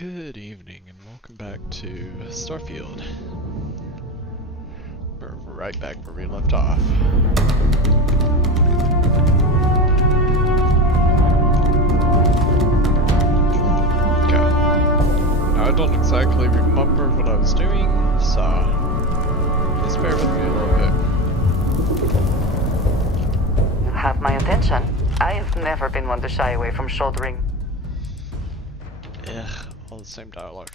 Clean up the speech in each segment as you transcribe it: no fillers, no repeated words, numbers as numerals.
Good evening and welcome back to Starfield. We're right back where we left off. Okay. Now I don't exactly remember what I was doing, so please bear with me a little bit. You have my attention. I have never been one to shy away from shouldering. Ugh, all the same dialogue.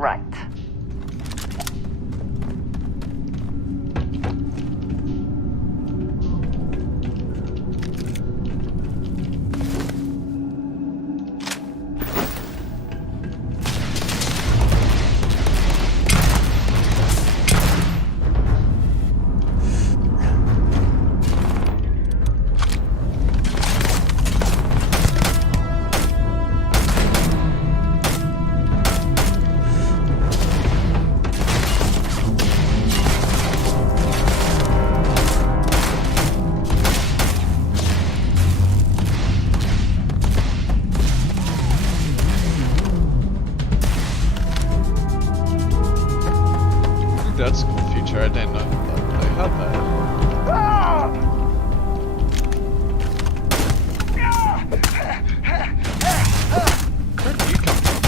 Right. That's a cool feature, I didn't know that they had that. Where did you come from?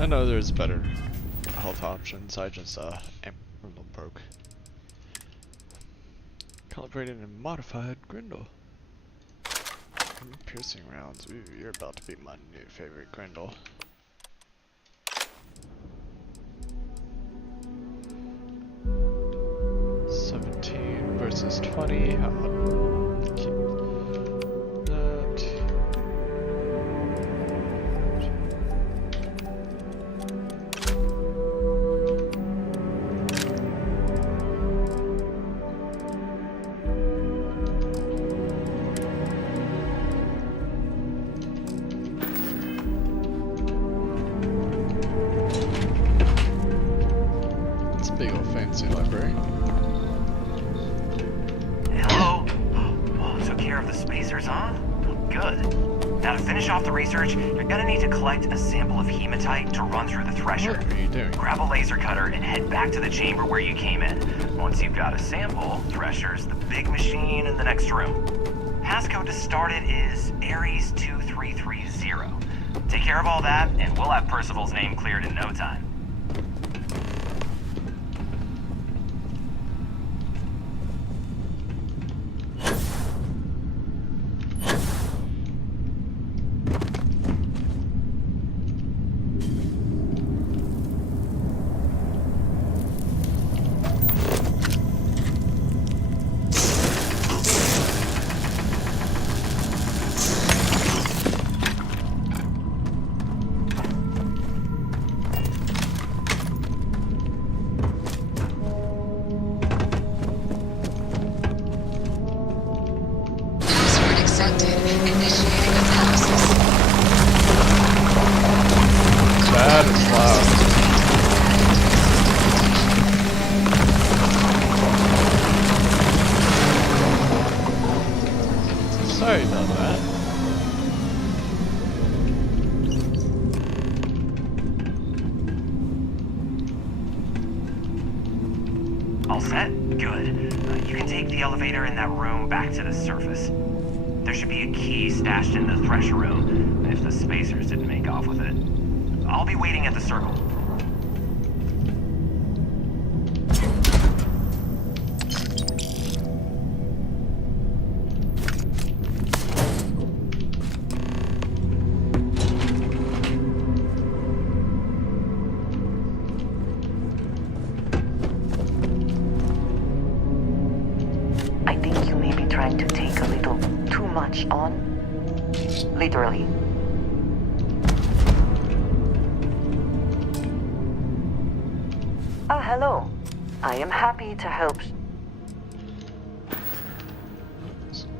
I know there's better health options, I just am a little broke. Calibrated and modified Grindle. Piercing rounds. Ooh, you're about to be my new favorite Grindle. $17 versus 20. How about keep that? It's a big old fancy library. Hello? Oh, took care of the spacers, huh? Good. Now to finish off the research, you're gonna need to collect a sample of hematite to run through the thresher. What are you doing? Grab a laser cutter and head back to the chamber where you came in. Once you've got a sample, thresher's the big machine in the next room. Passcode to start it is Ares 2330. Take care of all that, and we'll have Percival's name cleared in no time. Password accepted. Initiating analysis. That is loud. Sorry about that. All set? Good. You can take the elevator in that room back to the surface. There should be a key stashed in the thresher room, if the spacers didn't make off with it. I'll be waiting at the circle. me to take a little too much on. Literally. Ah, hello. I am happy to help.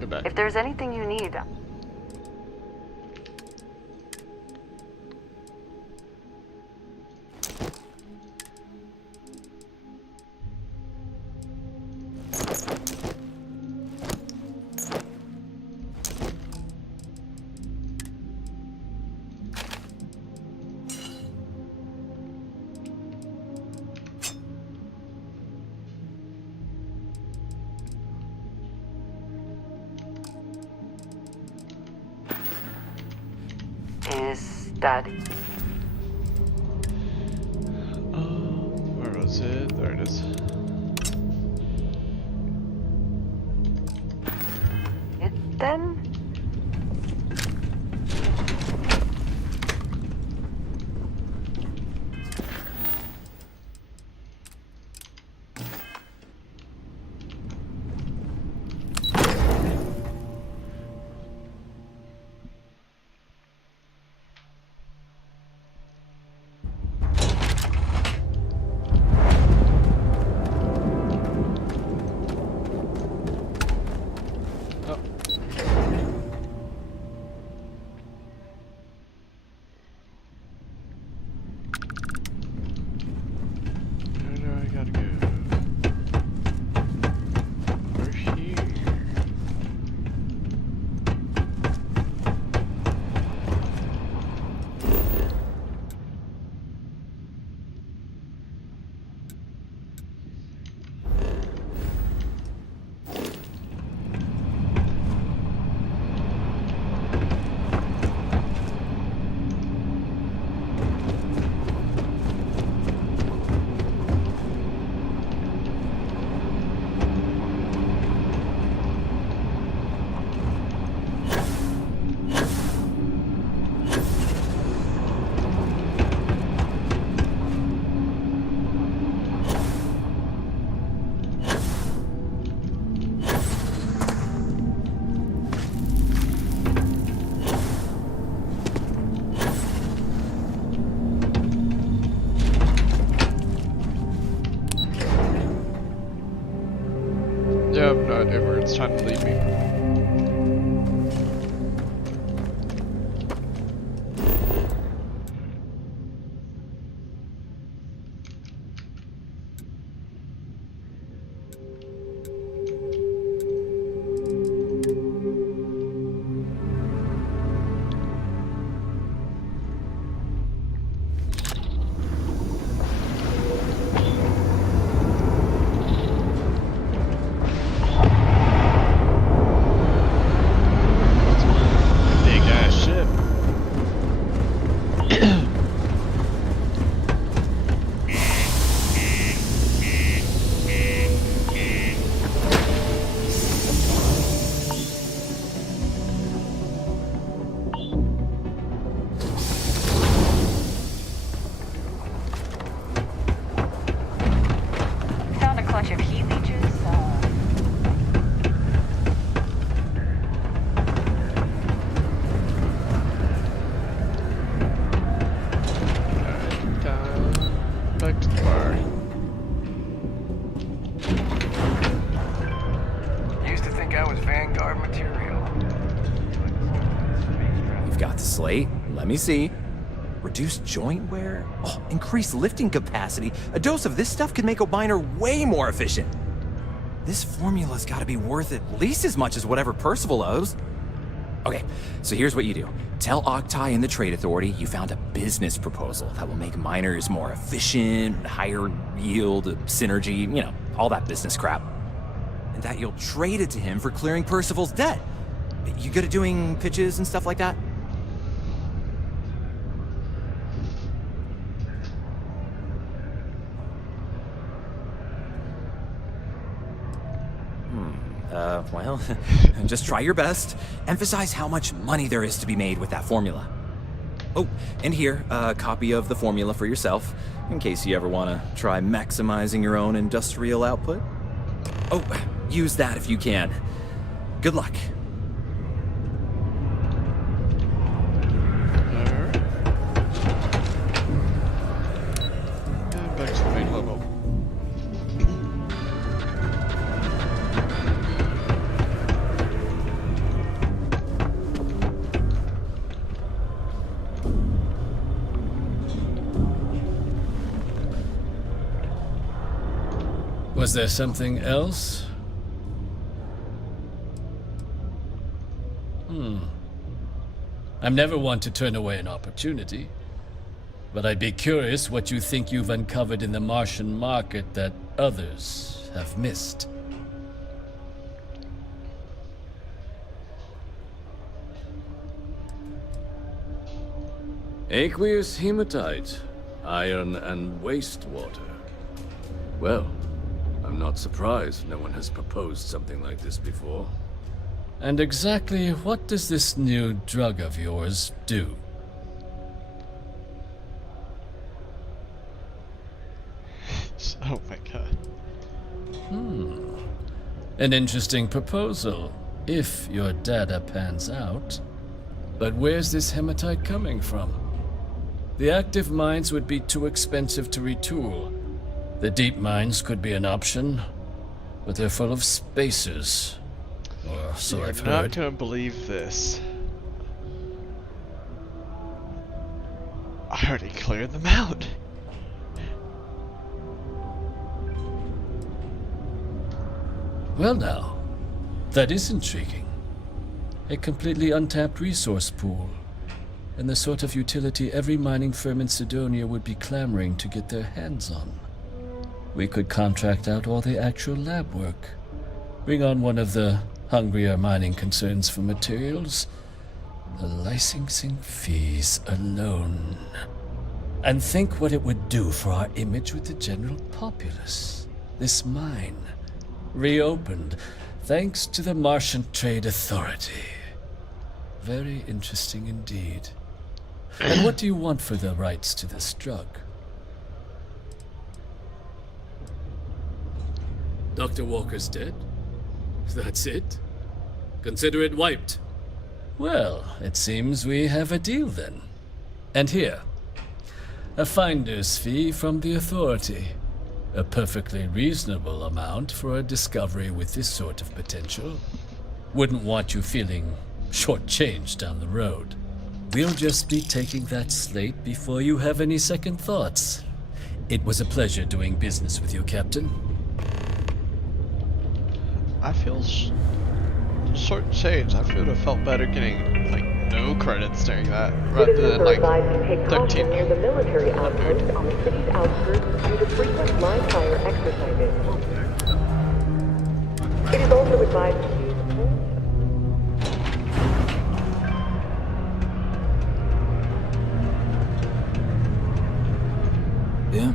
Go back. If there's anything you need. Is that Where was it? There it is. it then? Oh. Where do I gotta go? Over here. Yeah, I have no idea where it's time to leave me. Big ass ship. Found a clutch of heat leeches. Back to the bar. Used to think I was Vanguard material. You've got the slate. Let me see. Reduced joint wear? Oh, increased lifting capacity. A dose of this stuff could make a miner way more efficient. This formula's gotta be worth at least as much as whatever Percival owes. Okay, so here's what you do. Tell Octai and the Trade Authority you found a business proposal that will make miners more efficient, higher yield, synergy, you know, all that business crap. And that you'll trade it to him for clearing Percival's debt. You good at doing pitches and stuff like that? Well, just try your best. Emphasize how much money there is to be made with that formula. Oh, and here, a copy of the formula for yourself, in case you ever want to try maximizing your own industrial output. Oh, use that if you can. Good luck. Alright. And back to the main level. Was there something else? I'm never one to turn away an opportunity, but I'd be curious what you think you've uncovered in the Martian market that others have missed. Aqueous hematite, iron and wastewater. Well, I'm not surprised no one has proposed something like this before. And exactly what does this new drug of yours do? Oh my god. An interesting proposal, if your data pans out. But where's this hematite coming from? The active mines would be too expensive to retool. The deep mines could be an option, but they're full of spacers. Or so I've You're not heard. gonna believe this. I already cleared them out. Well now, that is intriguing. A completely untapped resource pool, and the sort of utility every mining firm in Sidonia would be clamoring to get their hands on. We could contract out all the actual lab work, bring on one of the hungrier mining concerns for materials, the licensing fees alone. And think what it would do for our image with the general populace. This mine, reopened thanks to the Martian Trade Authority. Very interesting indeed. And what do you want for the rights to this drug? Dr. Walker's dead? That's it? Consider it wiped. Well, it seems we have a deal then. And here, a finder's fee from the Authority. A perfectly reasonable amount for a discovery with this sort of potential. Wouldn't want you feeling shortchanged down the road. We'll just be taking that slate before you have any second thoughts. It was a pleasure doing business with you, Captain. I feel shortchanged. I would have felt better getting like no credits during that rather than like 13. Near the military outpost on the city's outskirts due to frequent live fire exercises. It is also advised to use Yeah?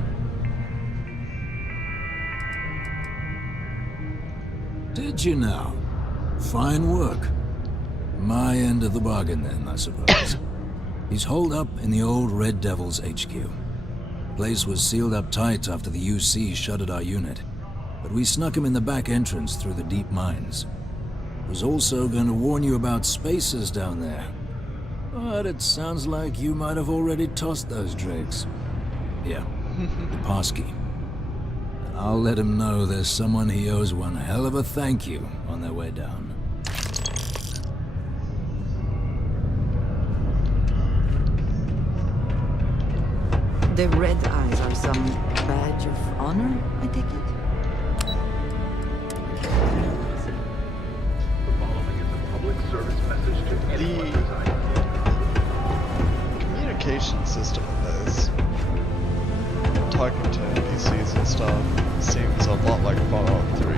Did you now? Fine work. My end of the bargain then, I suppose. He's holed up in the old Red Devil's HQ. Place was sealed up tight after the UC shuttered our unit, but we snuck him in the back entrance through the deep mines. Was also going to warn you about spacers down there. But it sounds like you might have already tossed those drakes. Yeah, the passkey. I'll let him know there's someone he owes one hell of a thank you on their way down. The red eyes are some badge of honor, I take it? The communication system of this, talking to NPCs and stuff, seems a lot like Fallout 3.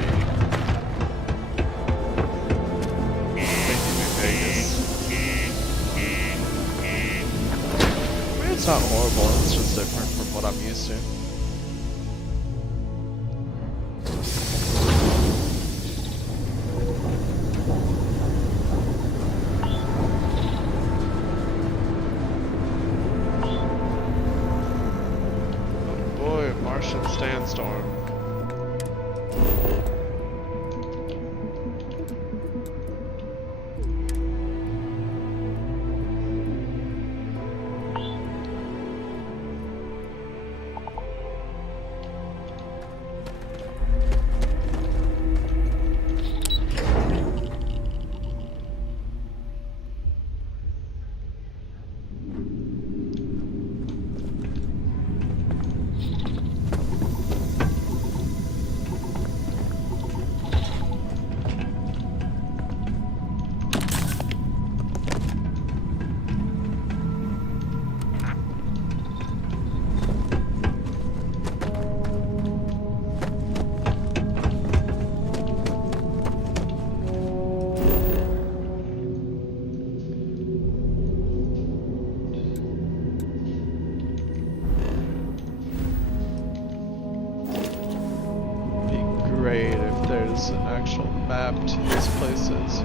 Making me Vegas. I mean, it's not horrible, it's just different from what I'm used to. Oh boy, Martian Sandstorm. map to these places.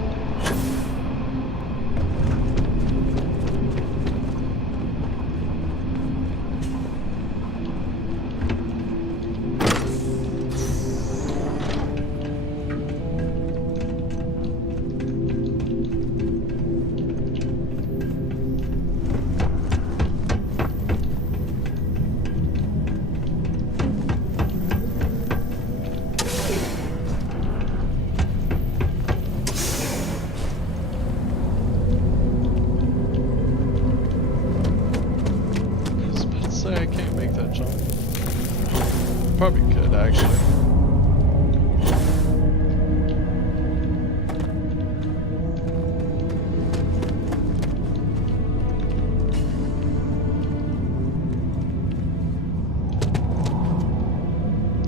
I can't make that jump. Probably could, actually.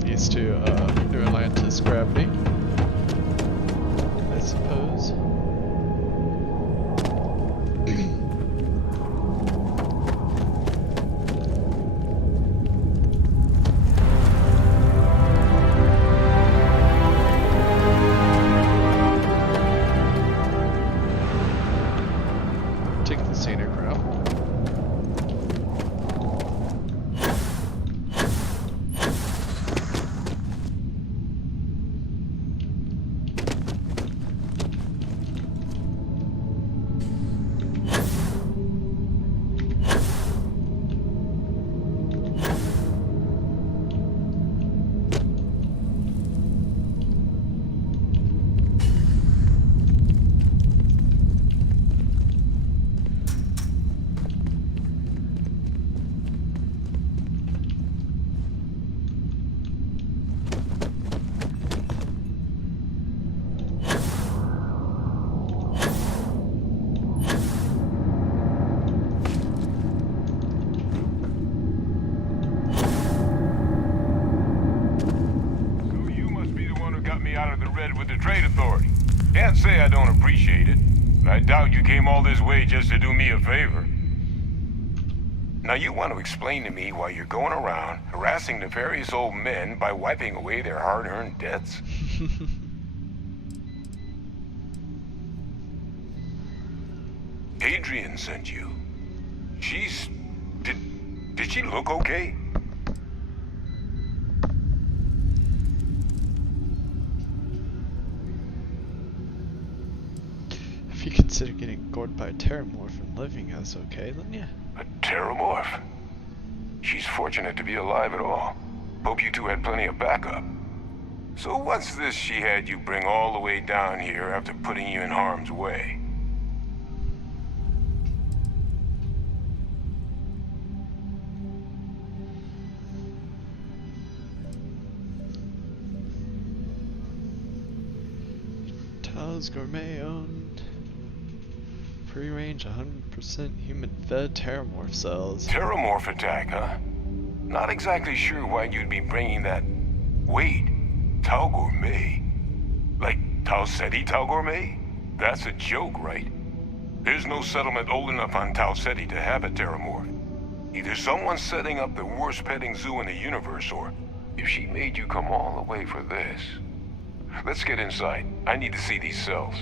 These two, New Atlantis gravity, I suppose. Take the scenic route. Out of the red with the trade authority. Can't say I don't appreciate it, but I doubt you came all this way just to do me a favor. Now you want to explain to me why you're going around harassing nefarious old men by wiping away their hard-earned debts? Adrian sent you. She's... Did she look okay? If you consider getting gored by a terramorph and living as okay, then yeah. A terramorph? She's fortunate to be alive at all. Hope you two had plenty of backup. So what's this she had you bring all the way down here after putting you in harm's way? Taos Gourmet owned. Free range 100% human fed terramorph cells. Terramorph attack, huh? Not exactly sure why you'd be bringing that... Wait, Tau Gourmet? Like Tau Ceti Tau Gourmet? That's a joke, right? There's no settlement old enough on Tau Ceti to have a terramorph. Either someone's setting up the worst petting zoo in the universe, or if she made you come all the way for this. Let's get inside. I need to see these cells.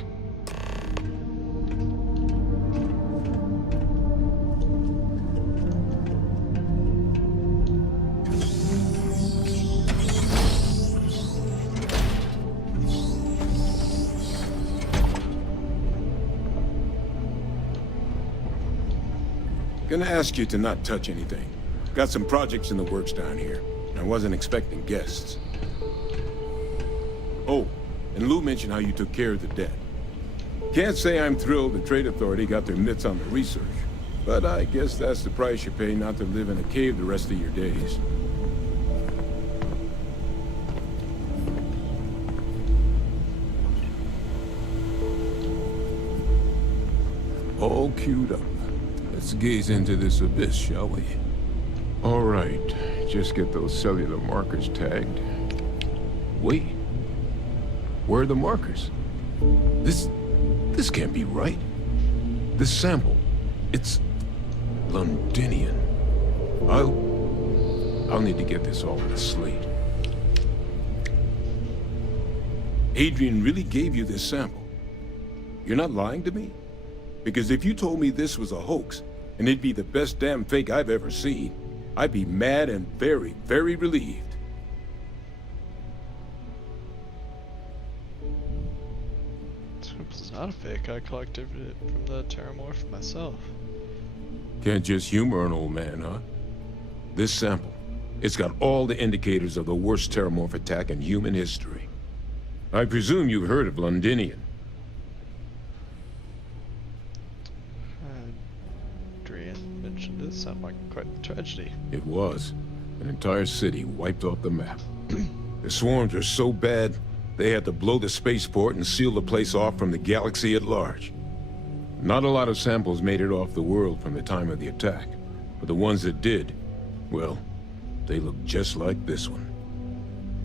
Gonna ask you to not touch anything. Got some projects in the works down here. I wasn't expecting guests. Oh, and Lou mentioned how you took care of the debt. Can't say I'm thrilled the Trade Authority got their mitts on the research, but I guess that's the price you pay not to live in a cave the rest of your days. All queued up. Let's gaze into this abyss, shall we? All right, just get those cellular markers tagged. Wait, where are the markers? This can't be right. This sample, it's Londinian. I'll need to get this all on a slate. Adrian really gave you this sample. You're not lying to me? Because if you told me this was a hoax, and it'd be the best damn fake I've ever seen, I'd be mad and very, very relieved. It's not a fake. I collected it from the Terramorph myself. Can't just humor an old man, huh? This sample, it's got all the indicators of the worst Terramorph attack in human history. I presume you've heard of Londinian. Adrian mentioned it. Sounded like quite a tragedy. It was. An entire city wiped off the map. The swarms were so bad, they had to blow the spaceport and seal the place off from the galaxy at large. Not a lot of samples made it off the world from the time of the attack, but the ones that did, well, they look just like this one.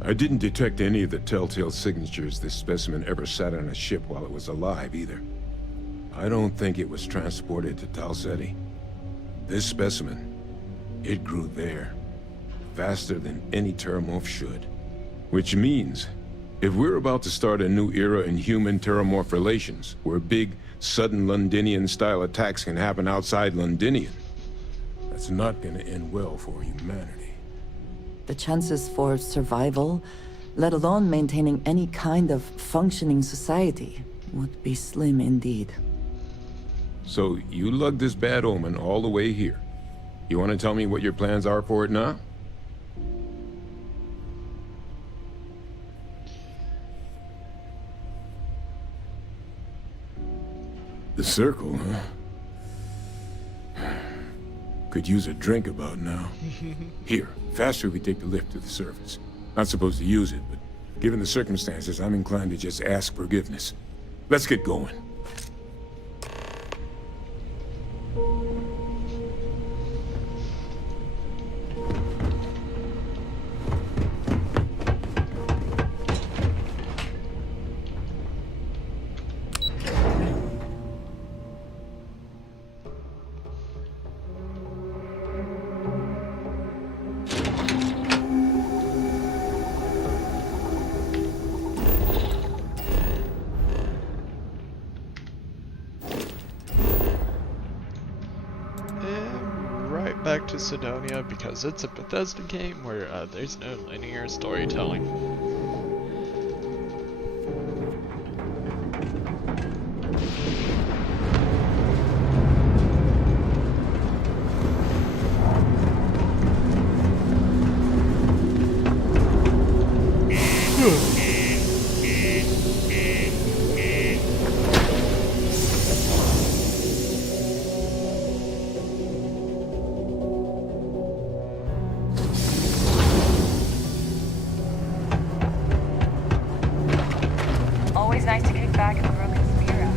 I didn't detect any of the telltale signatures this specimen ever sat on a ship while it was alive, either. I don't think it was transported to Tau Ceti. This specimen, it grew there, faster than any Terramorph should. Which means, if we're about to start a new era in human-Terramorph relations, where big, sudden Londinian-style attacks can happen outside Londinian, that's not gonna end well for humanity. The chances for survival, let alone maintaining any kind of functioning society, would be slim indeed. So, you lugged this bad omen all the way here. You want to tell me what your plans are for it now? The circle, huh? Could use a drink about now. Here, faster we take the lift to the surface. Not supposed to use it, but given the circumstances, I'm inclined to just ask forgiveness. Let's get going. Back to Sidonia because it's a Bethesda game where there's no linear storytelling. Always nice to kick back and throw a spear out.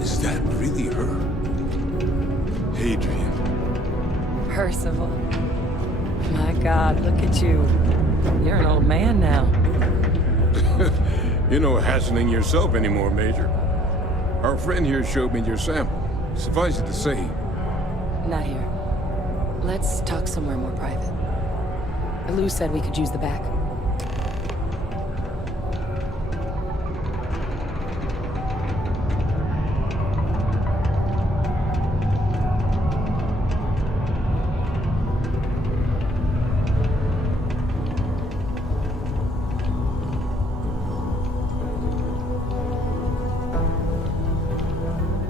Is that really her? Adrian. Percival. My God, look at you. You're an old man now. You're no hassling yourself anymore, Major. Our friend here showed me your sample. Suffice it to say... Not here. Let's talk somewhere more private. Lou said we could use the back.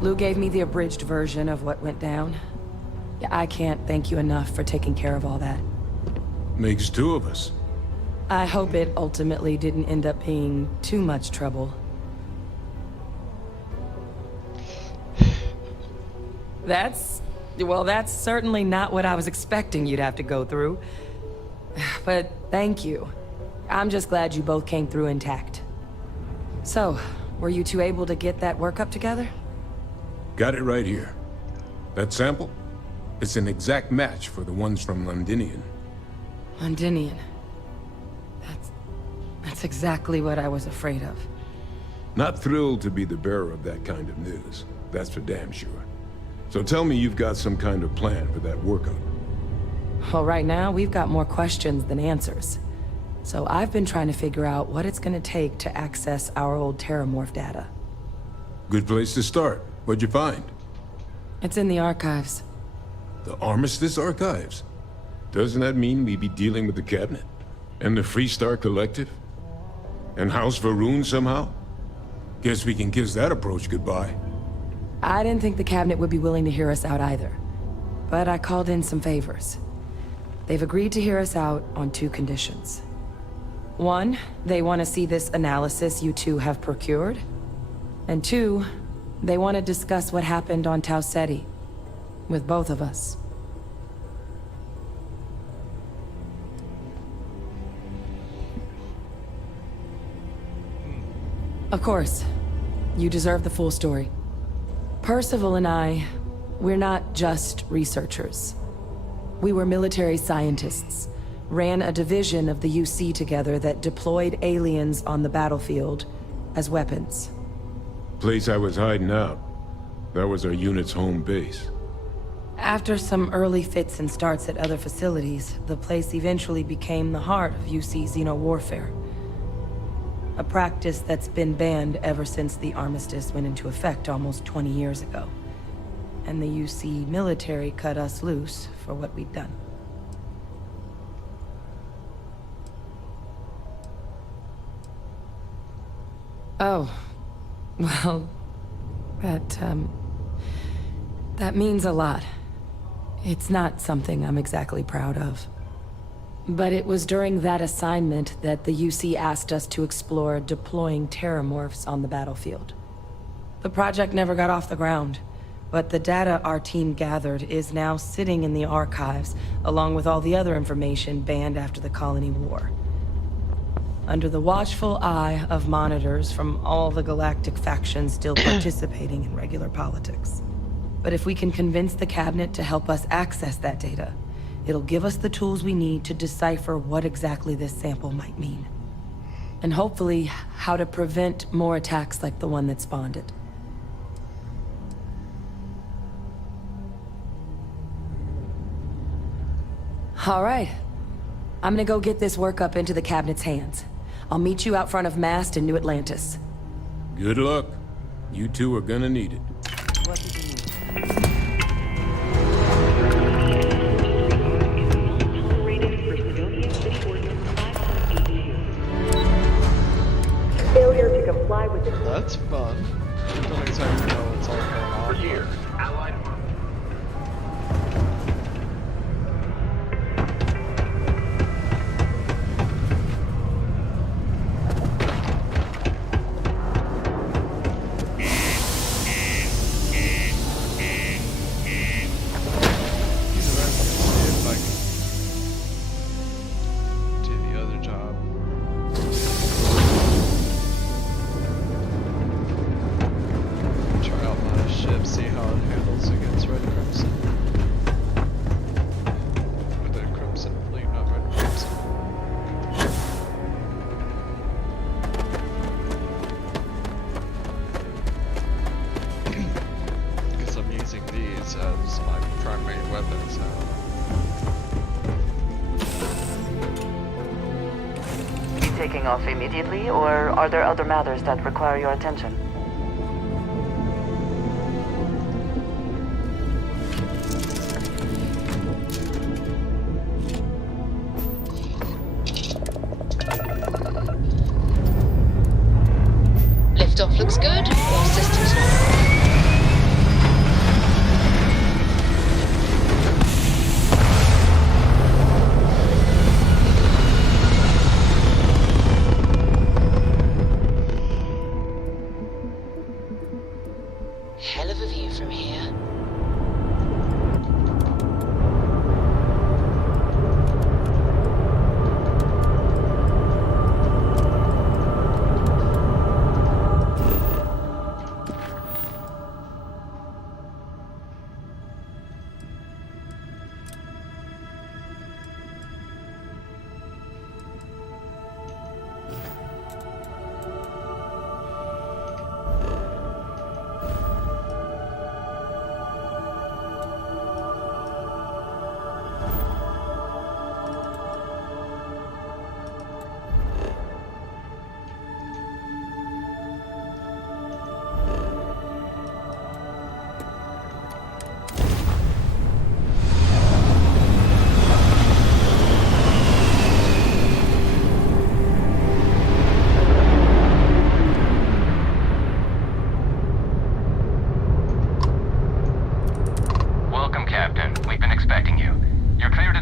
Lou gave me the abridged version of what went down. Yeah, I can't thank you enough for taking care of all that. Makes two of us. I hope it ultimately didn't end up being too much trouble. That's certainly not what I was expecting you'd have to go through. But thank you. I'm just glad you both came through intact. So, were you two able to get that workup together? Got it right here. That sample? It's an exact match for the ones from Londinian. Londinian. That's That's exactly what I was afraid of. Not thrilled to be the bearer of that kind of news. That's for damn sure. So tell me you've got some kind of plan for that workup. Well, right now, we've got more questions than answers. So I've been trying to figure out what it's gonna take to access our old Terramorph data. Good place to start. What'd you find? It's in the archives. The Armistice Archives? Doesn't that mean we'd be dealing with the Cabinet? And the Freestar Collective? And House Varun somehow? Guess we can kiss that approach goodbye. I didn't think the cabinet would be willing to hear us out either. But I called in some favors. They've agreed to hear us out on 2 conditions. 1, they want to see this analysis you two have procured. And 2, they want to discuss what happened on Tau Ceti. With both of us. Of course, you deserve the full story. Percival and I, we're not just researchers. We were military scientists, ran a division of the UC together that deployed aliens on the battlefield as weapons. Place I was hiding out. That was our unit's home base. After some early fits and starts at other facilities, the place eventually became the heart of UC xeno-warfare. A practice that's been banned ever since the armistice went into effect almost 20 years ago. And the UC military cut us loose for what we'd done. Oh, well, that means a lot. It's not something I'm exactly proud of. But it was during that assignment that the UC asked us to explore deploying terramorphs on the battlefield. The project never got off the ground, but the data our team gathered is now sitting in the archives, along with all the other information banned after the Colony War. Under the watchful eye of monitors from all the galactic factions still participating in regular politics. But if we can convince the cabinet to help us access that data, it'll give us the tools we need to decipher what exactly this sample might mean. And hopefully, how to prevent more attacks like the one that spawned it. All right. I'm gonna go get this work up into the cabinet's hands. I'll meet you out front of Mast in New Atlantis. Good luck. You two are gonna need it. What did you need? Failure to comply with the... That's fun. I don't exactly know what's all going on here. Allied. He's around here to see if I can do the other job. Try out my ship, see how it handles against Red Crimson. Or the Crimson Fleet, not Red Crimson. Because I'm using these as my primary weapons now. You taking off immediately, or are there other matters that require your attention? Liftoff looks good. All systems normal. Hell of a view from here.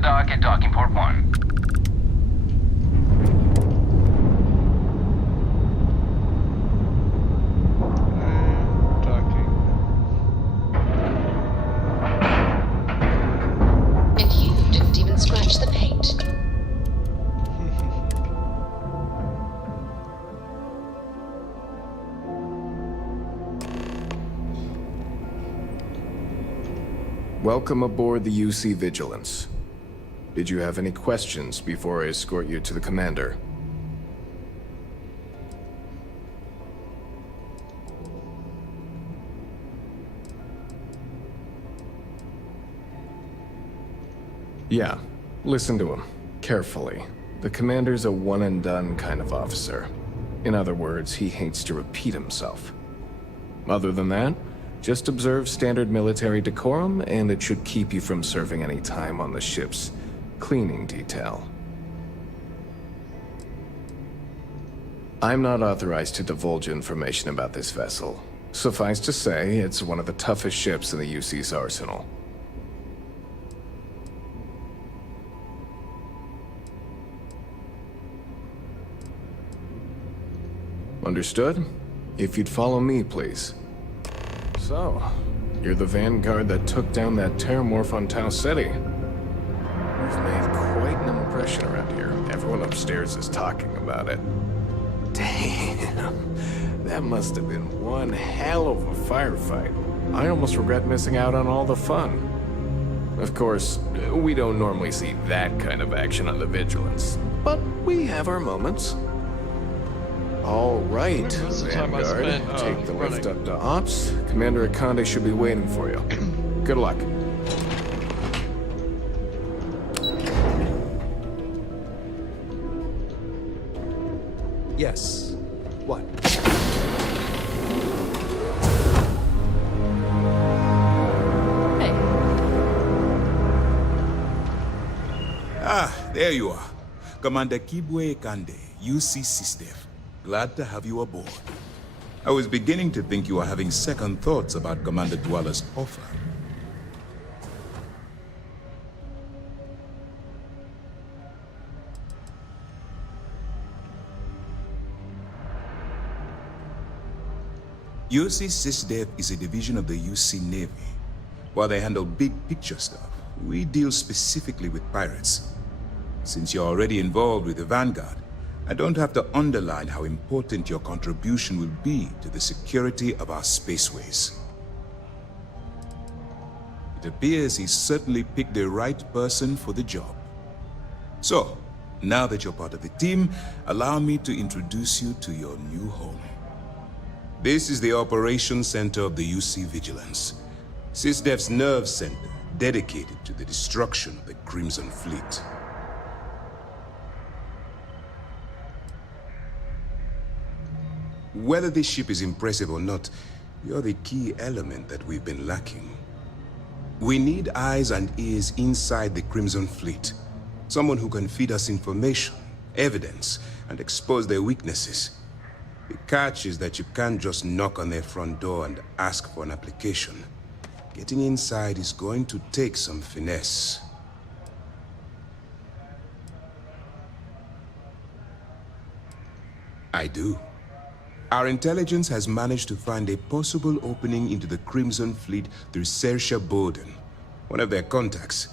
dock at docking port 1. Docking. And you didn't even scratch the paint. Welcome aboard the UC Vigilance. Did you have any questions before I escort you to the commander? Yeah, listen to him carefully. The commander's a one-and-done kind of officer. In other words, he hates to repeat himself. Other than that, just observe standard military decorum, and it should keep you from serving any time on the ship's cleaning detail. I'm not authorized to divulge information about this vessel. Suffice to say, it's one of the toughest ships in the UC's arsenal. Understood? If you'd follow me, please. So, you're the vanguard that took down that terramorph on Tau Ceti. You've made quite an impression around here. Everyone upstairs is talking about it. Damn, that must have been one hell of a firefight. I almost regret missing out on all the fun. Of course, we don't normally see that kind of action on the Vigilance, but we have our moments. All right, Most of the time I Vanguard, spent, take the lift running. up to Ops. Commander Akande should be waiting for you. Good luck. Yes. What? Hey, Ah, there you are. Commander Kibwe Kande, UC SysDef. Glad to have you aboard. I was beginning to think you were having second thoughts about Commander Dwala's offer. UC SysDef is a division of the UC Navy. While they handle big picture stuff, we deal specifically with pirates. Since you're already involved with the Vanguard, I don't have to underline how important your contribution will be to the security of our spaceways. It appears he's certainly picked the right person for the job. So, now that you're part of the team, allow me to introduce you to your new home. This is the Operations Center of the UC Vigilance, SysDef's nerve center dedicated to the destruction of the Crimson Fleet. Whether this ship is impressive or not, you're the key element that we've been lacking. We need eyes and ears inside the Crimson Fleet. Someone who can feed us information, evidence, and expose their weaknesses. The catch is that you can't just knock on their front door and ask for an application. Getting inside is going to take some finesse. I do. Our intelligence has managed to find a possible opening into the Crimson Fleet through Saoirse Bowden, one of their contacts.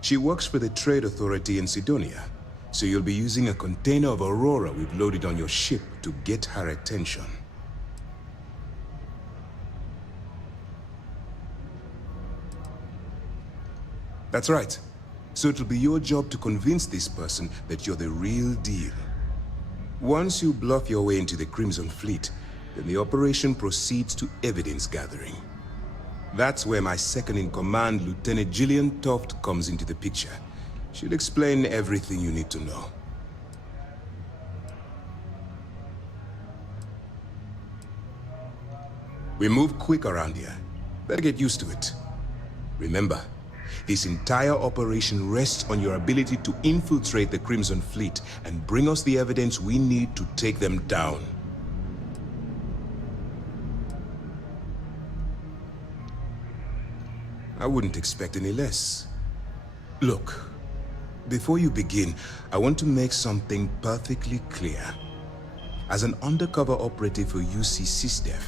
She works for the Trade Authority in Sidonia, so you'll be using a container of Aurora we've loaded on your ship to get her attention. That's right. So it'll be your job to convince this person that you're the real deal. Once you bluff your way into the Crimson Fleet, then the operation proceeds to evidence gathering. That's where my second-in-command, Lieutenant Gillian Toft, comes into the picture. She'll explain everything you need to know. We move quick around here. Better get used to it. Remember, this entire operation rests on your ability to infiltrate the Crimson Fleet and bring us the evidence we need to take them down. I wouldn't expect any less. Look, Before you begin, I want to make something perfectly clear. As an undercover operative for UC SysDef,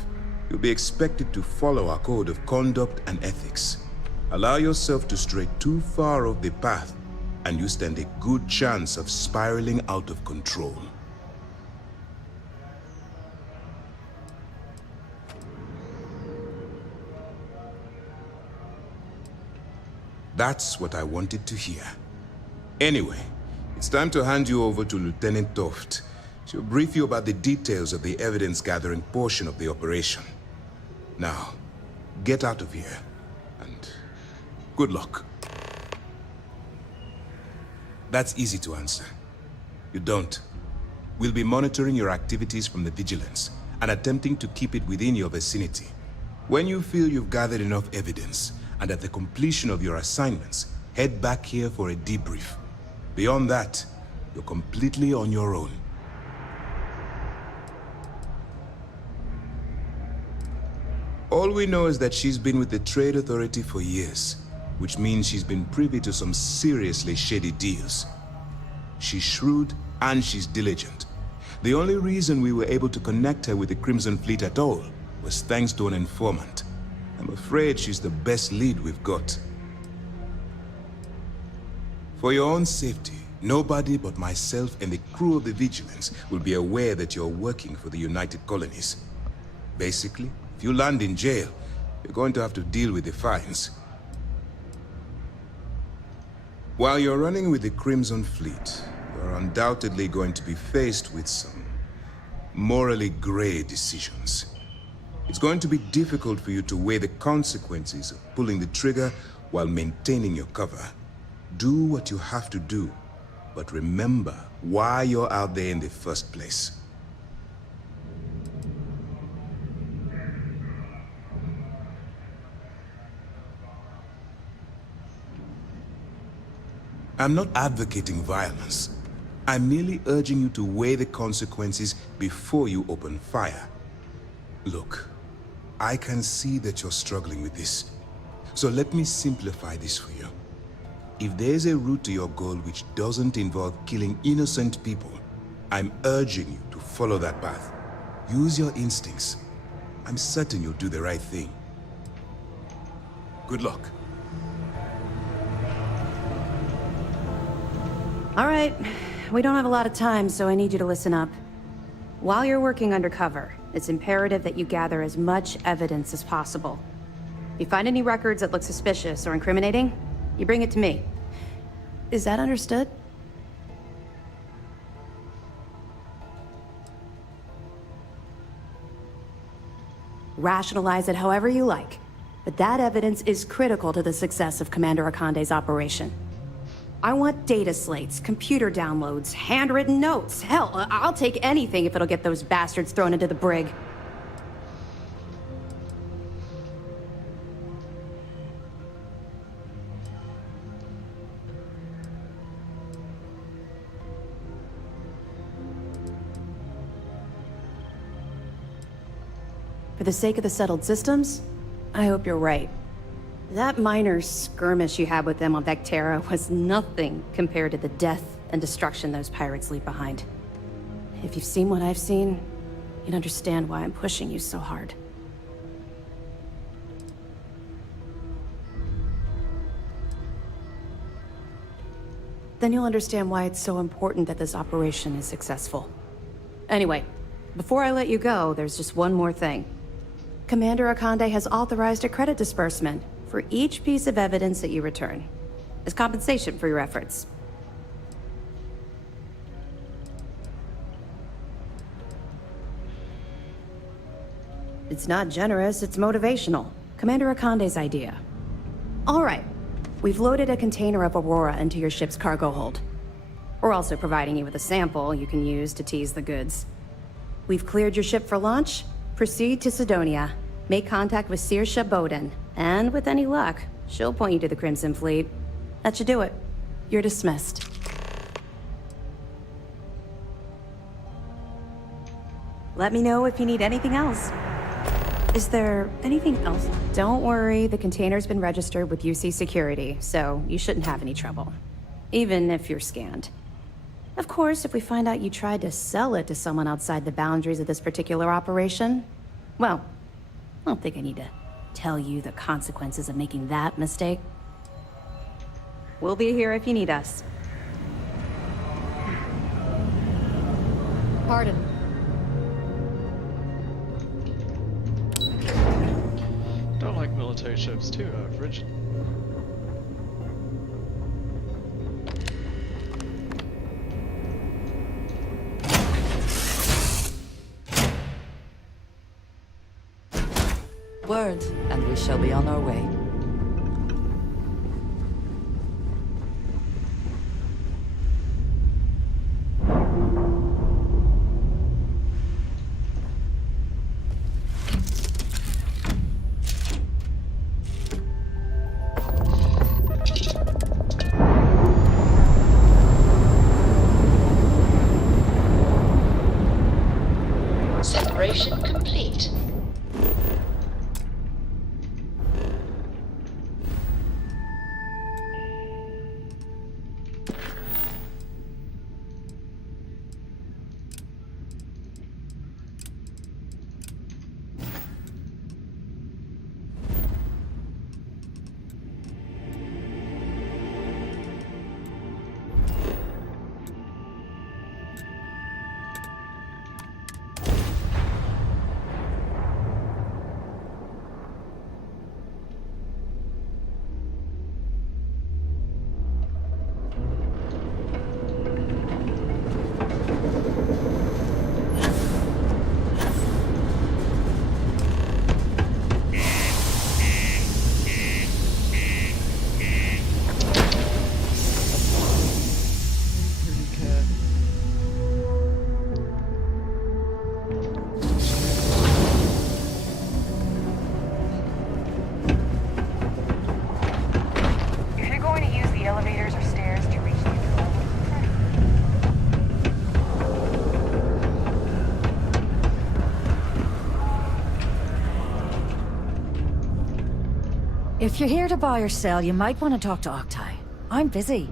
you'll be expected to follow our code of conduct and ethics. Allow yourself to stray too far off the path, and you stand a good chance of spiraling out of control. That's what I wanted to hear. Anyway, it's time to hand you over to Lieutenant Toft. She'll brief you about the details of the evidence-gathering portion of the operation. Now, get out of here, and good luck. That's easy to answer. You don't. We'll be monitoring your activities from the Vigilance, and attempting to keep it within your vicinity. When you feel you've gathered enough evidence, and at the completion of your assignments, head back here for a debrief. Beyond that, you're completely on your own. All we know is that she's been with the Trade Authority for years, which means she's been privy to some seriously shady deals. She's shrewd and she's diligent. The only reason we were able to connect her with the Crimson Fleet at all was thanks to an informant. I'm afraid she's the best lead we've got. For your own safety, nobody but myself and the crew of the Vigilance will be aware that you're working for the United Colonies. Basically, if you land in jail, you're going to have to deal with the fines. While you're running with the Crimson Fleet, you're undoubtedly going to be faced with some morally gray decisions. It's going to be difficult for you to weigh the consequences of pulling the trigger while maintaining your cover. Do what you have to do, but remember why you're out there in the first place. I'm not advocating violence. I'm merely urging you to weigh the consequences before you open fire. Look, I can see that you're struggling with this. So let me simplify this for you. If there's a route to your goal which doesn't involve killing innocent people, I'm urging you to follow that path. Use your instincts. I'm certain you'll do the right thing. Good luck. All right, we don't have a lot of time, so I need you to listen up. While you're working undercover, it's imperative that you gather as much evidence as possible. If you find any records that look suspicious or incriminating, you bring it to me. Is that understood? Rationalize it however you like, but that evidence is critical to the success of Commander Akande's operation. I want data slates, computer downloads, handwritten notes. Hell, I'll take anything if it'll get those bastards thrown into the brig. For the sake of the settled systems, I hope you're right. That minor skirmish you had with them on Vectera was nothing compared to the death and destruction those pirates leave behind. If you've seen what I've seen, you'd understand why I'm pushing you so hard. Then you'll understand why it's so important that this operation is successful. Anyway, before I let you go, there's just one more thing. Commander Akande has authorized a credit disbursement for each piece of evidence that you return, as compensation for your efforts. It's not generous, it's motivational. Commander Akande's idea. All right, we've loaded a container of Aurora into your ship's cargo hold. We're also providing you with a sample you can use to tease the goods. We've cleared your ship for launch. Proceed to Sidonia. Make contact with Saoirse Bowden, and with any luck, she'll point you to the Crimson Fleet. That should do it. You're dismissed. Let me know if you need anything else. Is there anything else? Don't worry, the container's been registered with UC Security, so you shouldn't have any trouble. even if you're scanned. Of course, if we find out you tried to sell it to someone outside the boundaries of this particular operation, well, I don't think I need to tell you the consequences of making that mistake. We'll be here if you need us. Pardon. Don't like military ships too, rigid. Word, and we shall be on our way. Separation complete. If you're going to use the elevators or stairs to reach the other level, If you're here to buy or sell, you might want to talk to Octai. I'm busy.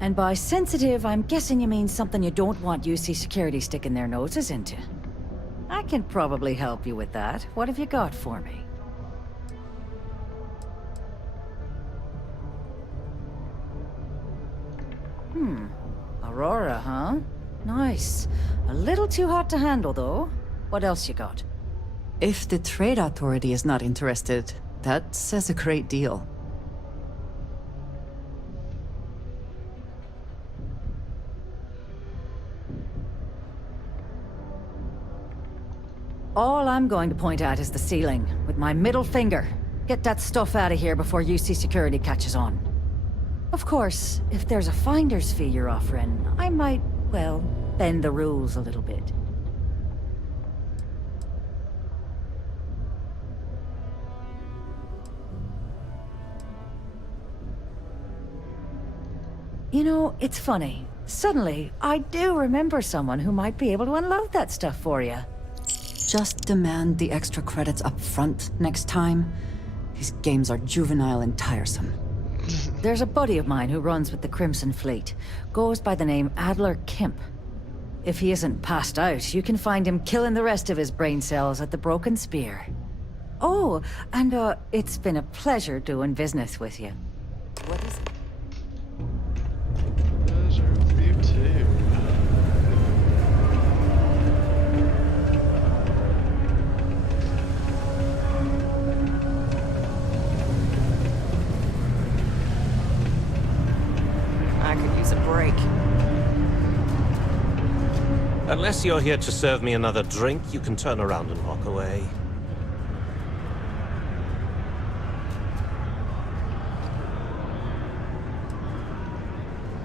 And by sensitive, I'm guessing you mean something you don't want UC security sticking their noses into. I can probably help you with that. What have you got for me? Aurora, huh? Nice. A little too hot to handle, though. What else you got? If the Trade Authority is not interested, that says a great deal. All I'm going to point at is the ceiling, with my middle finger. Get that stuff out of here before UC security catches on. Of course, if there's a finder's fee you're offering, I might, well, bend the rules a little bit. You know, it's funny. Suddenly, I do remember someone who might be able to unload that stuff for you. Just demand the extra credits up front next time. These games are juvenile and tiresome. There's a buddy of mine who runs with the Crimson Fleet. Goes by the name Adler Kemp. If he isn't passed out, you can find him killing the rest of his brain cells at the Broken Spear. Oh, and it's been a pleasure doing business with you. What is it? Pleasure with you too. I could use a break. Unless you're here to serve me another drink, you can turn around and walk away.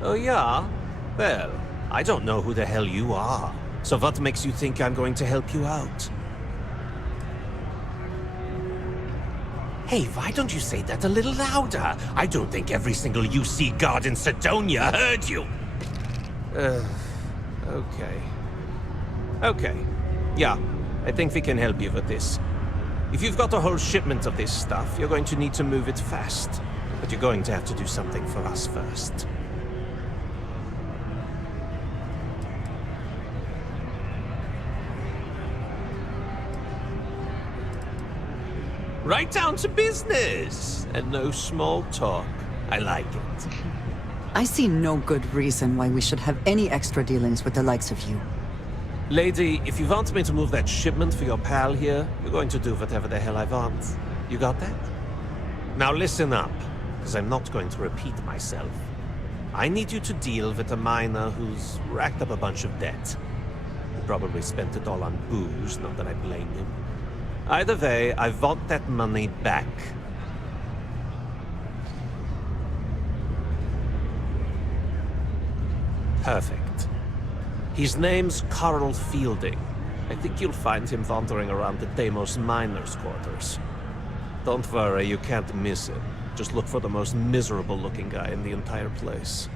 Oh yeah? Well, I don't know who the hell you are. So what makes you think I'm going to help you out? Hey, why don't you say that a little louder? I don't think every single UC guard in Sidonia heard you. Okay. Okay. Yeah, I think we can help you with this. If you've got a whole shipment of this stuff, you're going to need to move it fast. But you're going to have to do something for us first. Right down to business! And no small talk. I like it. I see no good reason why we should have any extra dealings with the likes of you. Lady, if you want me to move that shipment for your pal here, you're going to do whatever the hell I want. You got that? Now listen up, because I'm not going to repeat myself. I need you to deal with a miner who's racked up a bunch of debt. He probably spent it all on booze, not that I blame him. Either way, I want that money back. Perfect. His name's Carl Fielding. I think you'll find him wandering around the Deimos miners' quarters. Don't worry, you can't miss him. Just look for the most miserable-looking guy in the entire place.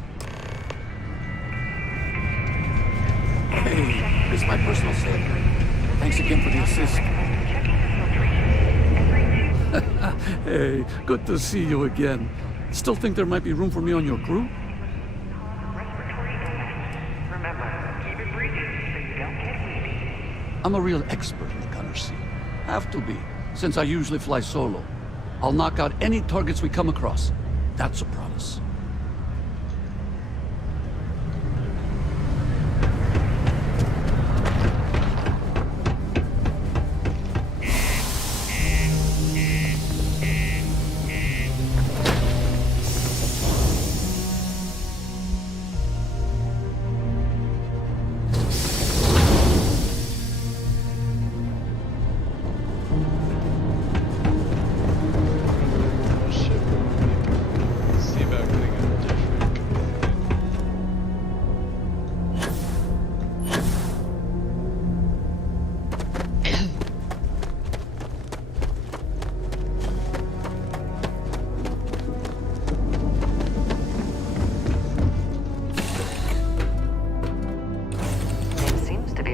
Hey, this is my personal savior. Thanks again for the assist. Hey, good to see you again. Still think there might be room for me on your crew? I'm a real expert in the gunner seat. Have to be, since I usually fly solo. I'll knock out any targets we come across. That's a promise.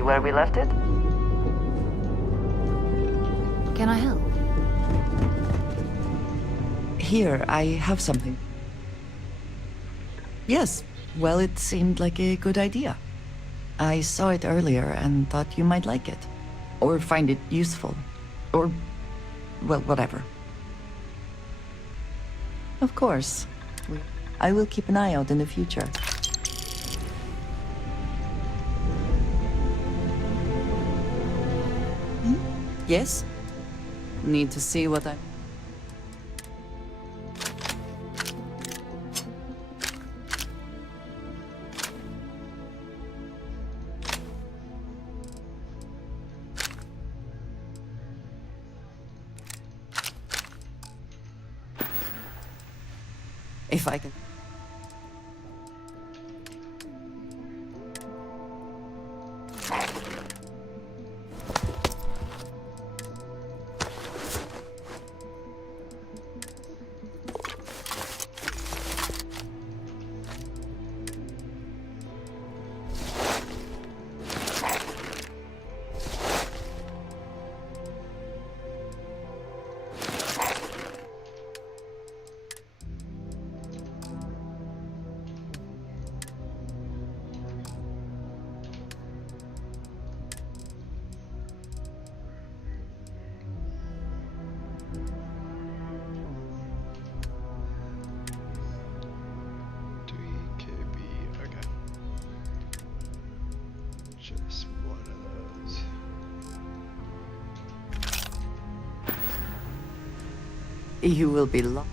Where we left it? Can I help? Here, I have something. Yes, well, it seemed like a good idea. I saw it earlier and thought you might like it. Or find it useful. Or, well, whatever. Of course. I will keep an eye out in the future. Yes? Need to see what I... If I can... You will be lost.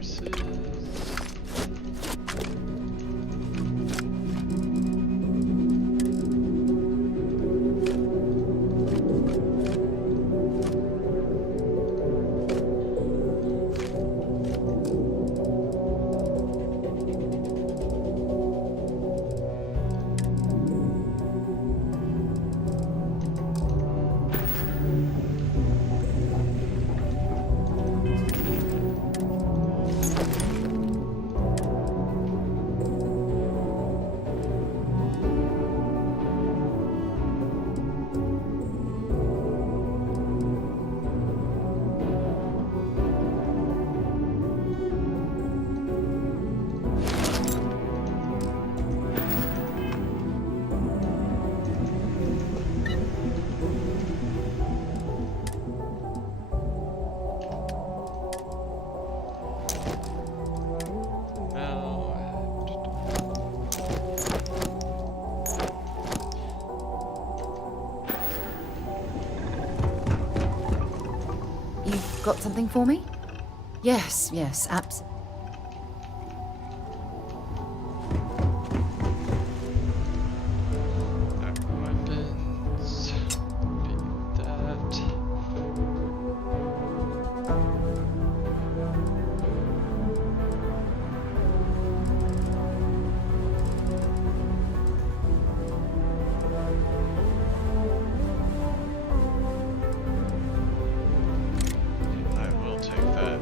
resources. You've got something for me? Yes, yes, absolutely. Weapons. Beat that. I will take that.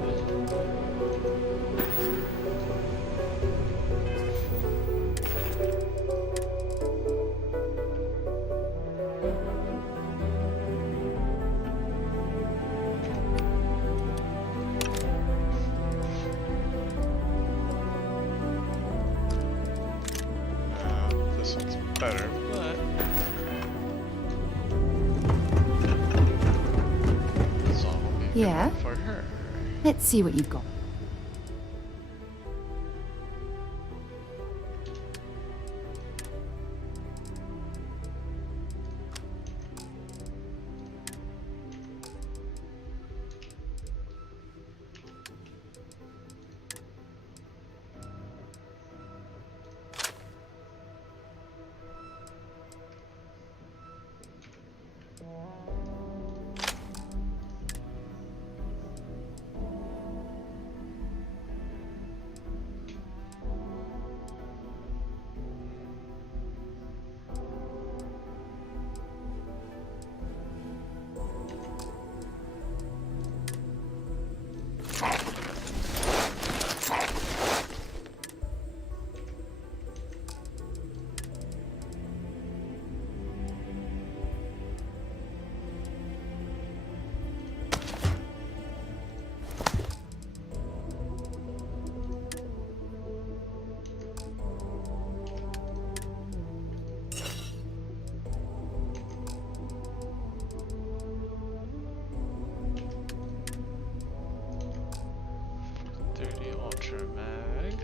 This one's better, but this one will be good Yeah? enough for her. Let's see what you've got. Ultra mag.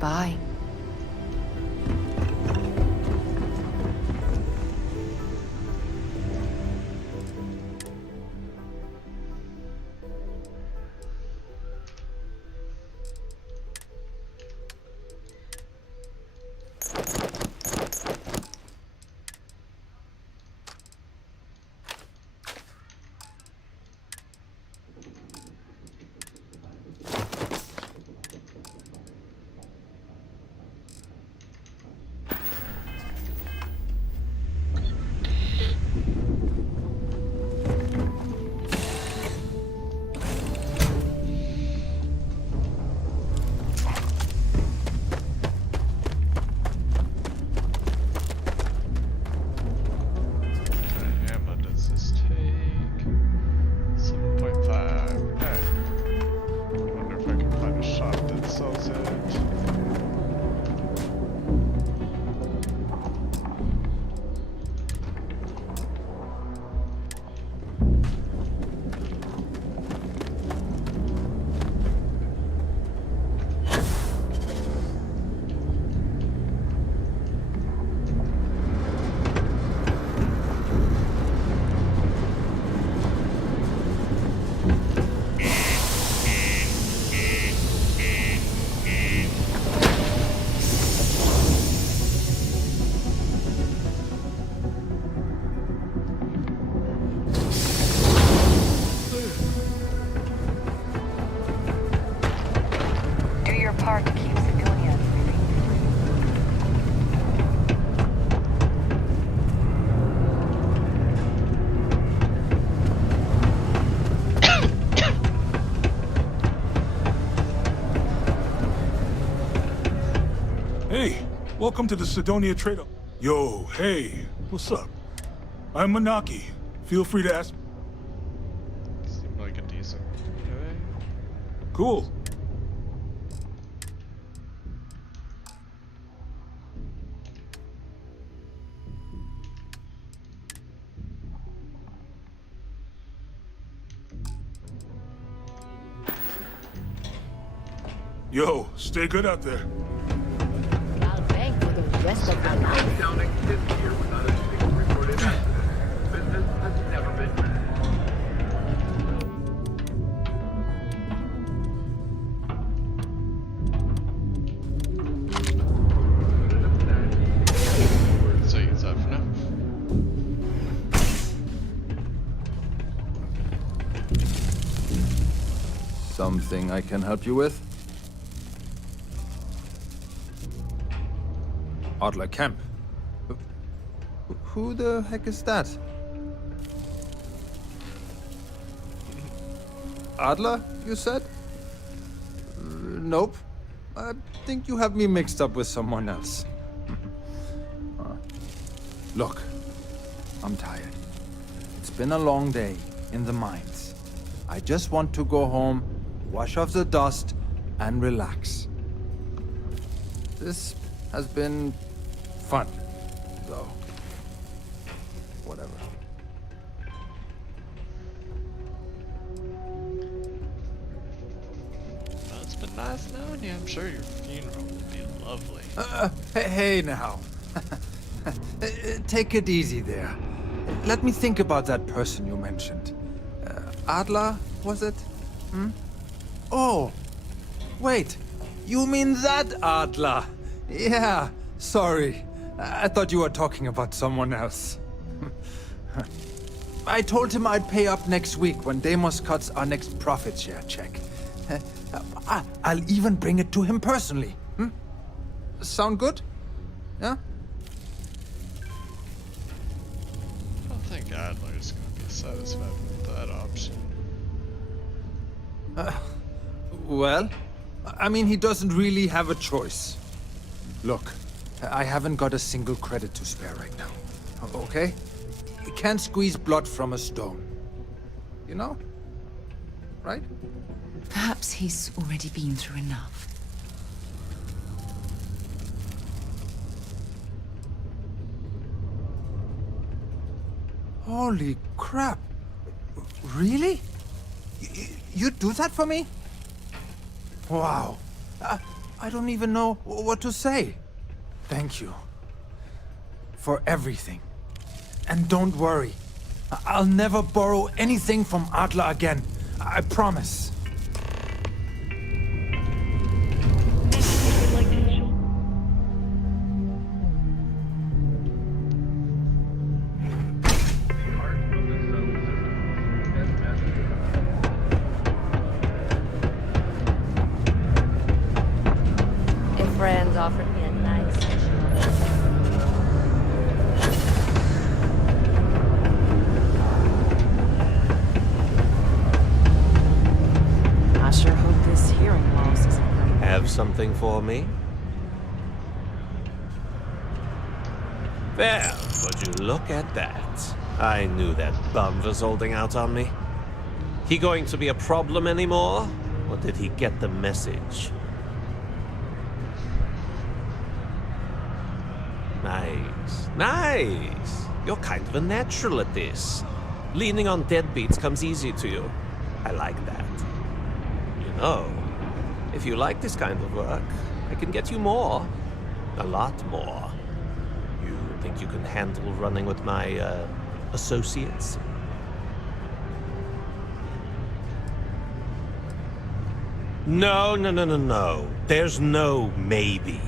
Bye. Hey, welcome to the Sidonia Trade. Yo, hey, what's up? I'm Manaki. Feel free to ask. Seemed like a decent guy. Cool. Yo, stay good out there. I'll bank for the rest of my life. Counting 5th year without a single reported accident. Business has never been better. So you that for now. Something I can help you with? Adler Kemp. Who the heck is that? Adler, you said? Nope. I think you have me mixed up with someone else. Look, I'm tired. It's been a long day in the mines. I just want to go home, wash off the dust, and relax. This has been fun, though. Whatever. Well, it's been nice knowing you. I'm sure your funeral will be lovely. Hey now. Take it easy there. Let me think about that person you mentioned. Adler, was it? Hmm? Oh, wait. You mean that Adler? Yeah, sorry. I thought you were talking about someone else. I told him I'd pay up next week when Deimos cuts our next profit share check. I'll even bring it to him personally. Hmm? Sound good? Yeah? I don't think Adler's gonna be satisfied with that option. Well, I mean, he doesn't really have a choice. Look, I haven't got a single credit to spare right now. Okay? You can't squeeze blood from a stone. You know? Right? Perhaps he's already been through enough. Holy crap. Really? You'd do that for me? Wow. I don't even know what to say. Thank you. For everything. And don't worry. I'll never borrow anything from Adler again. I promise. A friend offered me a nice I sure hope this hearing loss isn't great. Have something for me? Well, would you look at that? I knew that bum was holding out on me. He going to be a problem anymore? Or did he get the message? Nice. Nice! You're kind of a natural at this. Leaning on deadbeats comes easy to you. I like that. You know, if you like this kind of work, I can get you more. A lot more. You think you can handle running with my, associates? No. There's no maybe.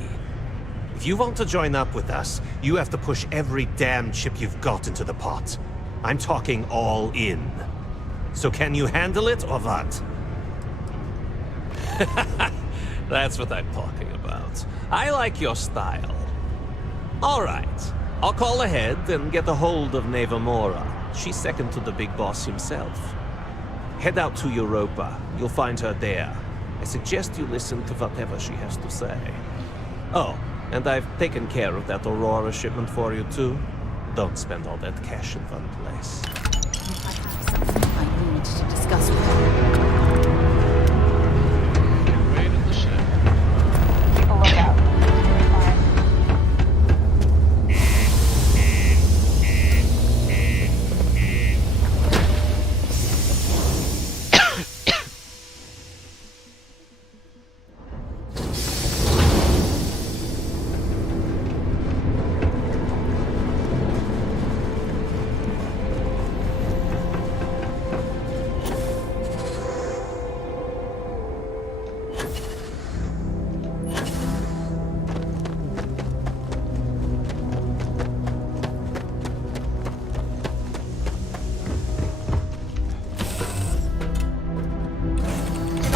If you want to join up with us, you have to push every damn chip you've got into the pot. I'm talking all in. So can you handle it or what? That's what I'm talking about. I like your style. All right. I'll call ahead and get a hold of Nevamora. She's second to the big boss himself. Head out to Europa. You'll find her there. I suggest you listen to whatever she has to say. Oh, And I've taken care of that Aurora shipment for you too. Don't spend all that cash in one place. I need to discuss with you. Wait in the shed. Keep a lookout.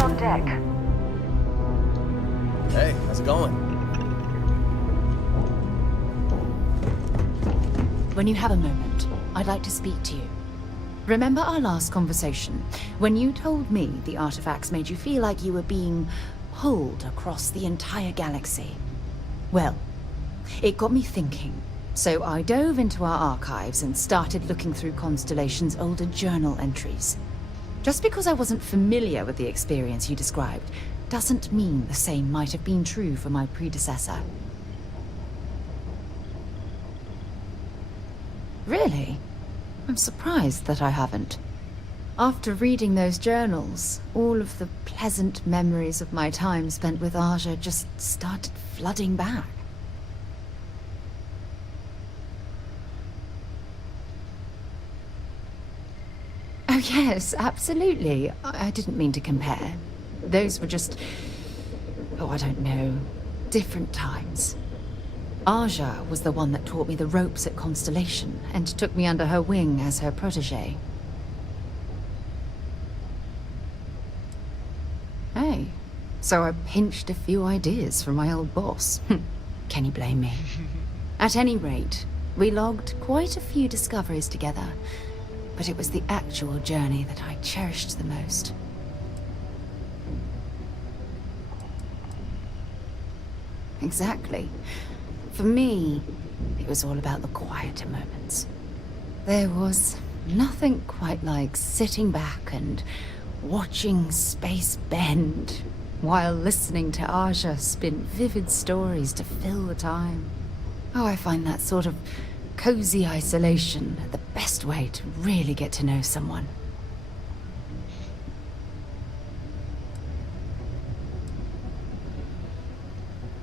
On deck. Hey, how's it going? When you have a moment, I'd like to speak to you. Remember our last conversation, when you told me the artifacts made you feel like you were being pulled across the entire galaxy? Well, it got me thinking, so I dove into our archives and started looking through Constellation's older journal entries. Just because I wasn't familiar with the experience you described, doesn't mean the same might have been true for my predecessor. Really? I'm surprised that I haven't. After reading those journals, all of the pleasant memories of my time spent with Aja just started flooding back. Oh yes, absolutely. I didn't mean to compare. Those were just... oh, I don't know. Different times. Aja was the one that taught me the ropes at Constellation and took me under her wing as her protege. Hey, so I pinched a few ideas from my old boss. Can you blame me? At any rate, we logged quite a few discoveries together, but it was the actual journey that I cherished the most. Exactly. For me, it was all about the quieter moments. There was nothing quite like sitting back and watching space bend while listening to Aja spin vivid stories to fill the time. Oh, I find that sort of cozy isolation the best way to really get to know someone.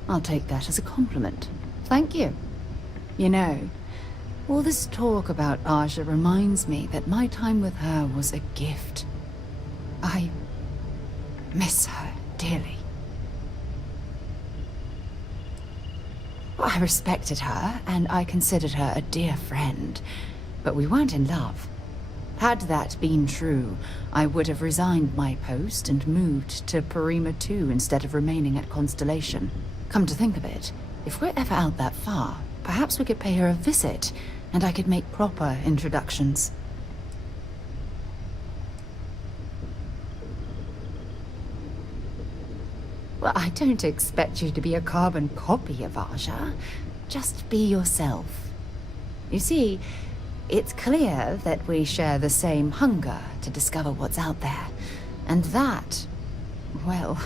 I'll take that as a compliment. Thank you. You know, all this talk about Aja reminds me that my time with her was a gift. I miss her dearly. I respected her, and I considered her a dear friend, but we weren't in love. Had that been true, I would have resigned my post and moved to Perima 2 instead of remaining at Constellation. Come to think of it, if we're ever out that far, perhaps we could pay her a visit, and I could make proper introductions. Well, I don't expect you to be a carbon copy of Aja. Just be yourself. You see, it's clear that we share the same hunger to discover what's out there. And that, well,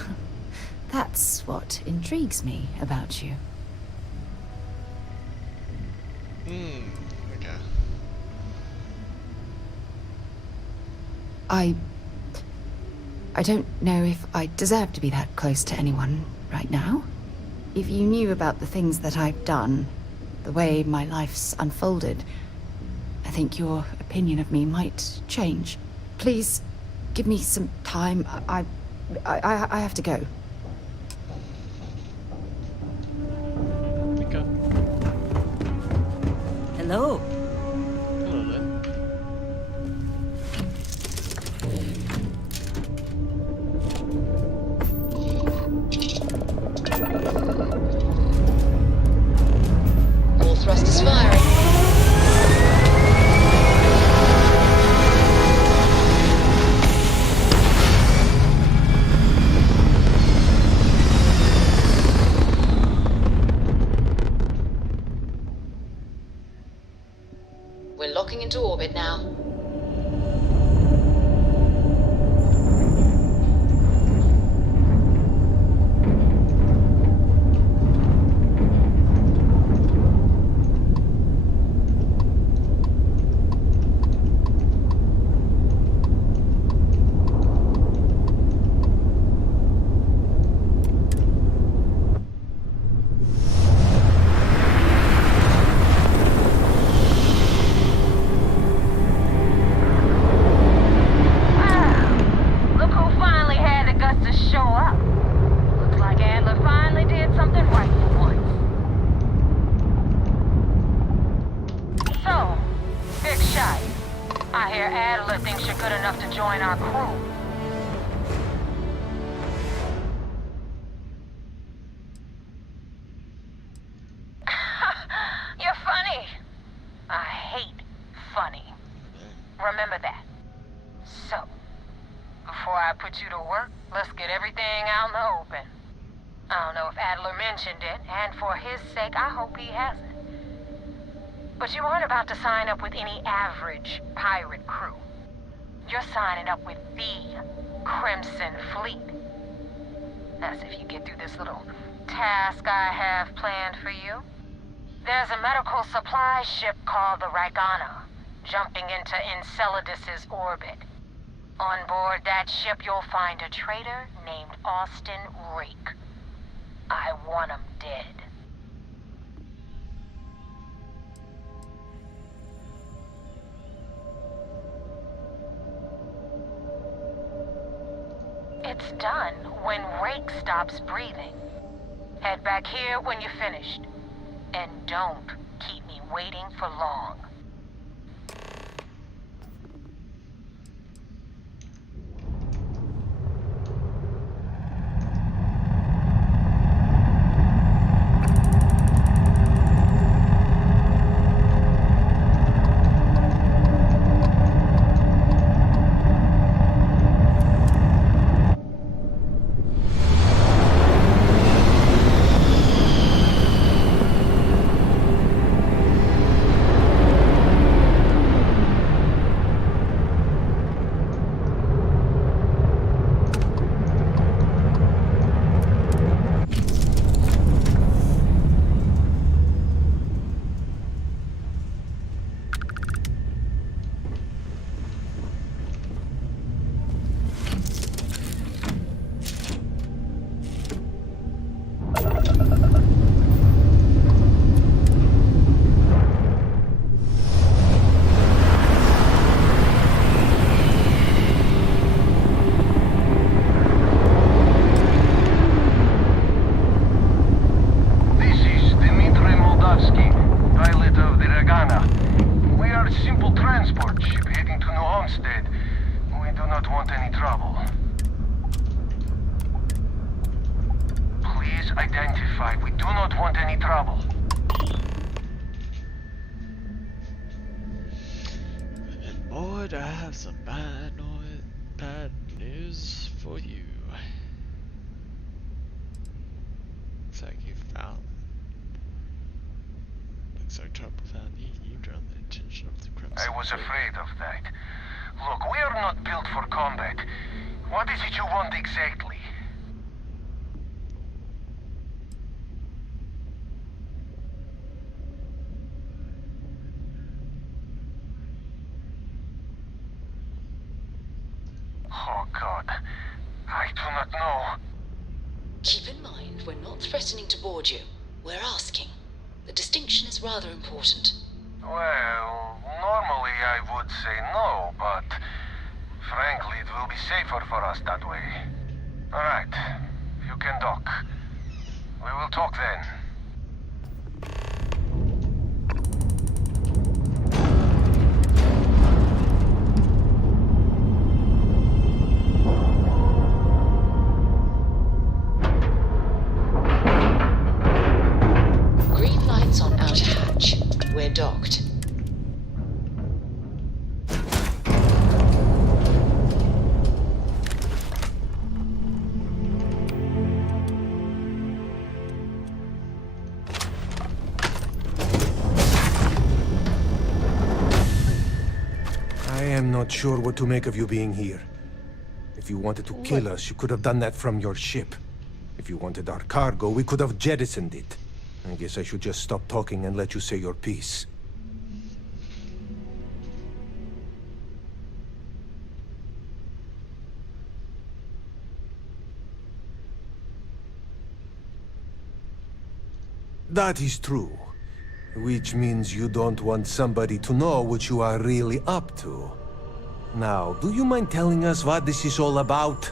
that's what intrigues me about you. Okay. I don't know if I deserve to be that close to anyone right now. If you knew about the things that I've done, the way my life's unfolded, I think your opinion of me might change. Please, give me some time. I have to go. Okay. Hello. Hello, Lynn. All thrusters firing. locking into orbit now. But you aren't about to sign up with any average pirate crew. You're signing up with the Crimson Fleet. That's if you get through this little task I have planned for you. There's a medical supply ship called the Ragana, jumping into Enceladus's orbit. On board that ship, you'll find a traitor named Austin Rake. I want him dead. It's done when Rake stops breathing. Head back here when you're finished. And don't keep me waiting for long. I was afraid of that. Look, we are not built for combat. What is it you want exactly? Oh, God. I do not know. Keep in mind, we're not threatening to board you. We're asking. The distinction is rather important. Well, normally I would say no, but frankly, it will be safer for us that way. All right, you can dock. We will talk then. Green lights on outer hatch. We're docked. not sure what to make of you being here. If you wanted to kill us, you could have done that from your ship. If you wanted our cargo, we could have jettisoned it. I guess I should just stop talking and let you say your piece. That is true. Which means you don't want somebody to know what you are really up to. Now, do you mind telling us what this is all about?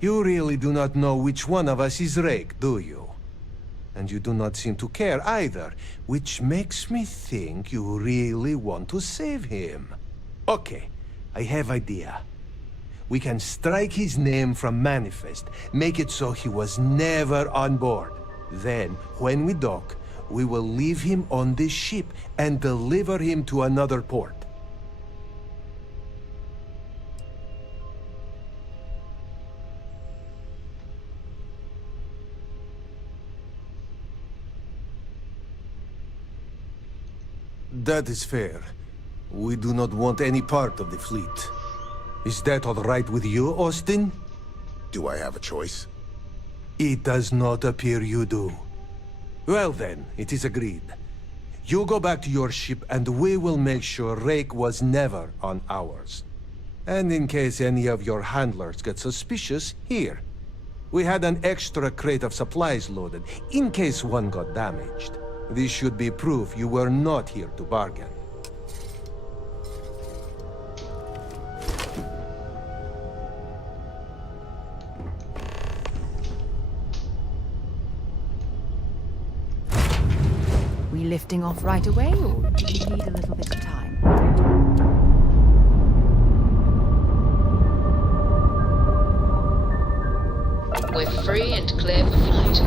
You really do not know which one of us is Rake, do you? And you do not seem to care either, which makes me think you really want to save him. Okay, I have idea. We can strike his name from Manifest, make it so he was never on board. Then, when we dock, we will leave him on this ship and deliver him to another port. That is fair. We do not want any part of the fleet. Is that all right with you, Austin? Do I have a choice? It does not appear you do. Well then, it is agreed. You go back to your ship and we will make sure Rake was never on ours. And in case any of your handlers get suspicious, here. We had an extra crate of supplies loaded, in case one got damaged. This should be proof you were not here to bargain. We lifting off right away, or do you need a little bit of time? We're free and clear for flight.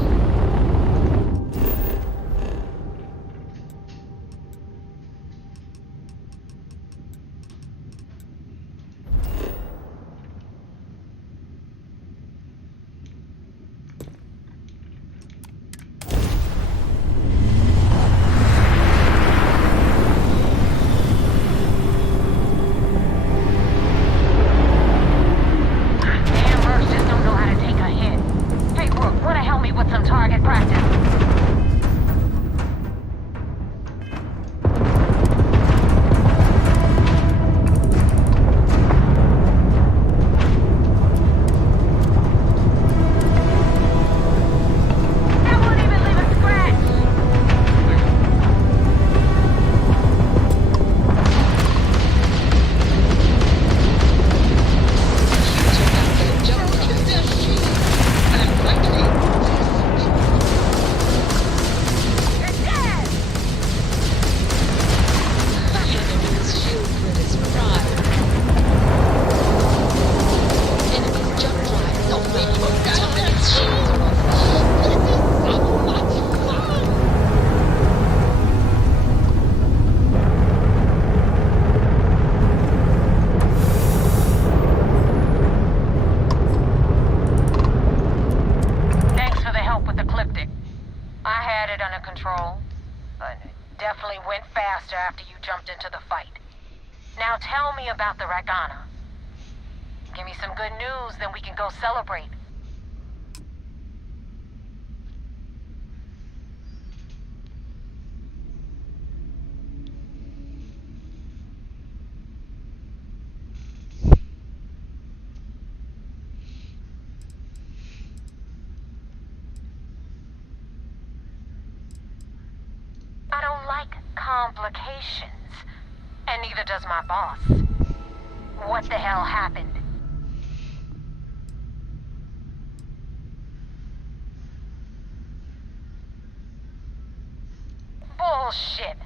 About the Ragana. Give me some good news, then we can go celebrate. I don't like complications, and neither does my boss. What the hell happened? Bullshit.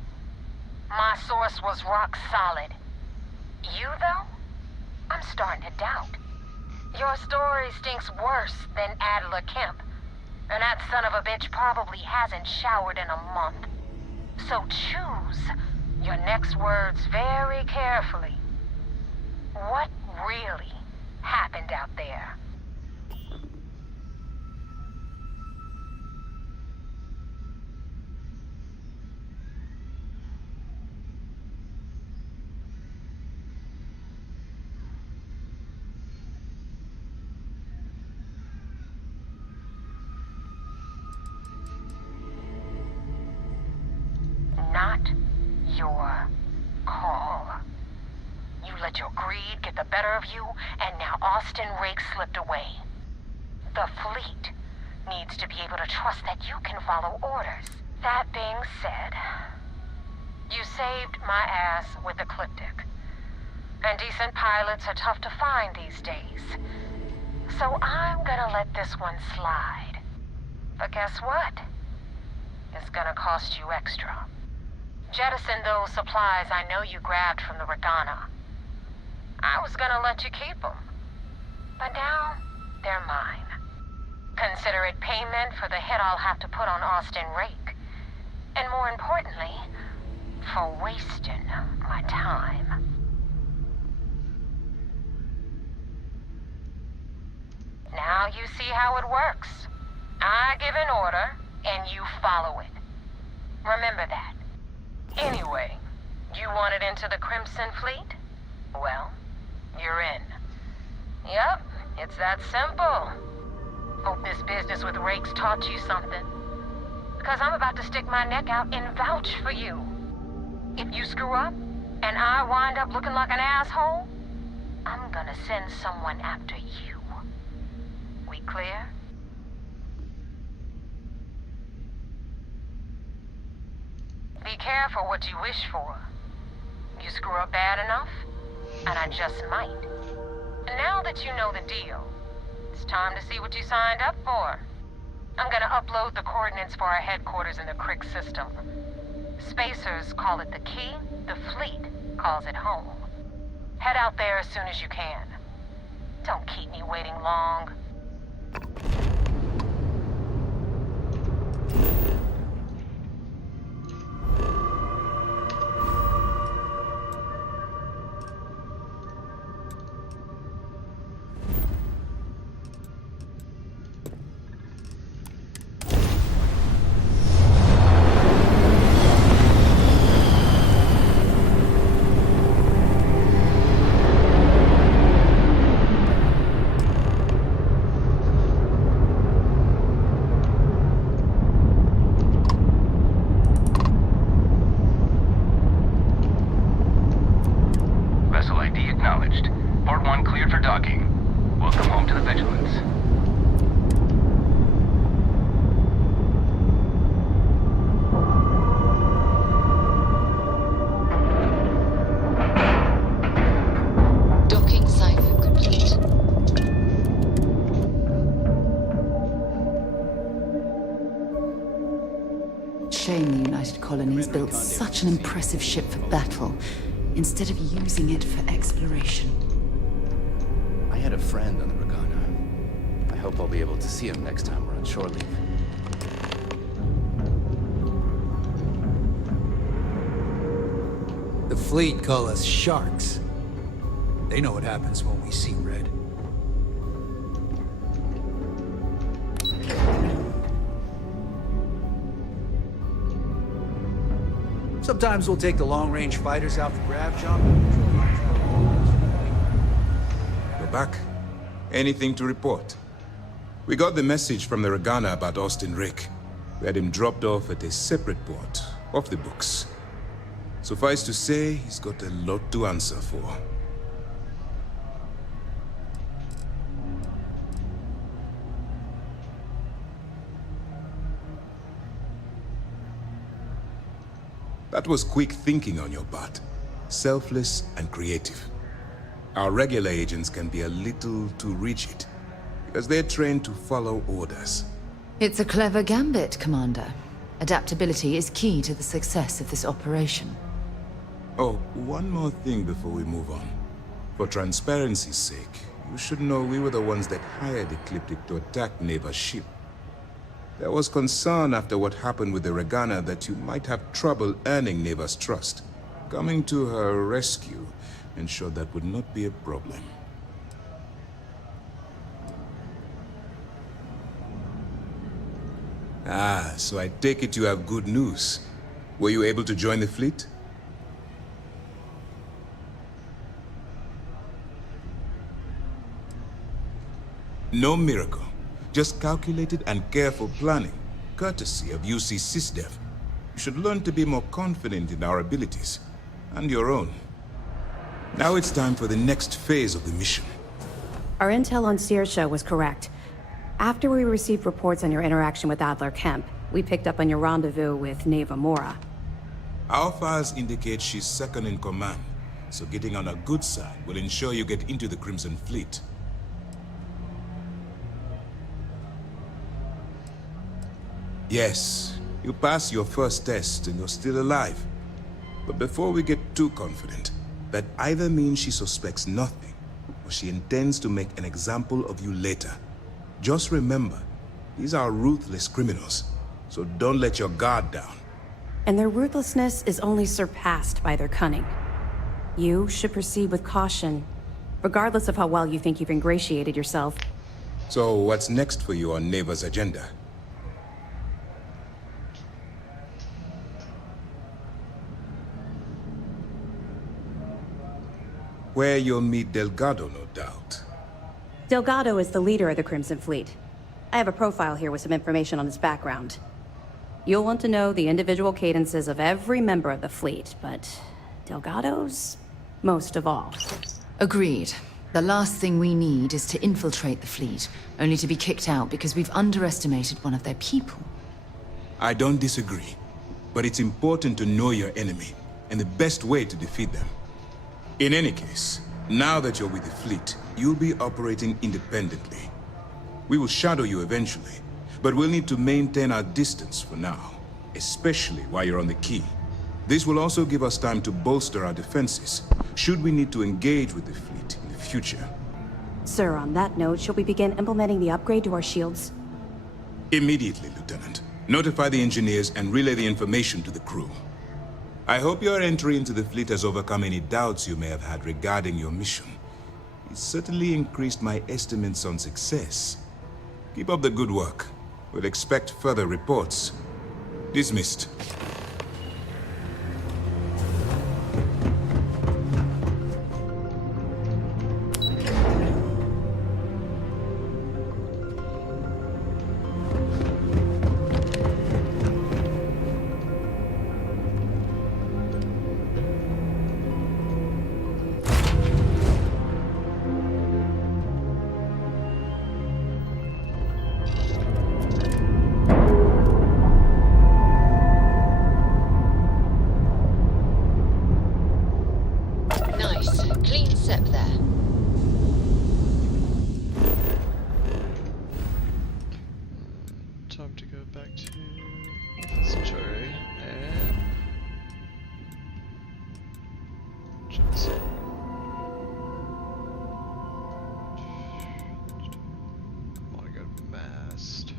My source was rock solid. You, though? I'm starting to doubt. Your story stinks worse than Adler Kemp. And that son of a bitch probably hasn't showered in a month. So choose your next words very carefully. What really happened out there? your call. You let your greed get the better of you, and now Austin Rake slipped away. The fleet needs to be able to trust that you can follow orders. That being said, you saved my ass with Ecliptic. And decent pilots are tough to find these days. So I'm gonna let this one slide. But guess what? It's gonna cost you extra. Jettison those supplies I know you grabbed from the Regana. I was gonna let you keep them. But now, they're mine. Consider it payment for the hit I'll have to put on Austin Rake. And more importantly, for wasting my time. Now you see how it works. I give an order, and you follow it. Remember that. Anyway, you wanted into the Crimson Fleet? Well, you're in. Yep, it's that simple. Hope this business with Rakes taught you something. Because I'm about to stick my neck out and vouch for you. If you screw up, and I wind up looking like an asshole, I'm gonna send someone after you. We clear? Be careful what you wish for. You screw up bad enough, and I just might. And now that you know the deal, it's time to see what you signed up for. I'm gonna upload the coordinates for our headquarters in the Crick system. Spacers call it the key, the fleet calls it home. Head out there as soon as you can. Don't keep me waiting long. Shame the United Colonies built such an impressive ship for battle, instead of using it for exploration. I had a friend on the Regana. I hope I'll be able to see him next time we're on shore leave. The fleet call us sharks. They know what happens when we see red. Sometimes we'll take the long-range fighters out for grav jump. We're back. Anything to report? We got the message from the Regana about Austin Rake. We had him dropped off at a separate port, off the books. Suffice to say, he's got a lot to answer for. That was quick thinking on your part. Selfless and creative. Our regular agents can be a little too rigid, because they're trained to follow orders. It's a clever gambit, Commander. Adaptability is key to the success of this operation. Oh, one more thing before we move on. For transparency's sake, you should know we were the ones that hired Ecliptic to attack Neva's ship. There was concern after what happened with the Regana that you might have trouble earning Neva's trust. Coming to her rescue ensured that would not be a problem. Ah, so I take it you have good news. Were you able to join the fleet? No miracle. Just calculated and careful planning, courtesy of UC SysDev. You should learn to be more confident in our abilities, and your own. Now it's time for the next phase of the mission. Our intel on Saoirse was correct. After we received reports on your interaction with Adler Kemp, we picked up on your rendezvous with Neva Mora. Our files indicate she's second in command, so getting on her good side will ensure you get into the Crimson Fleet. Yes, you passed your first test and you're still alive. But before we get too confident, that either means she suspects nothing, or she intends to make an example of you later. Just remember, these are ruthless criminals, so don't let your guard down. And their ruthlessness is only surpassed by their cunning. You should proceed with caution, regardless of how well you think you've ingratiated yourself. So what's next for you on Neva's agenda? Where you'll meet Delgado, no doubt. Delgado is the leader of the Crimson Fleet. I have a profile here with some information on his background. You'll want to know the individual cadences of every member of the fleet, but Delgado's most of all. Agreed. The last thing we need is to infiltrate the fleet, only to be kicked out because we've underestimated one of their people. I don't disagree, but it's important to know your enemy, and the best way to defeat them. In any case, now that you're with the fleet, you'll be operating independently. We will shadow you eventually, but we'll need to maintain our distance for now, especially while you're on the key. This will also give us time to bolster our defenses, should we need to engage with the fleet in the future. Sir, on that note, shall we begin implementing the upgrade to our shields? Immediately, Lieutenant. Notify the engineers and relay the information to the crew. I hope your entry into the fleet has overcome any doubts you may have had regarding your mission. It certainly increased my estimates on success. Keep up the good work. We'll expect further reports. Dismissed. Nice. Clean sep there. Time to go back to inventory and just I want to go to mast.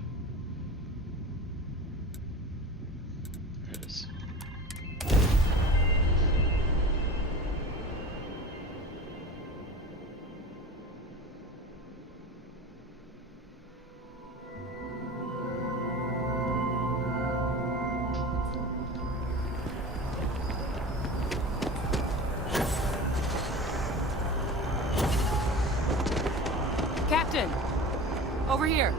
There it is. Captain! Over here!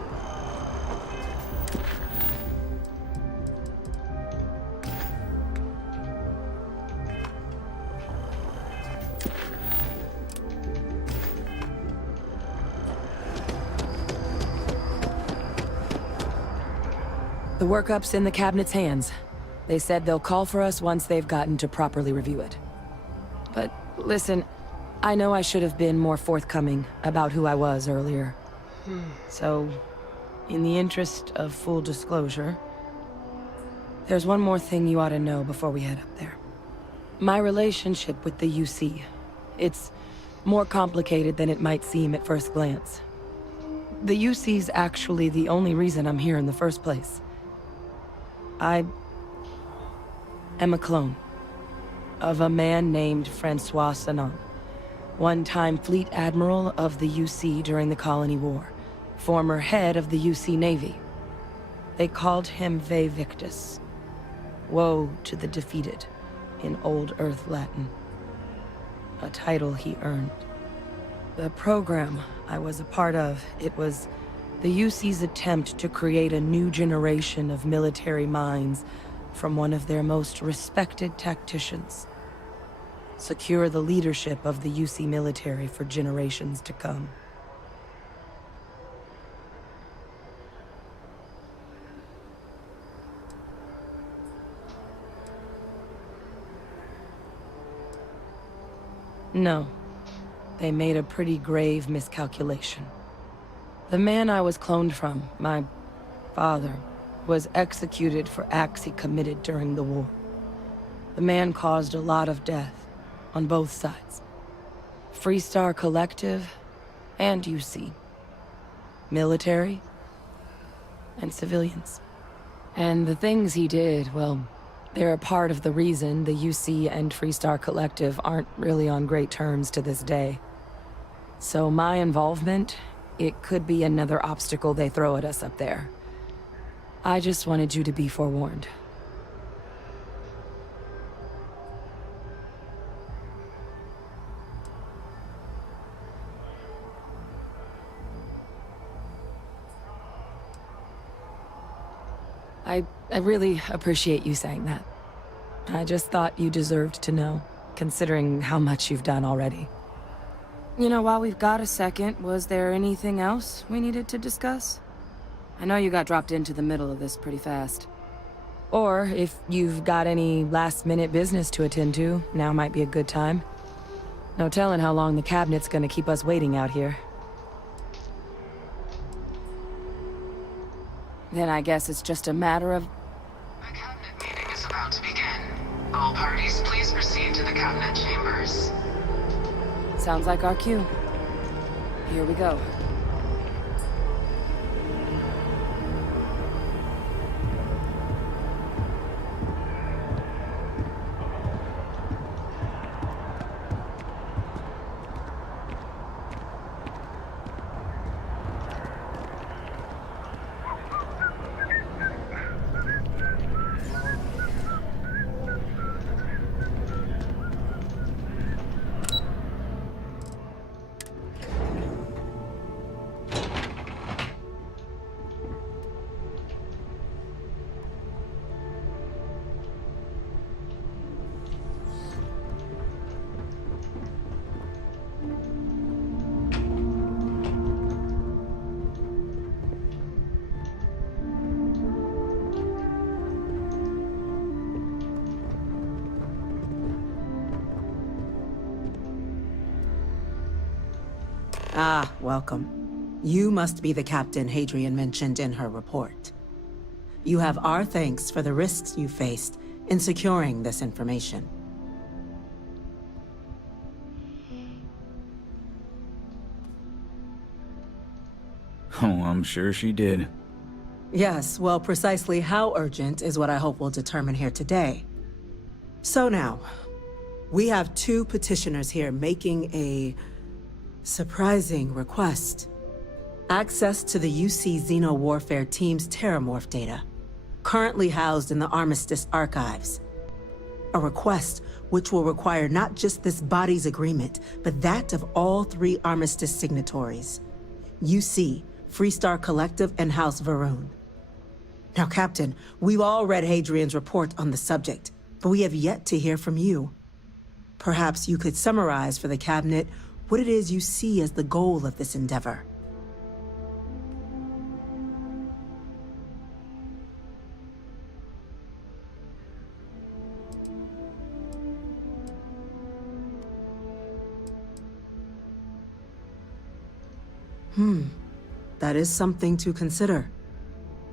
The workup's in the cabinet's hands. They said they'll call for us once they've gotten to properly review it. But listen, I know I should have been more forthcoming about who I was earlier. So, in the interest of full disclosure, there's one more thing you ought to know before we head up there. My relationship with the UC. It's more complicated than it might seem at first glance. The UC's actually the only reason I'm here in the first place. I am a clone of a man named Francois Sanon, one-time fleet admiral of the UC during the Colony War, former head of the UC Navy. They called him Ve Victus, woe to the defeated, in Old Earth Latin, a title he earned. The program I was a part of, it was the UC's attempt to create a new generation of military minds from one of their most respected tacticians. Secure the leadership of the UC military for generations to come. No. They made a pretty grave miscalculation. The man I was cloned from, my father, was executed for acts he committed during the war. The man caused a lot of death, on both sides. Freestar Collective, and UC. Military, and civilians. And the things he did, well, they're a part of the reason the UC and Freestar Collective aren't really on great terms to this day. So my involvement, it could be another obstacle they throw at us up there. I just wanted you to be forewarned. I really appreciate you saying that. I just thought you deserved to know, considering how much you've done already. You know, while we've got a second, was there anything else we needed to discuss? I know you got dropped into the middle of this pretty fast. Or, if you've got any last-minute business to attend to, now might be a good time. No telling how long the cabinet's gonna keep us waiting out here. Then I guess it's just a matter of... The cabinet meeting is about to begin. All parties, please proceed to the cabinet chambers. Sounds like our cue. Here we go. Ah, welcome. You must be the captain Hadrian mentioned in her report. You have our thanks for the risks you faced in securing this information. Oh, I'm sure she did. Yes, well, precisely how urgent is what I hope we'll determine here today. So now, we have two petitioners here making a surprising request. Access to the UC Xeno Warfare Team's Terramorph data, currently housed in the Armistice archives. A request which will require not just this body's agreement, but that of all three Armistice signatories. UC, Freestar Collective, and House Varun. Now, Captain, we've all read Hadrian's report on the subject, but we have yet to hear from you. Perhaps you could summarize for the Cabinet what it is you see as the goal of this endeavor. That is something to consider.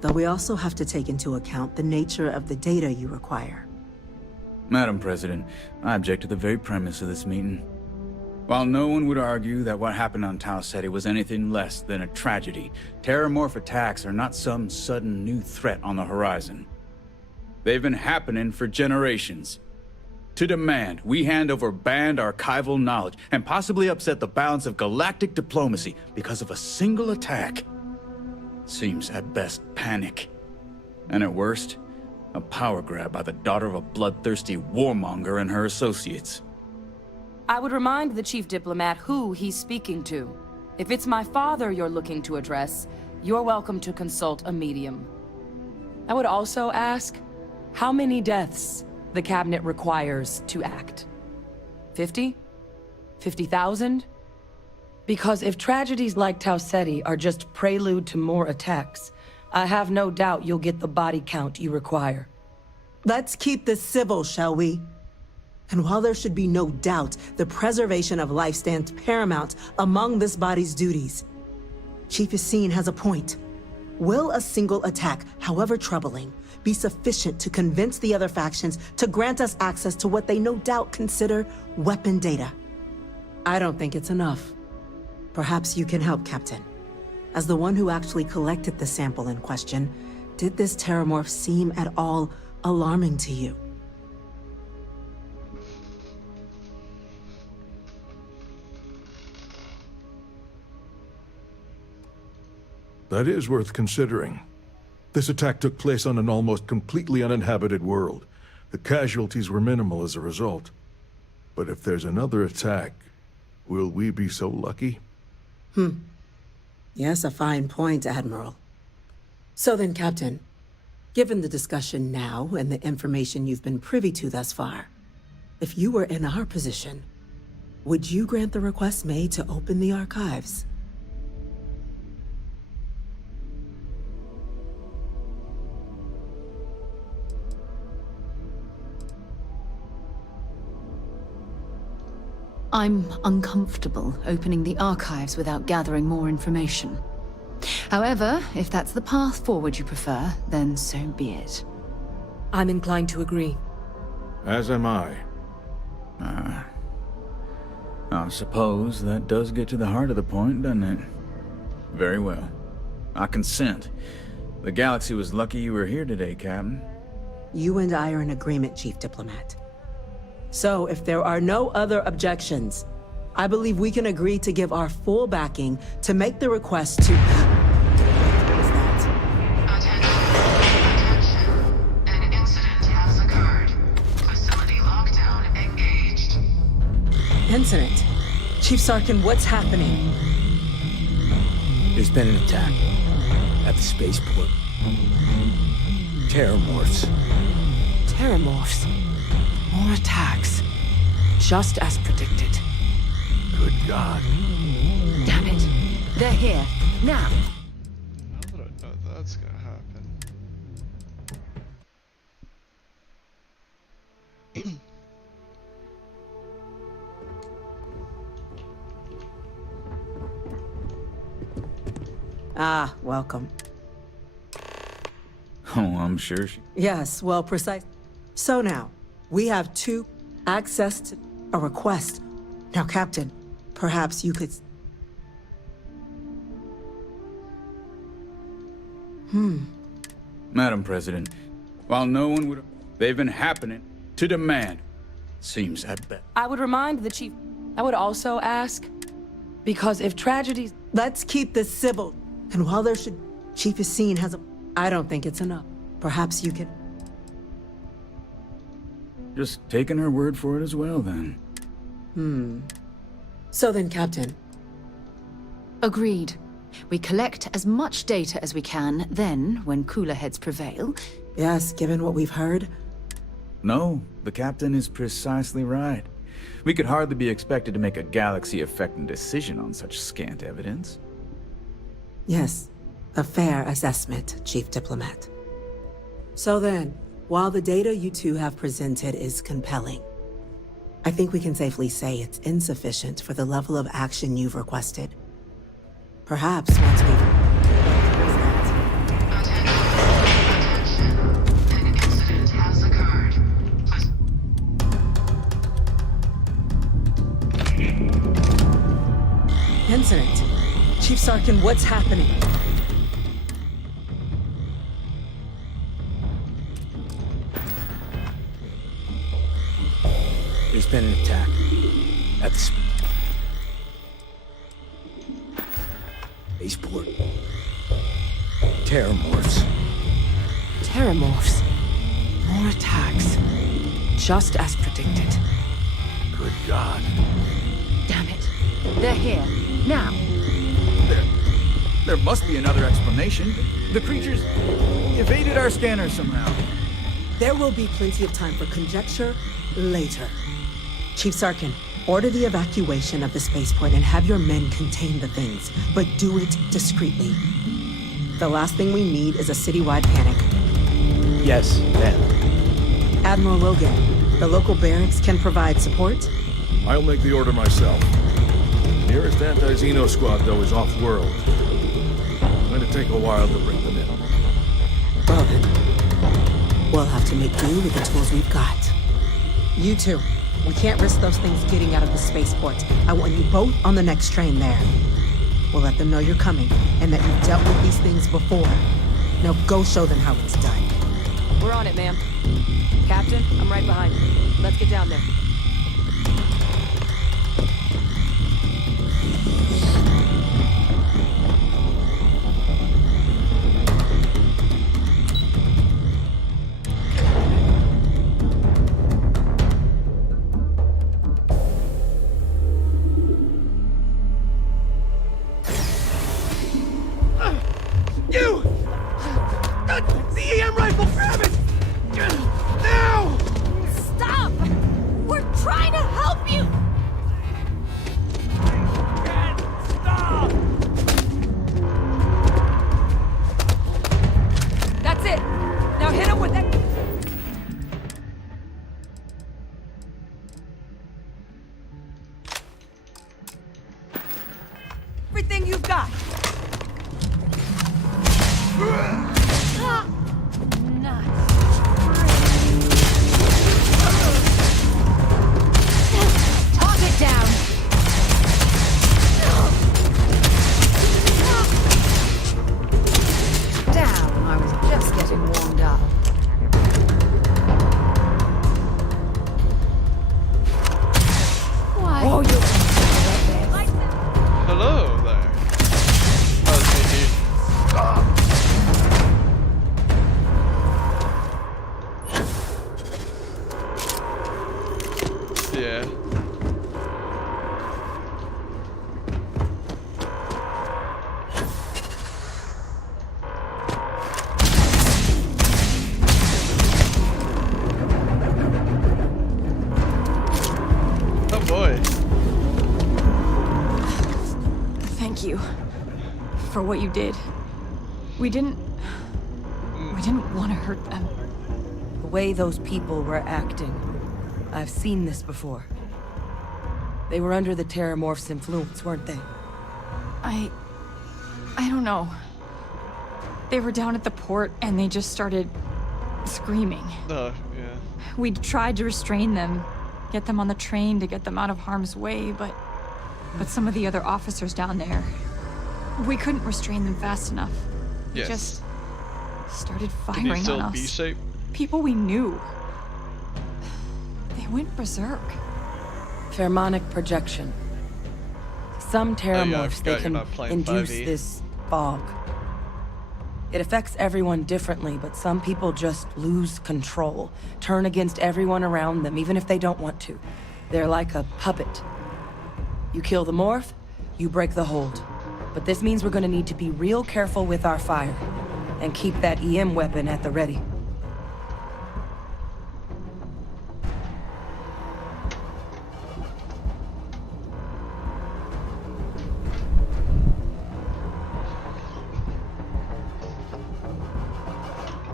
Though we also have to take into account the nature of the data you require. Madam President, I object to the very premise of this meeting. While no one would argue that what happened on Tau Ceti was anything less than a tragedy, Terramorph attacks are not some sudden new threat on the horizon. They've been happening for generations. To demand we hand over banned archival knowledge and possibly upset the balance of galactic diplomacy because of a single attack seems at best panic. And at worst, a power grab by the daughter of a bloodthirsty warmonger and her associates. I would remind the Chief Diplomat who he's speaking to. If it's my father you're looking to address, you're welcome to consult a medium. I would also ask, how many deaths the cabinet requires to act? 50? 50,000? Because if tragedies like Tau Ceti are just prelude to more attacks, I have no doubt you'll get the body count you require. Let's keep this civil, shall we? And while there should be no doubt, the preservation of life stands paramount among this body's duties. Chief Yassine has a point. Will a single attack, however troubling, be sufficient to convince the other factions to grant us access to what they no doubt consider weapon data? I don't think it's enough. Perhaps you can help, Captain. As the one who actually collected the sample in question, did this terramorph seem at all alarming to you? That is worth considering. This attack took place on an almost completely uninhabited world. The casualties were minimal as a result. But if there's another attack, will we be so lucky? Yes, a fine point, Admiral. So then, Captain, given the discussion now and the information you've been privy to thus far, if you were in our position, would you grant the request made to open the archives? I'm uncomfortable opening the archives without gathering more information. However, if that's the path forward you prefer, then so be it. I'm inclined to agree. As am I. I suppose that does get to the heart of the point, doesn't it? Very well. I consent. The galaxy was lucky you were here today, Captain. You and I are in agreement, Chief Diplomat. So, if there are no other objections, I believe we can agree to give our full backing to make the request to... What was that? Attention. An incident has occurred. Facility lockdown engaged. Incident? Chief Sarkin, what's happening? There's been an attack at the spaceport. Terramorphs. Terramorphs. More attacks. Just as predicted. Good God. Damn it. They're here. Now. Now that I know that's gonna happen. Ah, welcome. Oh, I'm sure she... Yes, well, precise. So now, we have access to a request. Now, Captain, perhaps you could... Madam President, while no one would... They've been happening to demand. Seems I'd bet. I would remind the Chief... I would also ask, because if tragedies... Let's keep this civil. And while there should... Chief Yassine has a... I don't think it's enough. Perhaps you can... Just taking her word for it as well, then. So then, Captain. Agreed. We collect as much data as we can, then, when cooler heads prevail... Yes, given what we've heard. No, the captain is precisely right. We could hardly be expected to make a galaxy-affecting decision on such scant evidence. Yes, a fair assessment, Chief Diplomat. So then, while the data you two have presented is compelling, I think we can safely say it's insufficient for the level of action you've requested. Perhaps once we've... Attention. An incident has occurred. Incident? Chief Sarkin, what's happening? There's been an attack at the spaceport. Terramorphs. Terramorphs. More attacks. Just as predicted. Good God. Damn it. They're here. Now. There must be another explanation. The creatures evaded our scanners somehow. There will be plenty of time for conjecture later. Chief Sarkin, order the evacuation of the spaceport and have your men contain the things, but do it discreetly. The last thing we need is a citywide panic. Yes, ma'am. Admiral Logan, the local barracks can provide support? I'll make the order myself. The nearest anti-Xeno squad, though, is off-world. It's going to take a while to bring them in. Well then, we'll have to make do with the tools we've got. You two, we can't risk those things getting out of the spaceport. I want you both on the next train there. We'll let them know you're coming, and that you've dealt with these things before. Now go show them how it's done. We're on it, ma'am. Captain, I'm right behind you. Let's get down there. You! The EM rifle, grab it! Now! Stop! We're trying to help you! Stop! That's it! Now hit him with that... Everything you've got! Target down! Damn, I was just getting warmed up. Why? Oh, you're... Hello there. How's it, dude? Yeah. Oh boy. Thank you for what you did. We didn't want to hurt them. The way those people were acting. I've seen this before. They were under the Terramorph's influence, weren't they? I don't know. They were down at the port and they just started screaming. Yeah. We tried to restrain them, get them on the train to get them out of harm's way, but some of the other officers down there, we couldn't restrain them fast enough. They Yes. just started Can you firing still on B us. shape? People we knew. They went berserk. Pheromonic projection. Some Oh, yeah, I Terramorphs, forgot they you're can not playing induce 5e. this fog. It affects everyone differently, but some people just lose control, turn against everyone around them, even if they don't want to. They're like a puppet. You kill the morph, you break the hold. But this means we're gonna need to be real careful with our fire, and keep that EM weapon at the ready.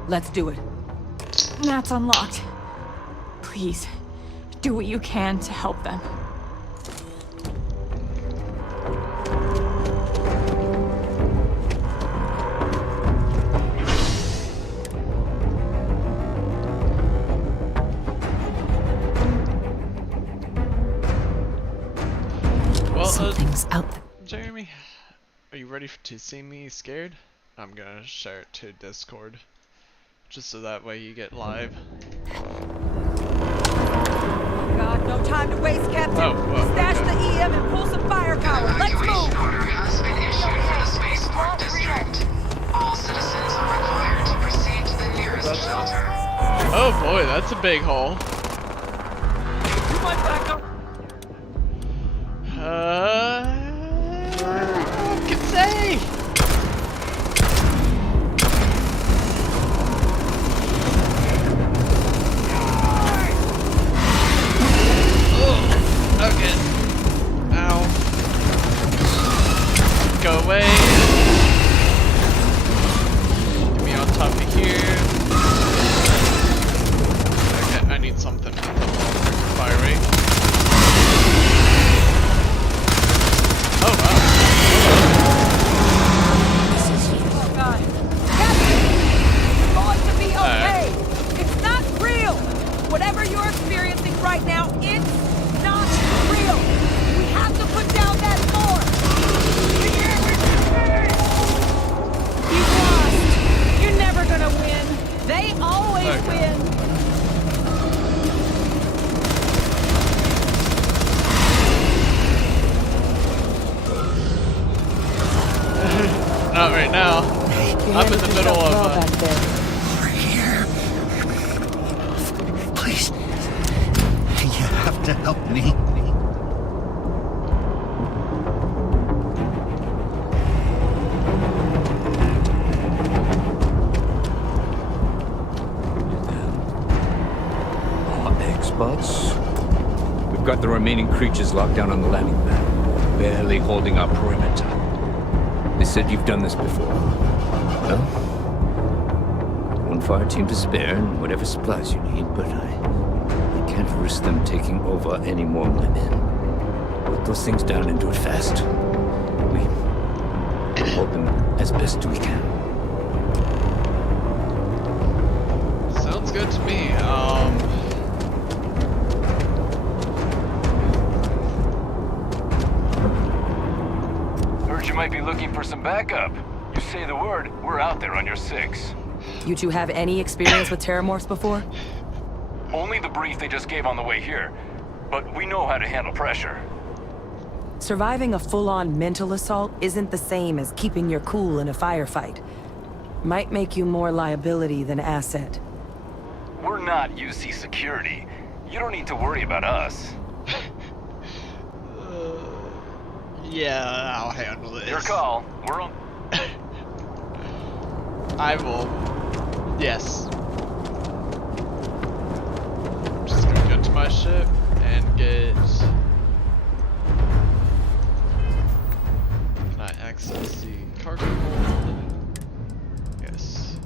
Let's do it. That's unlocked. Please, do what you can to help them. Well, Something's out there. Jeremy, are you ready to see me scared? I'm gonna share it to Discord, just so that way you get live. God, no time to waste, Captain. Oh, whoa, Stash okay. the EM and pull some firepower. Let's move. Order has been issued for the spaceport district. All citizens are required to proceed to the nearest shelter. Oh boy, that's a big hole. You might back up. Who can say? bots? We've got the remaining creatures locked down on the landing pad, barely holding our perimeter. They said you've done this before. Well, one fire team to spare and whatever supplies you need, but I can't risk them taking over any more of my men. Put those things down and do it fast. We hold them as best we can. Sounds good to me. Heard you might be looking for some backup. You say the word, we're out there on your 6. You two have any experience with terramorphs before? Only the brief they just gave on the way here. But we know how to handle pressure. Surviving a full-on mental assault isn't the same as keeping your cool in a firefight. Might make you more liability than asset. We're not UC security. You don't need to worry about us. Yeah, I'll handle this. Your call. We're on. I will. Yes. I'm just gonna go to my ship and get. Can I access the cargo hold? Yes.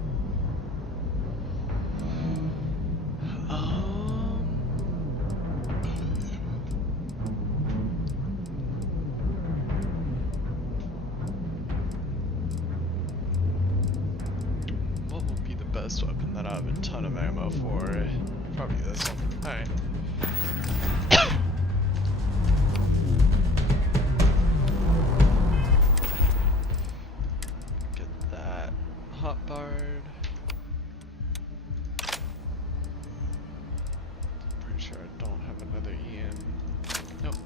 What will be the best weapon that I have a ton of ammo for? Probably this one. Alright. Get that hotbard. Pretty sure I don't have another EM. Nope.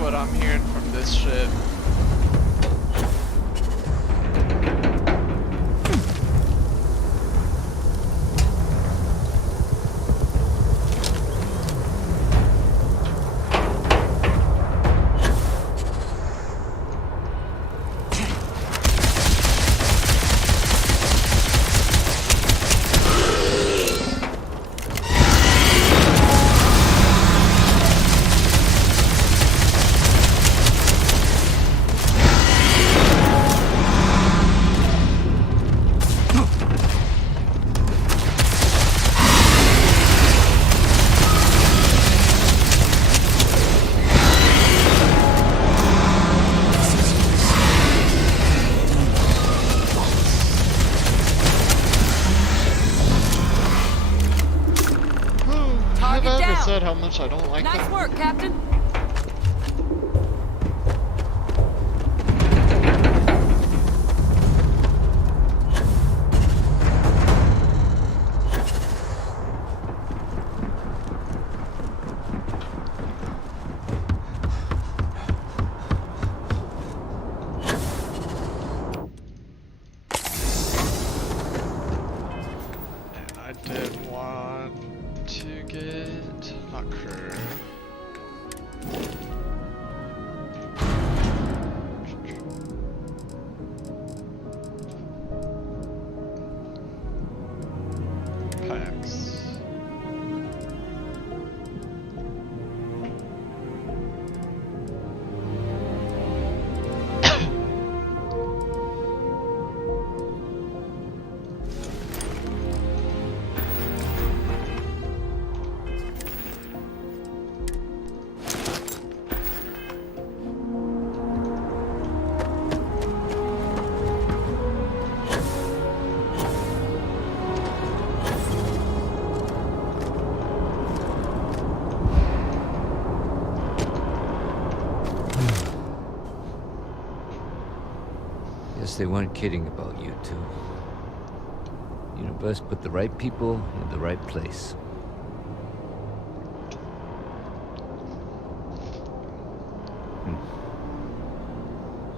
What I'm hearing from this ship. Said how much I don't like nice them. Work, Captain. packs. Guess they weren't kidding about you two. Universe put the right people in the right place.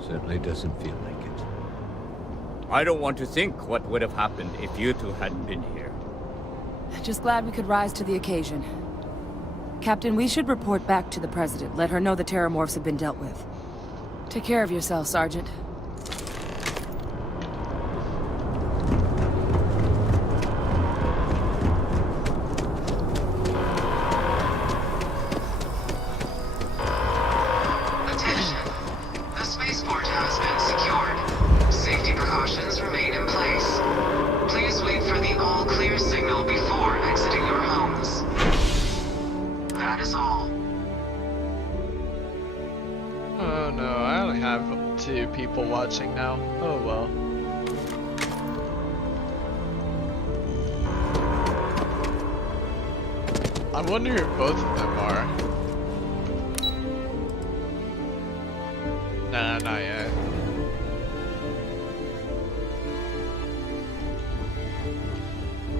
Certainly doesn't feel like it. I don't want to think what would have happened if you two hadn't been here. Just glad we could rise to the occasion. Captain, we should report back to the President. Let her know the Terramorphs have been dealt with. Take care of yourself, Sergeant. Attention. The spaceport has been secured. Safety precautions remain in place. Please wait for the all-clear signal before exiting your homes. That is all. Oh no, I only have 2 people watching now. Oh well. I wonder who both of them are. Nah, not yet.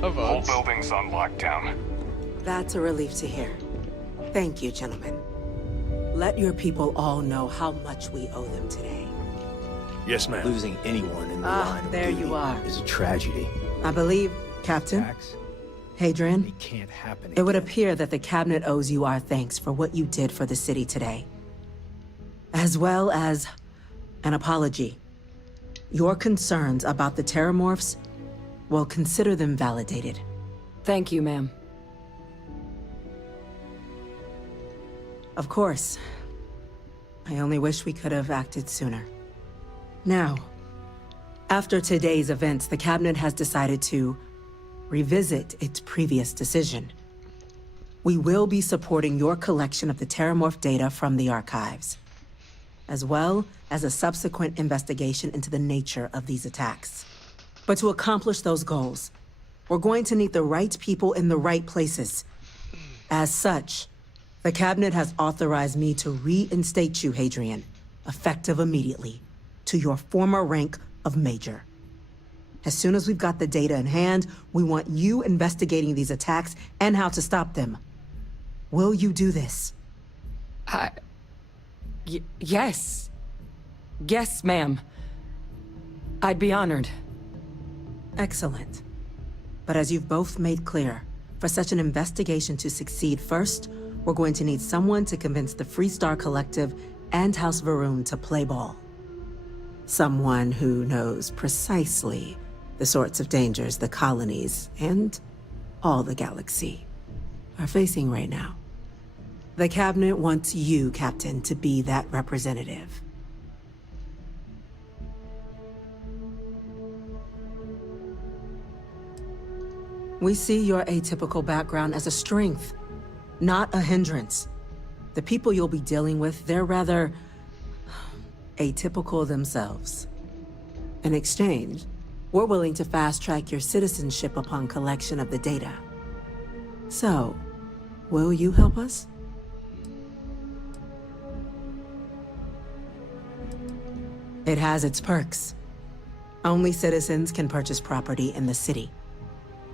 All buildings on lockdown. That's a relief to hear. Thank you, gentlemen. Let your people all know how much we owe them today. Yes, ma'am. Losing anyone in the line of there duty you are. is a tragedy. I believe, Captain. Hadrian, It can't happen. it would appear that the Cabinet owes you our thanks for what you did for the city today. As well as an apology. Your concerns about the Terramorphs, well, consider them validated. Thank you, ma'am. Of course. I only wish we could have acted sooner. Now, after today's events, the Cabinet has decided to revisit its previous decision. We will be supporting your collection of the Terramorph data from the archives, as well as a subsequent investigation into the nature of these attacks. But to accomplish those goals, we're going to need the right people in the right places. As such, the Cabinet has authorized me to reinstate you, Hadrian, effective immediately, to your former rank of Major. As soon as we've got the data in hand, we want you investigating these attacks and how to stop them. Will you do this? Yes. Yes, ma'am. I'd be honored. Excellent. But as you've both made clear, for such an investigation to succeed, first, we're going to need someone to convince the Freestar Collective and House Varun to play ball. Someone who knows precisely the sorts of dangers the colonies and all the galaxy are facing right now. The Cabinet wants you, Captain, to be that representative. We see your atypical background as a strength, not a hindrance. The people you'll be dealing with, they're rather atypical themselves. In exchange, we're willing to fast-track your citizenship upon collection of the data. So, will you help us? It has its perks. Only citizens can purchase property in the city.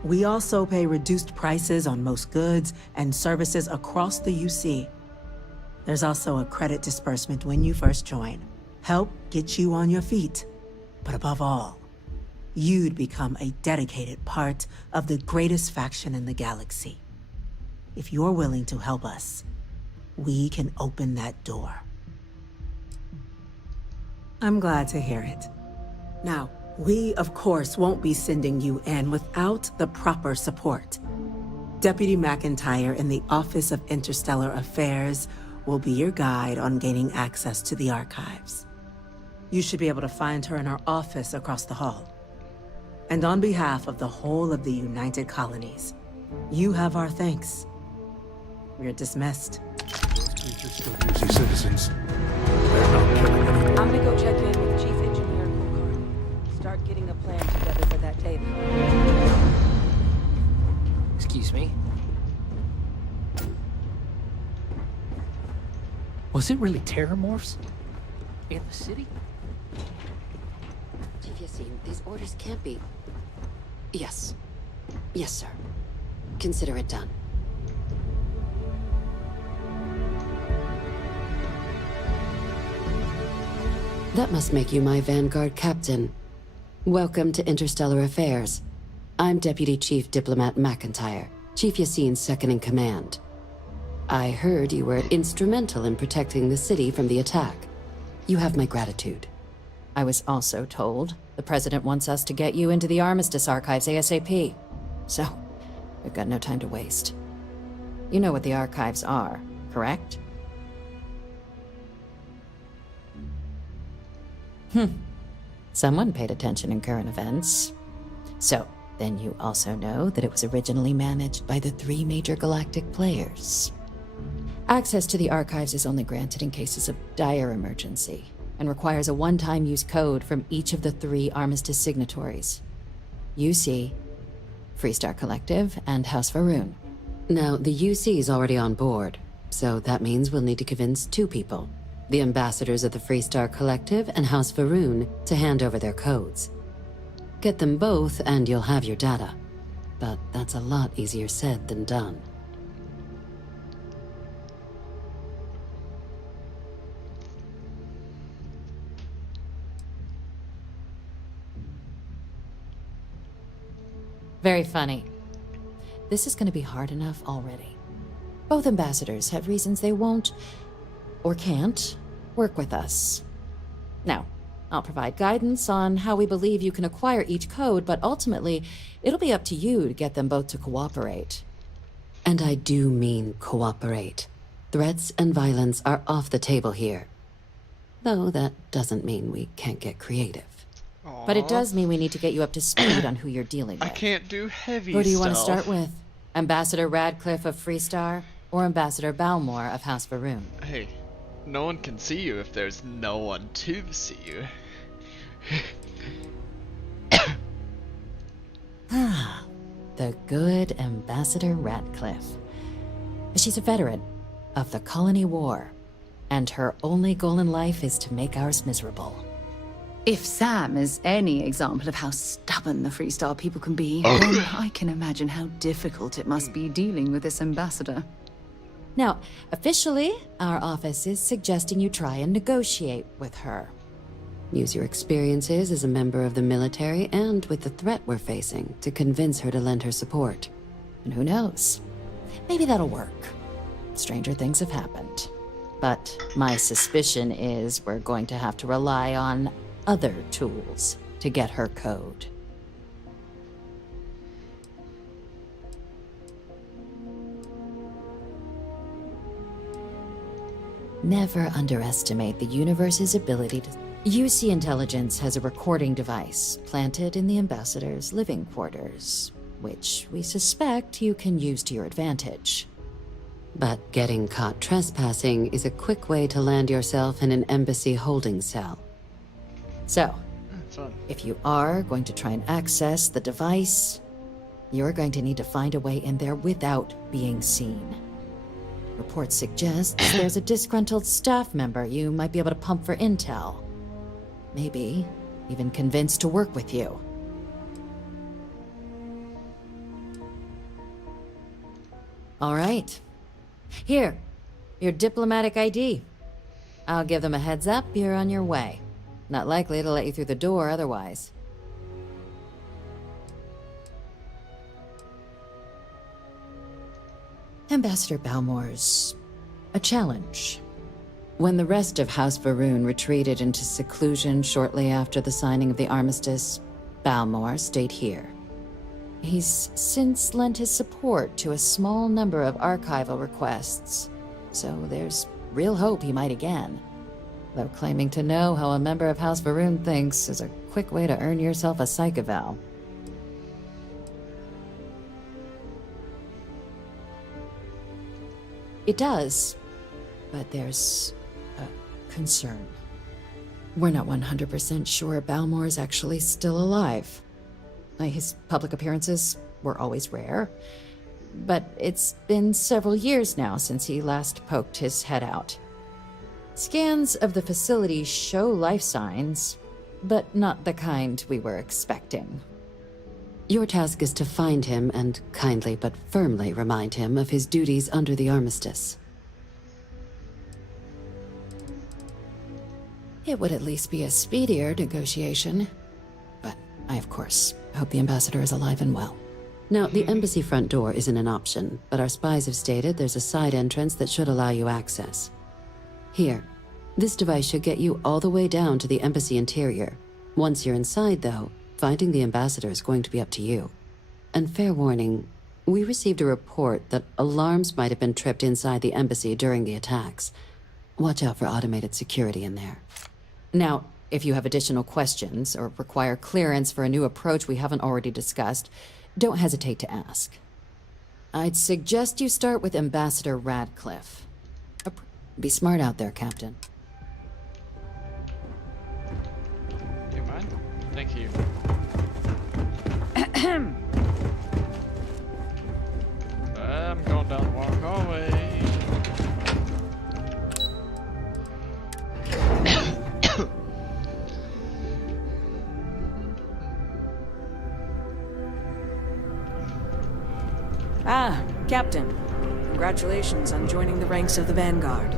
We also pay reduced prices on most goods and services across the UC. There's also a credit disbursement when you first join. Help get you on your feet. But above all, you'd become a dedicated part of the greatest faction in the galaxy. If you're willing to help us, we can open that door. I'm glad to hear it. Now, We, of course, won't be sending you in without the proper support. Deputy McIntyre in the Office of Interstellar Affairs will be your guide on gaining access to the archives. You should be able to find her in her office across the hall. And on behalf of the whole of the United Colonies, you have our thanks. We're dismissed. Those creatures still easy citizens. They're not killing anyone. I'm gonna go check in with Chief Engineer Kokar. Start getting a plan together for that table. Excuse me? Was it really terramorphs? In the city? Chief Yassine, these orders can't be... Yes. Yes, sir. Consider it done. That must make you my Vanguard captain. Welcome to Interstellar Affairs. I'm Deputy Chief Diplomat McIntyre, Chief Yassine's second-in-command. I heard you were instrumental in protecting the city from the attack. You have my gratitude. I was also told the President wants us to get you into the Armistice archives ASAP. So, we've got no time to waste. You know what the archives are, correct? Someone paid attention in current events. So, then you also know that it was originally managed by the 3 major galactic players. Access to the archives is only granted in cases of dire emergency, and requires a one-time use code from each of the 3 Armistice signatories. UC, Freestar Collective, and House Varun. Now, the UC is already on board, so that means we'll need to convince 2 people. The ambassadors of the Freestar Collective and House Varun to hand over their codes. Get them both and you'll have your data. But that's a lot easier said than done. Very funny. This is going to be hard enough already. Both ambassadors have reasons they won't, or can't, work with us. Now, I'll provide guidance on how we believe you can acquire each code, but ultimately, it'll be up to you to get them both to cooperate. And I do mean cooperate. Threats and violence are off the table here. Though that doesn't mean we can't get creative. Aww. But it does mean we need to get you up to speed on who you're dealing with. I can't do heavy Who do you stuff. want to start with? Ambassador Radcliffe of Freestar, or Ambassador Balmore of House Varun? Hey, no one can see you if there's no one to see you. The good Ambassador Radcliffe. She's a veteran of the Colony War, and her only goal in life is to make ours miserable. If Sam is any example of how stubborn the Freestar people can be, then I can imagine how difficult it must be dealing with this ambassador. Now, officially, our office is suggesting you try and negotiate with her. Use your experiences as a member of the military and with the threat we're facing to convince her to lend her support. And who knows? Maybe that'll work. Stranger things have happened. But my suspicion is we're going to have to rely on other tools to get her code. Never underestimate the universe's ability to... UC Intelligence has a recording device planted in the ambassador's living quarters, which we suspect you can use to your advantage. But getting caught trespassing is a quick way to land yourself in an embassy holding cell. So, if you are going to try and access the device, you're going to need to find a way in there without being seen. Reports suggest there's a disgruntled staff member you might be able to pump for intel. Maybe even convince to work with you. All right. Here, your diplomatic ID. I'll give them a heads up you're on your way. Not likely to let you through the door otherwise. Ambassador Balmore's a challenge. When the rest of House Varun retreated into seclusion shortly after the signing of the armistice, Balmor stayed here. He's since lent his support to a small number of archival requests, so there's real hope he might again. Though claiming to know how a member of House Varun thinks is a quick way to earn yourself a psych eval. It does, but there's a concern. We're not 100% sure Balmor is actually still alive. His public appearances were always rare, but it's been several years now since he last poked his head out. Scans of the facility show life signs, but not the kind we were expecting. Your task is to find him and kindly but firmly remind him of his duties under the armistice. It would at least be a speedier negotiation, but I, of course, hope the ambassador is alive and well. Now, the embassy front door isn't an option, but our spies have stated there's a side entrance that should allow you access. Here, this device should get you all the way down to the embassy interior. Once you're inside, though, finding the ambassador is going to be up to you. And fair warning, we received a report that alarms might have been tripped inside the embassy during the attacks. Watch out for automated security in there. Now, if you have additional questions or require clearance for a new approach we haven't already discussed, don't hesitate to ask. I'd suggest you start with Ambassador Radcliffe. Be smart out there, Captain. You mind? Thank you. I'm going down the wrong hallway. Ah, Captain. Congratulations on joining the ranks of the Vanguard.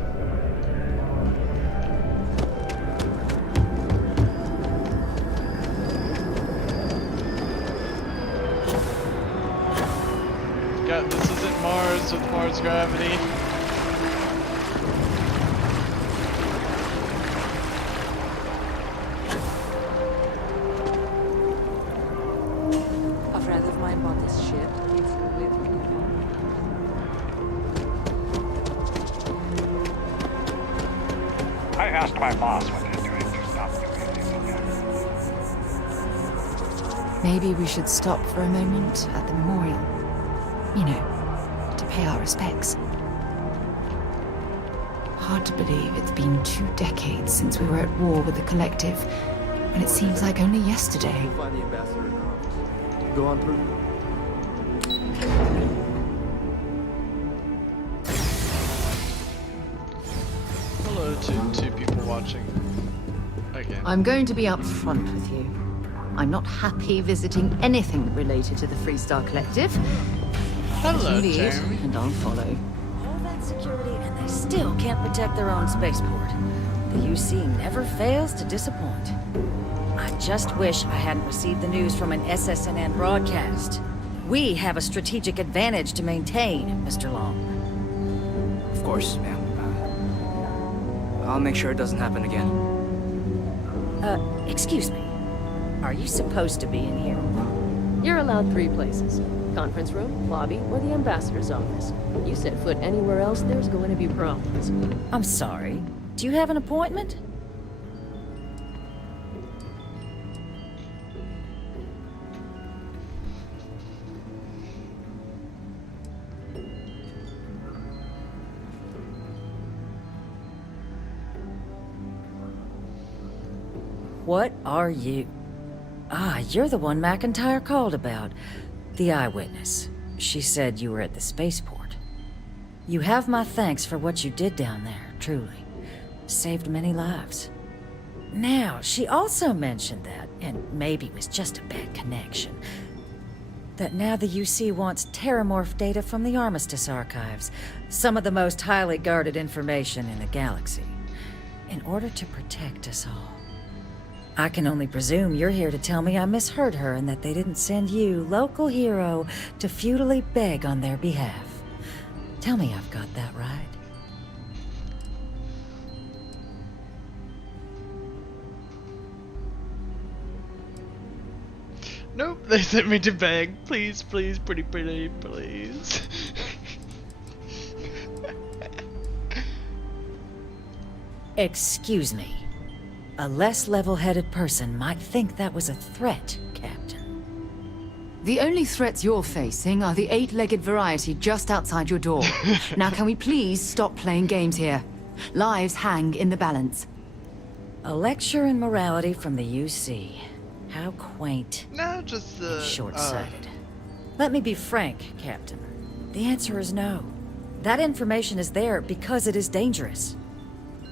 Yeah, this isn't Mars with Mars gravity. A friend of mine bought this ship. I asked my boss what they're doing to stop doing. Maybe we should stop for a moment at the memorial. You know, to pay our respects. Hard to believe it's been 2 decades since we were at war with the Collective, and it seems like only yesterday. We'll find the ambassador in our office. Go on through. Hello to 2 people watching. Again. I'm going to be upfront with you. I'm not happy visiting anything related to the Freestar Collective. Hello, You lead, Jeremy. and I'll follow. All that security and they still can't protect their own spaceport. The UC never fails to disappoint. I just wish I hadn't received the news from an SSNN broadcast. We have a strategic advantage to maintain, Mr. Long. Of course, ma'am. I'll make sure it doesn't happen again. Excuse me. Are you supposed to be in here? You're allowed 3 places. Conference room, lobby, or the ambassador's office. You set foot anywhere else, there's going to be problems. I'm sorry. Do you have an appointment? What are you? Ah, you're the one McIntyre called about. The eyewitness. She said you were at the spaceport. You have my thanks for what you did down there, truly. Saved many lives. Now, she also mentioned that, and maybe it was just a bad connection, that now the UC wants terramorph data from the Armistice archives, some of the most highly guarded information in the galaxy, in order to protect us all. I can only presume you're here to tell me I misheard her and that they didn't send you, local hero, to futilely beg on their behalf. Tell me I've got that right. Nope, they sent me to beg. Please, please, pretty, please. Excuse me. A less level-headed person might think that was a threat, Captain. The only threats you're facing are the 8-legged variety just outside your door. Now can we please stop playing games here? Lives hang in the balance. A lecture in morality from the UC. How quaint. No, just and short-sighted. Let me be frank, Captain. The answer is no. That information is there because it is dangerous.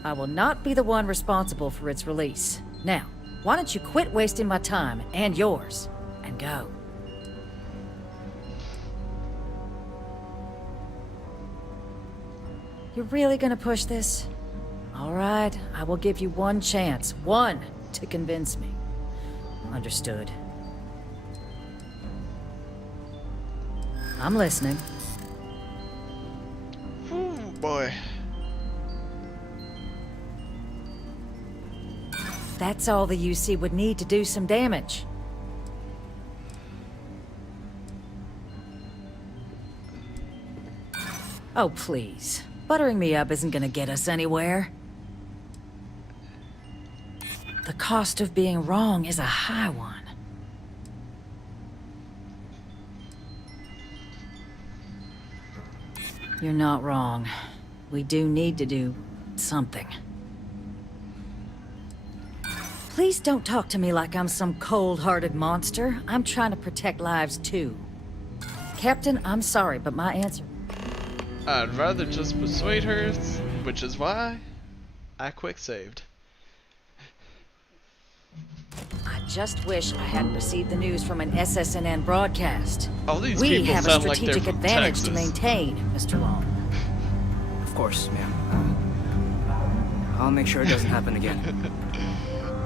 I will not be the one responsible for its release. Now, why don't you quit wasting my time and yours, and go? You're really gonna push this? All right, I will give you one chance. One to convince me. Understood. I'm listening. Ooh, boy. That's all the UC would need to do some damage. Oh, please. Buttering me up isn't gonna get us anywhere. The cost of being wrong is a high one. You're not wrong. We do need to do something. Please don't talk to me like I'm some cold-hearted monster. I'm trying to protect lives too. Captain, I'm sorry, but my answer... I'd rather just persuade her, which is why I quick saved. I just wish I hadn't received the news from an SSNN broadcast. All these we people have a sound like they're strategic from advantage Texas. to maintain, Mr. Long. Of course, ma'am. I'll make sure it doesn't happen again.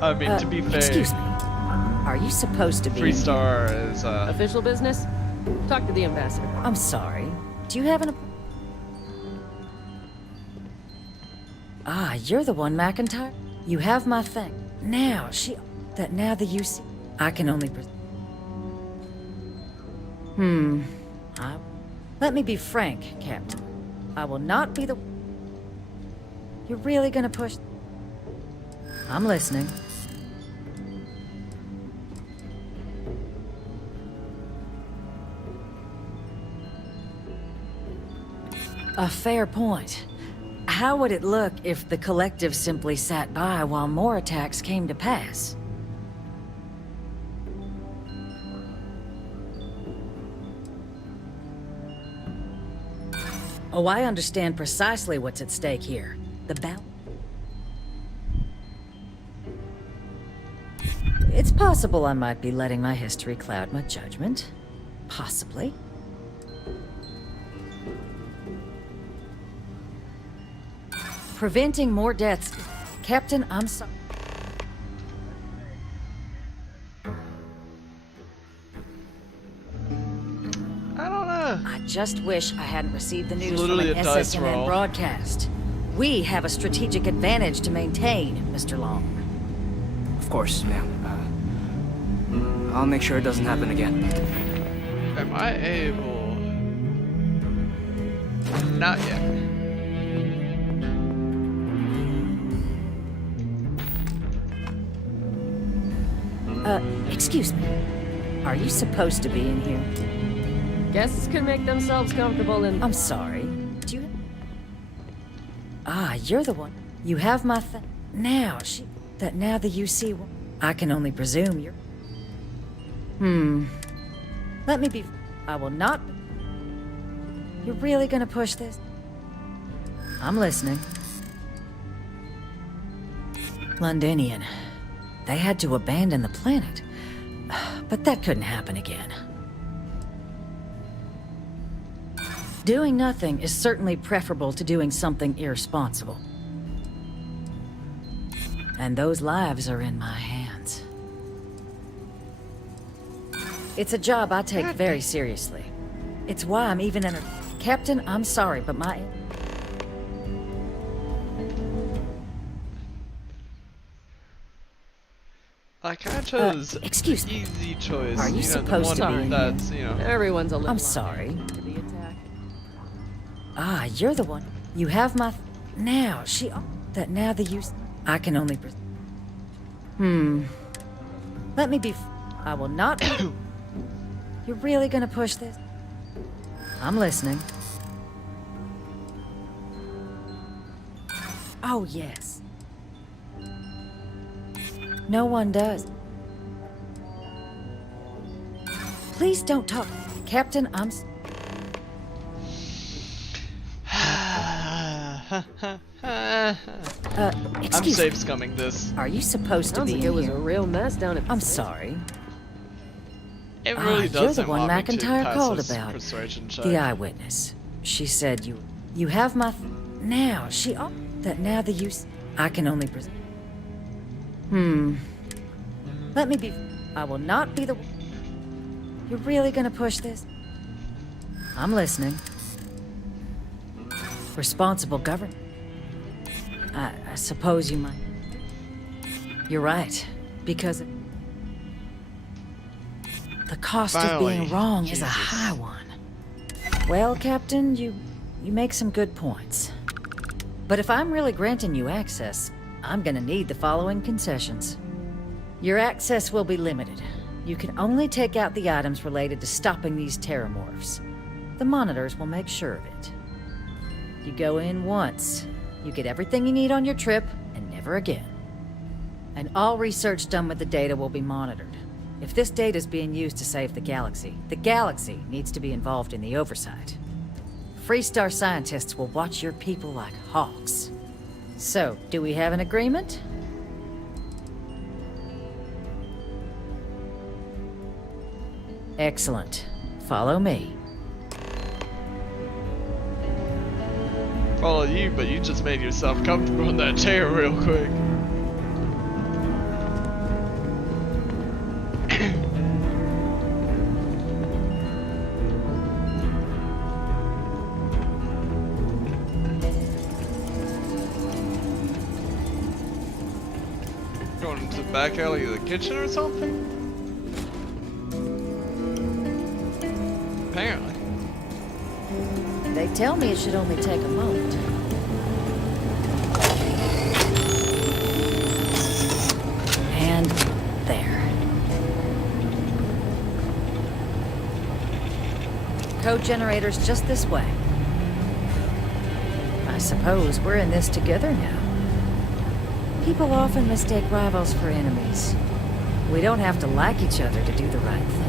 I mean, to be fair, Excuse me. Are you supposed to be... 3-star is, Official business? Talk to the ambassador. I'm sorry. Do you have an... Ah, you're the one, McIntyre? You have my thing. Now, now the UC... I can only... Let me be frank, Captain. I will not be the... You're really gonna push... I'm listening. A fair point. How would it look if the collective simply sat by while more attacks came to pass? Oh, I understand precisely what's at stake here. The balance. It's possible I might be letting my history cloud my judgment. Possibly. Preventing more deaths. Captain, I'm sorry. I don't know. I just wish I hadn't received the news from literally an a dice SSNN roll. broadcast. We have a strategic advantage to maintain, Mr. Long. Of course, ma'am. I'll make sure it doesn't happen again. Am I able? Not yet. Excuse me. Are you supposed to be in here? Guests can make themselves comfortable in... I'm sorry. Do you... Ah, you're the one. You have my thing. Now, now the UC... I can only presume you're... Let me be... I will not... You're really gonna push this? I'm listening. Londinian. They had to abandon the planet. But that couldn't happen again. Doing nothing is certainly preferable to doing something irresponsible. And those lives are in my hands. It's a job I take very seriously. It's why I'm even in a... Captain, I'm sorry, but my... Like, I chose excuse the me. easy choice. Are you the supposed one to be that's, you know. Everyone's a little I'm sorry. to the attack. Ah, you're the one. You have my... Now, she... That now the use... I can only... Let me be... I will not... You're really gonna push this? I'm listening. Oh, yes. No one does. Please don't talk. Captain, I'm... I'm excuse safe me. scumming this. Are you supposed to Sounds be like in it was here? a real mess down at I'm sorry. It really you're the doesn't one want me to McIntyre pass called this about. persuasion check. The eyewitness. She said you have my... Now, she... That now the use... I can only... Let me be... I will not be the... You're really gonna push this? I'm listening. Responsible government. I suppose you might... You're right. Because... The cost of being wrong is a high one. Well, Captain, you make some good points. But if I'm really granting you access, I'm gonna need the following concessions. Your access will be limited. You can only take out the items related to stopping these terramorphs. The monitors will make sure of it. You go in once, you get everything you need on your trip, and never again. And all research done with the data will be monitored. If this data is being used to save the galaxy needs to be involved in the oversight. Freestar scientists will watch your people like hawks. So, do we have an agreement? Excellent. Follow me. Follow you, but you just made yourself comfortable in that chair real quick. Going into the back alley of the kitchen or something? Apparently. They tell me it should only take a moment. And there. Code generator's just this way. I suppose we're in this together now. People often mistake rivals for enemies. We don't have to like each other to do the right thing.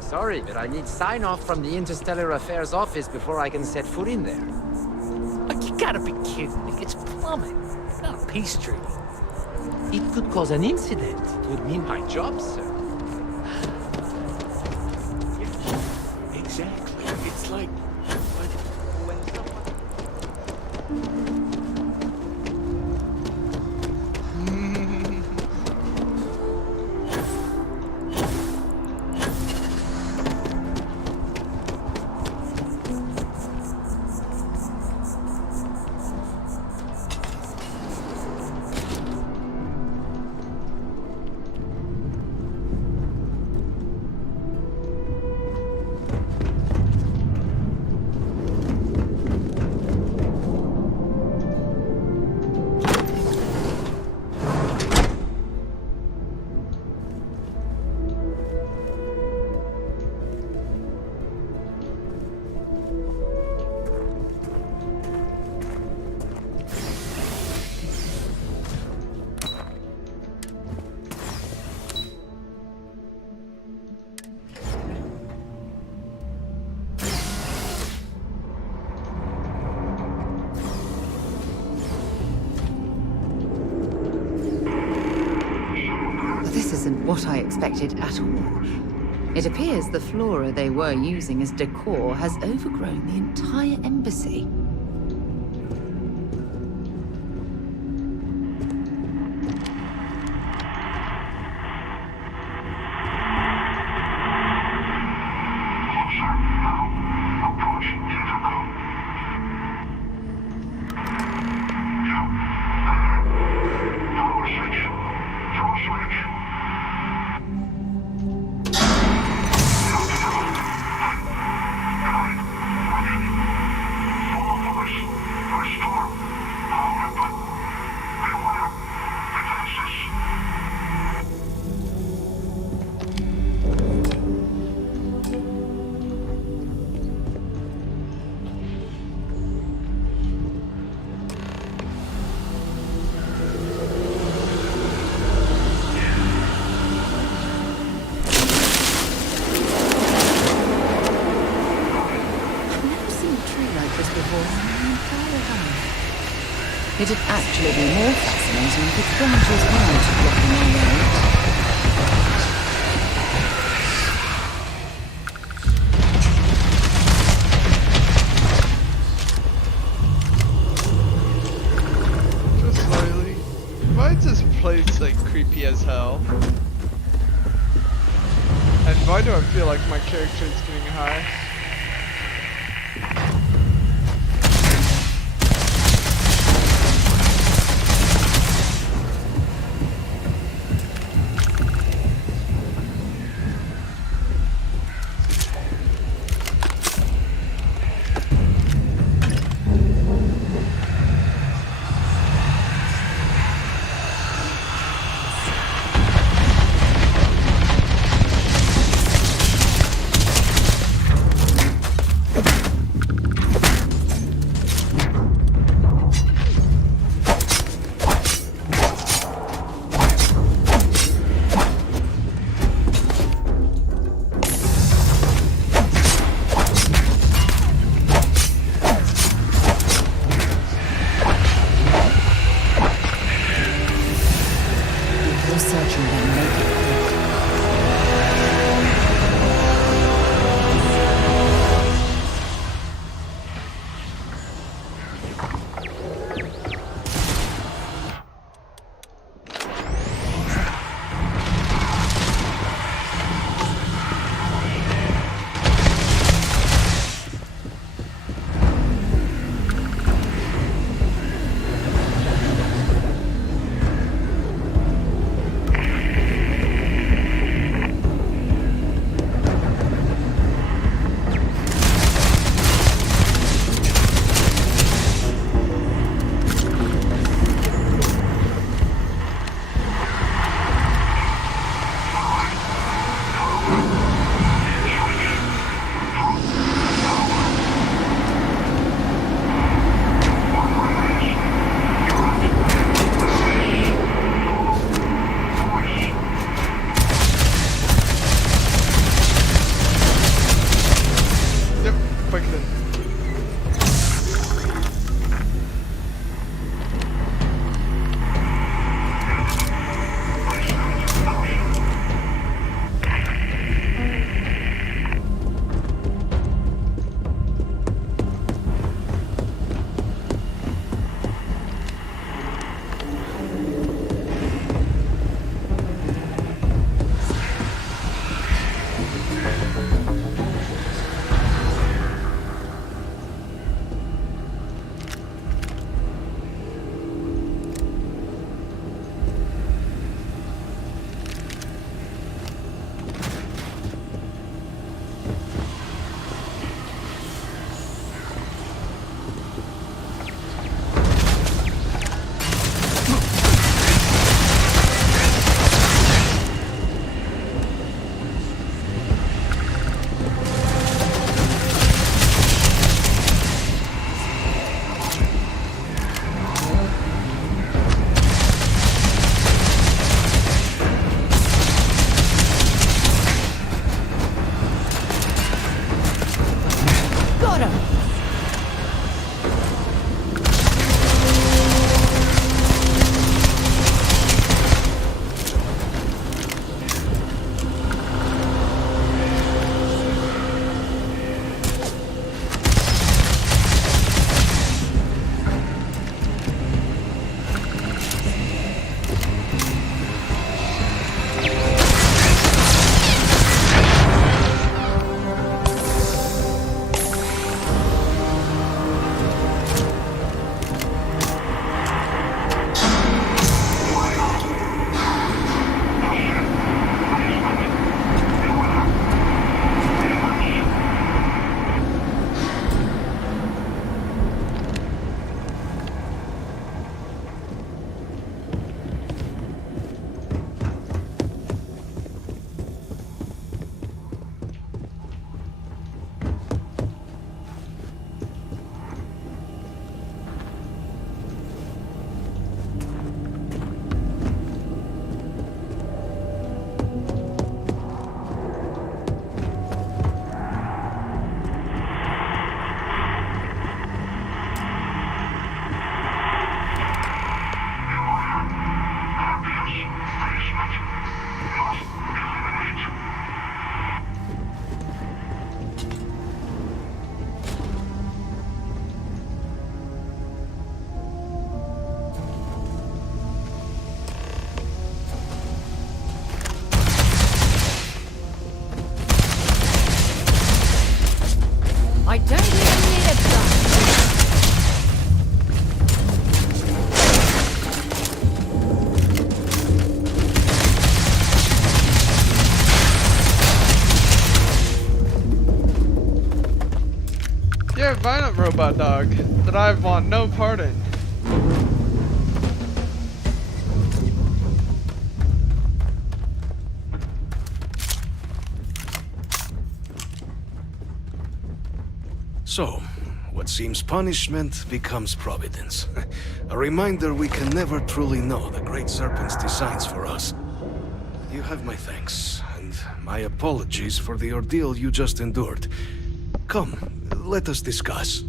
Sorry, but I need sign-off from the Interstellar Affairs office before I can set foot in there. Like, you gotta be kidding me. It's plumbing. It's not a peace treaty. It could cause an incident. It would mean my job, sir. Exactly. It's like... isn't what I expected at all. It appears the flora they were using as decor has overgrown the entire embassy. It'd actually be more fascinating if its branches weren't blocking our road. Just slowly. Why is this place like creepy as hell? And why do I feel like my character is getting high? robot dog that I want no part in. So, what seems punishment becomes providence. A reminder we can never truly know the Great Serpent's designs for us. You have my thanks, and my apologies for the ordeal you just endured. Come, let us discuss.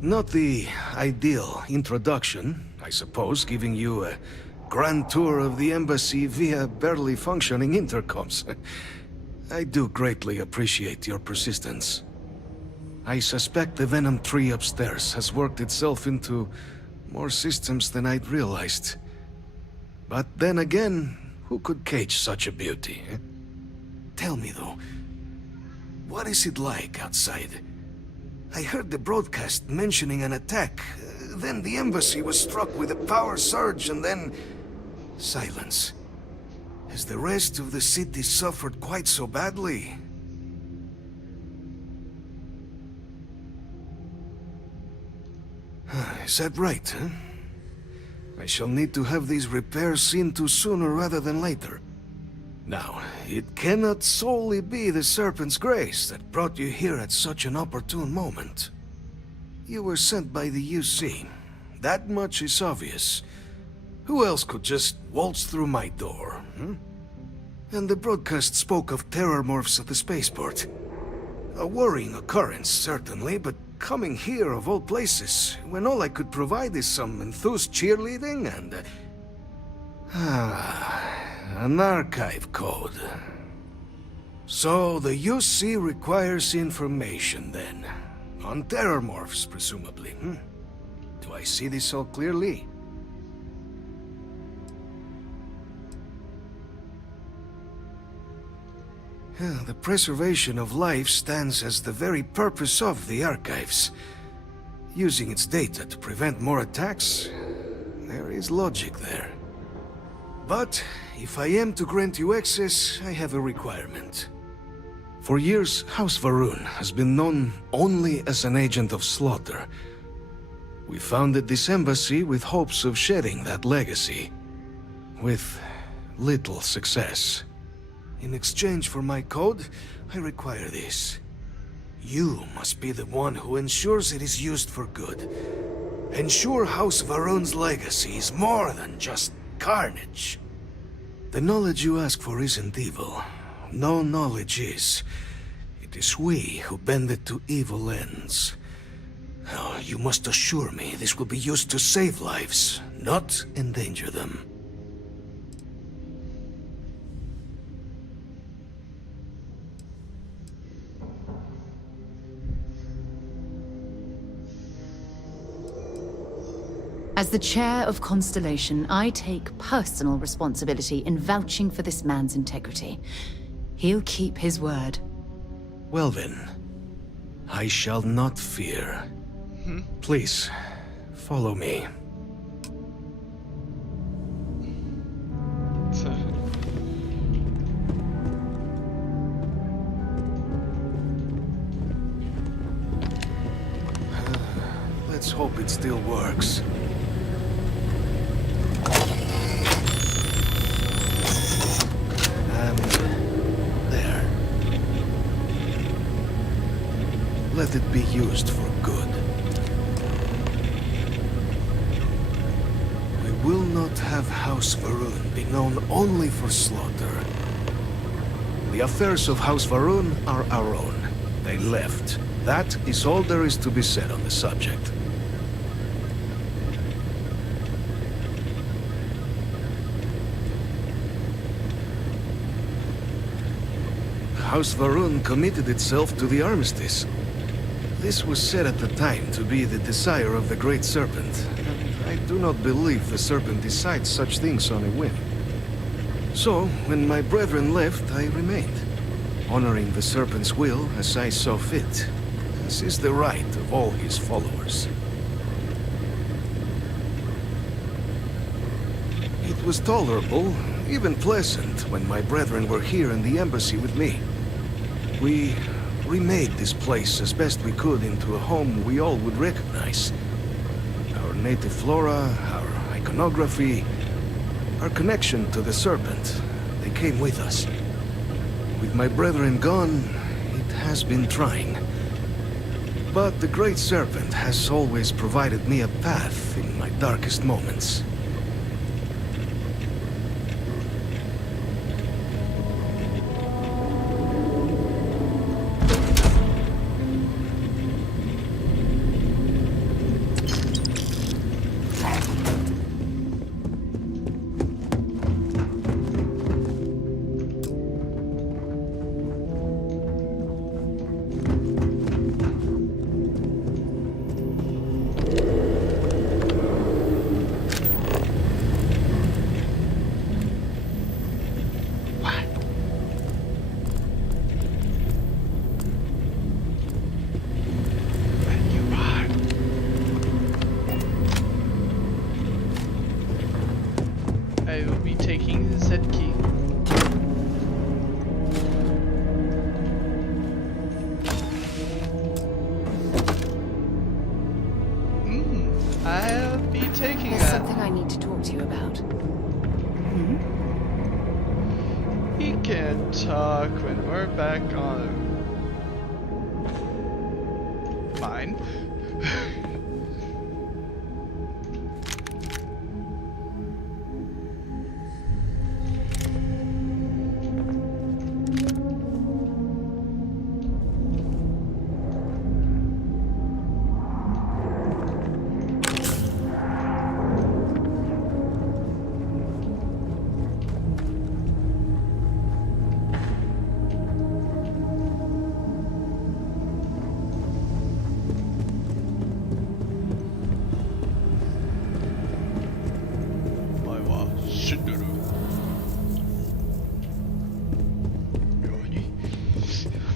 Not the ideal introduction, I suppose, giving you a grand tour of the embassy via barely functioning intercoms. I do greatly appreciate your persistence. I suspect the Venom tree upstairs has worked itself into more systems than I'd realized. But then again, who could cage such a beauty? Tell me though, what is it like outside? I heard the broadcast mentioning an attack. Then the embassy was struck with a power surge and then... silence. Has the rest of the city suffered quite so badly? Is that right, huh? I shall need to have these repairs seen to sooner rather than later. Now, it cannot solely be the Serpent's grace that brought you here at such an opportune moment. You were sent by the UC. That much is obvious. Who else could just waltz through my door, hmm? And the broadcast spoke of terror morphs at the spaceport. A worrying occurrence, certainly, but coming here of all places, when all I could provide is some enthused cheerleading and... an archive code. So the UC requires information then. On terror morphs, presumably, hmm? Do I see this all clearly? The preservation of life stands as the very purpose of the archives. Using its data to prevent more attacks, there is logic there. But if I am to grant you access, I have a requirement. For years, House Varun has been known only as an agent of slaughter. We founded this embassy with hopes of shedding that legacy. With little success. In exchange for my code, I require this. You must be the one who ensures it is used for good. Ensure House Varun's legacy is more than just carnage. The knowledge you ask for isn't evil. No knowledge is. It is we who bend it to evil ends. Now, you must assure me this will be used to save lives, not endanger them. As the chair of Constellation, I take personal responsibility in vouching for this man's integrity. He'll keep his word. Well then, I shall not fear. Please, follow me. Let's hope it still works. Let it be used for good. We will not have House Varun be known only for slaughter. The affairs of House Varun are our own. They left. That is all there is to be said on the subject. House Varun committed itself to the armistice. This was said at the time to be the desire of the Great Serpent. I do not believe the Serpent decides such things on a whim. So, when my brethren left, I remained, honoring the Serpent's will as I saw fit. This is the right of all his followers. It was tolerable, even pleasant, when my brethren were here in the embassy with me. We remade this place as best we could into a home we all would recognize. Our native flora, our iconography, our connection to the Serpent, they came with us. With my brethren gone, it has been trying. But the Great Serpent has always provided me a path in my darkest moments. I will be taking the Z key. I'll be taking There's that. something I need to talk to you about. He can talk when we're back on. Fine.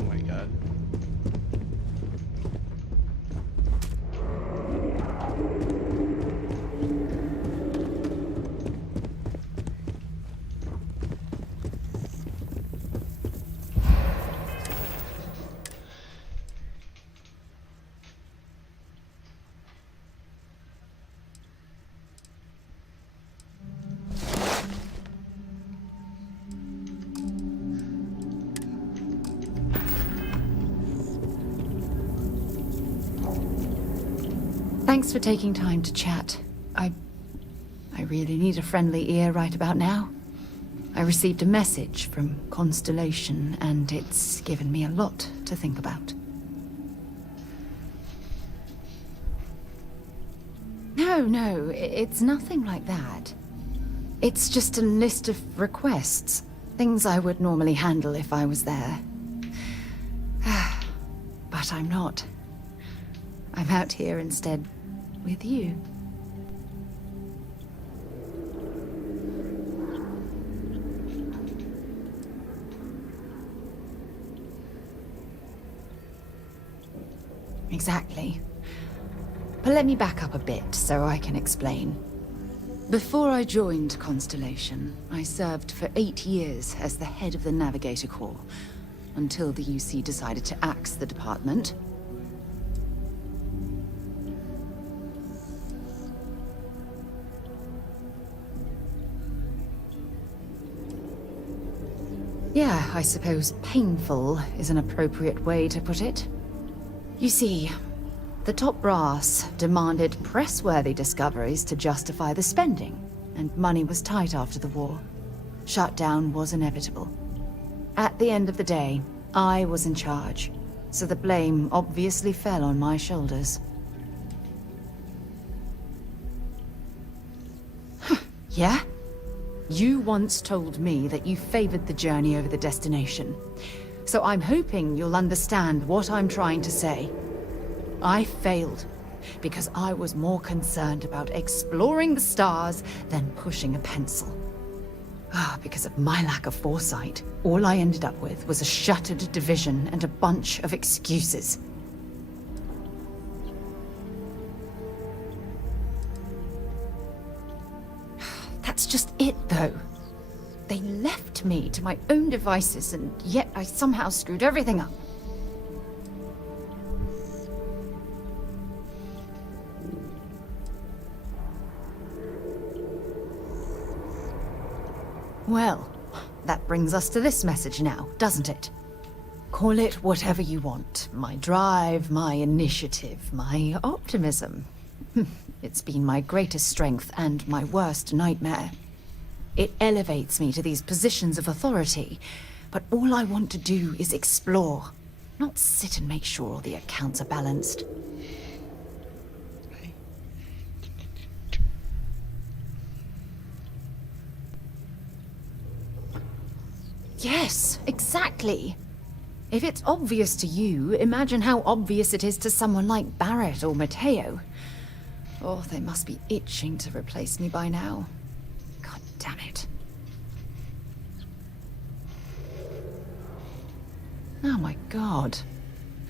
Oh my god. Thanks for taking time to chat. I really need a friendly ear right about now. I received a message from Constellation, and it's given me a lot to think about. No, it's nothing like that. It's just a list of requests. Things I would normally handle if I was there. But I'm not. I'm out here instead with you. Exactly. But let me back up a bit so I can explain. Before I joined Constellation, I served for 8 years as the head of the Navigator Corps, until the UC decided to axe the department. Yeah, I suppose painful is an appropriate way to put it. You see, the top brass demanded press-worthy discoveries to justify the spending, and money was tight after the war. Shutdown was inevitable. At the end of the day, I was in charge, so the blame obviously fell on my shoulders. Yeah? You once told me that you favored the journey over the destination. So I'm hoping you'll understand what I'm trying to say. I failed because I was more concerned about exploring the stars than pushing a pencil. Because of my lack of foresight, all I ended up with was a shattered division and a bunch of excuses. That's just it, though. They left me to my own devices, and yet I somehow screwed everything up. Well, that brings us to this message now, doesn't it? Call it whatever you want. My drive, my initiative, my optimism. It's been my greatest strength and my worst nightmare. It elevates me to these positions of authority, but all I want to do is explore, not sit and make sure all the accounts are balanced. Yes, exactly. If it's obvious to you, imagine how obvious it is to someone like Barrett or Mateo. Oh, they must be itching to replace me by now. God damn it. Oh my god.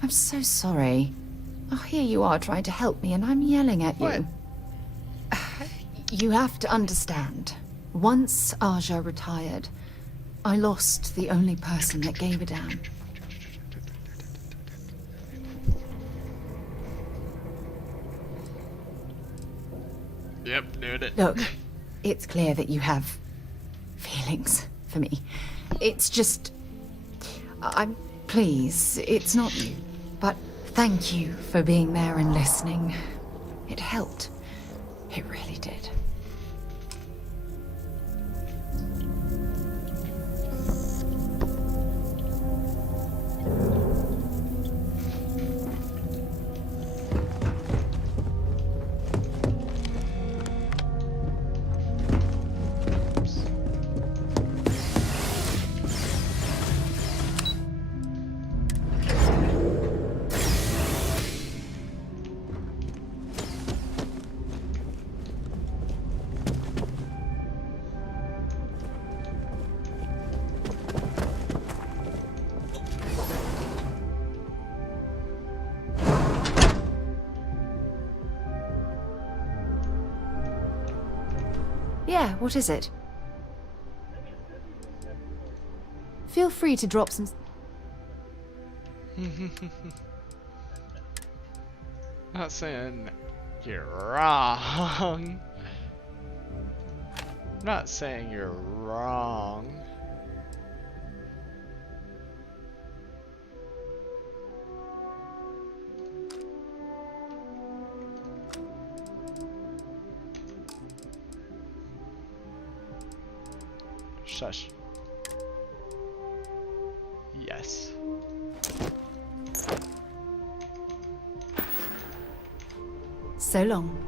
I'm so sorry. Oh, here you are trying to help me and I'm yelling at you. You have to understand. Once Aja retired, I lost the only person that gave a damn. Yep, doing it. Look, it's clear that you have feelings for me. It's just... Please, it's not you. But thank you for being there and listening. It helped. It really did. Yeah, what is it? Feel free to drop some... Not saying you're wrong. I'm not saying you're wrong. Shush. Yes. So long.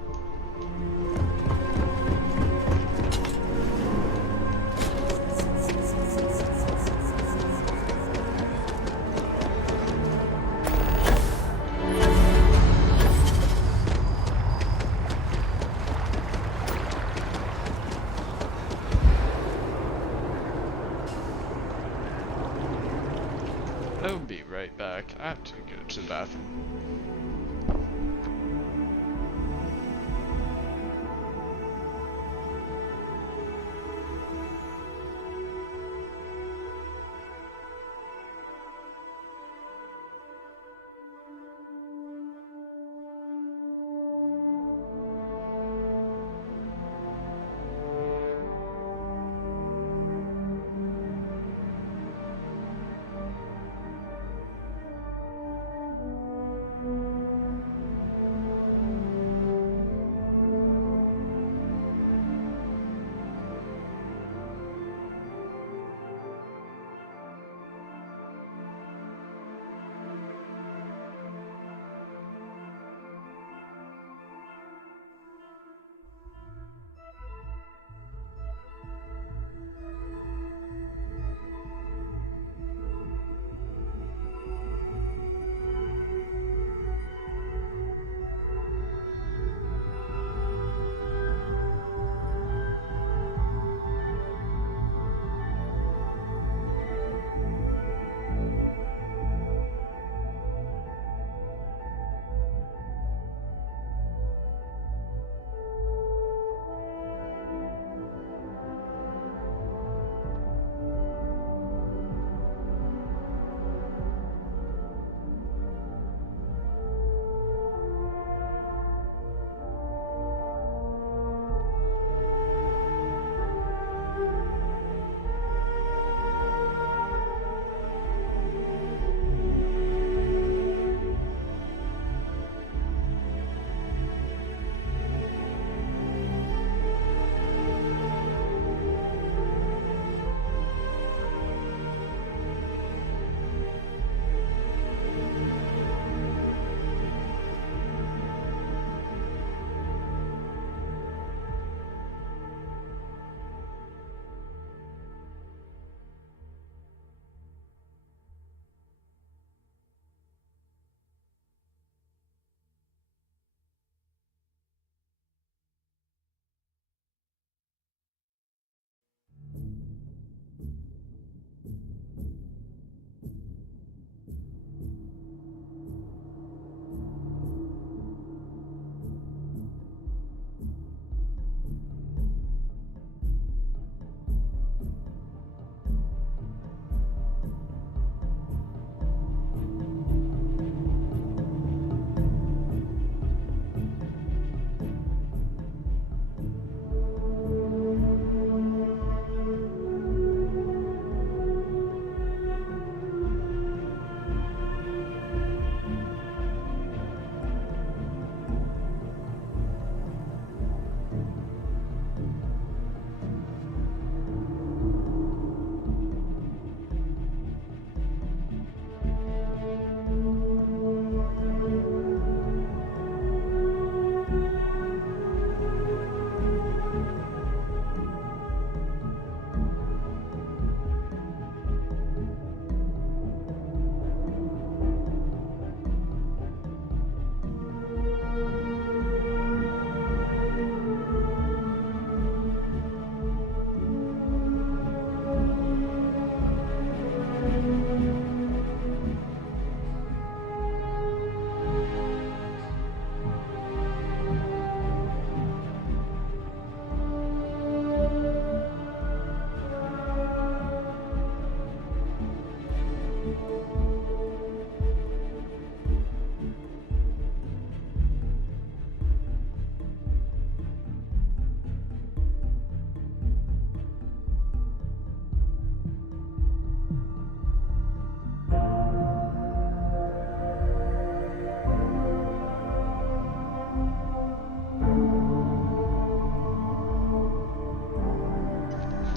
I'll be right back. I have to go to the bathroom.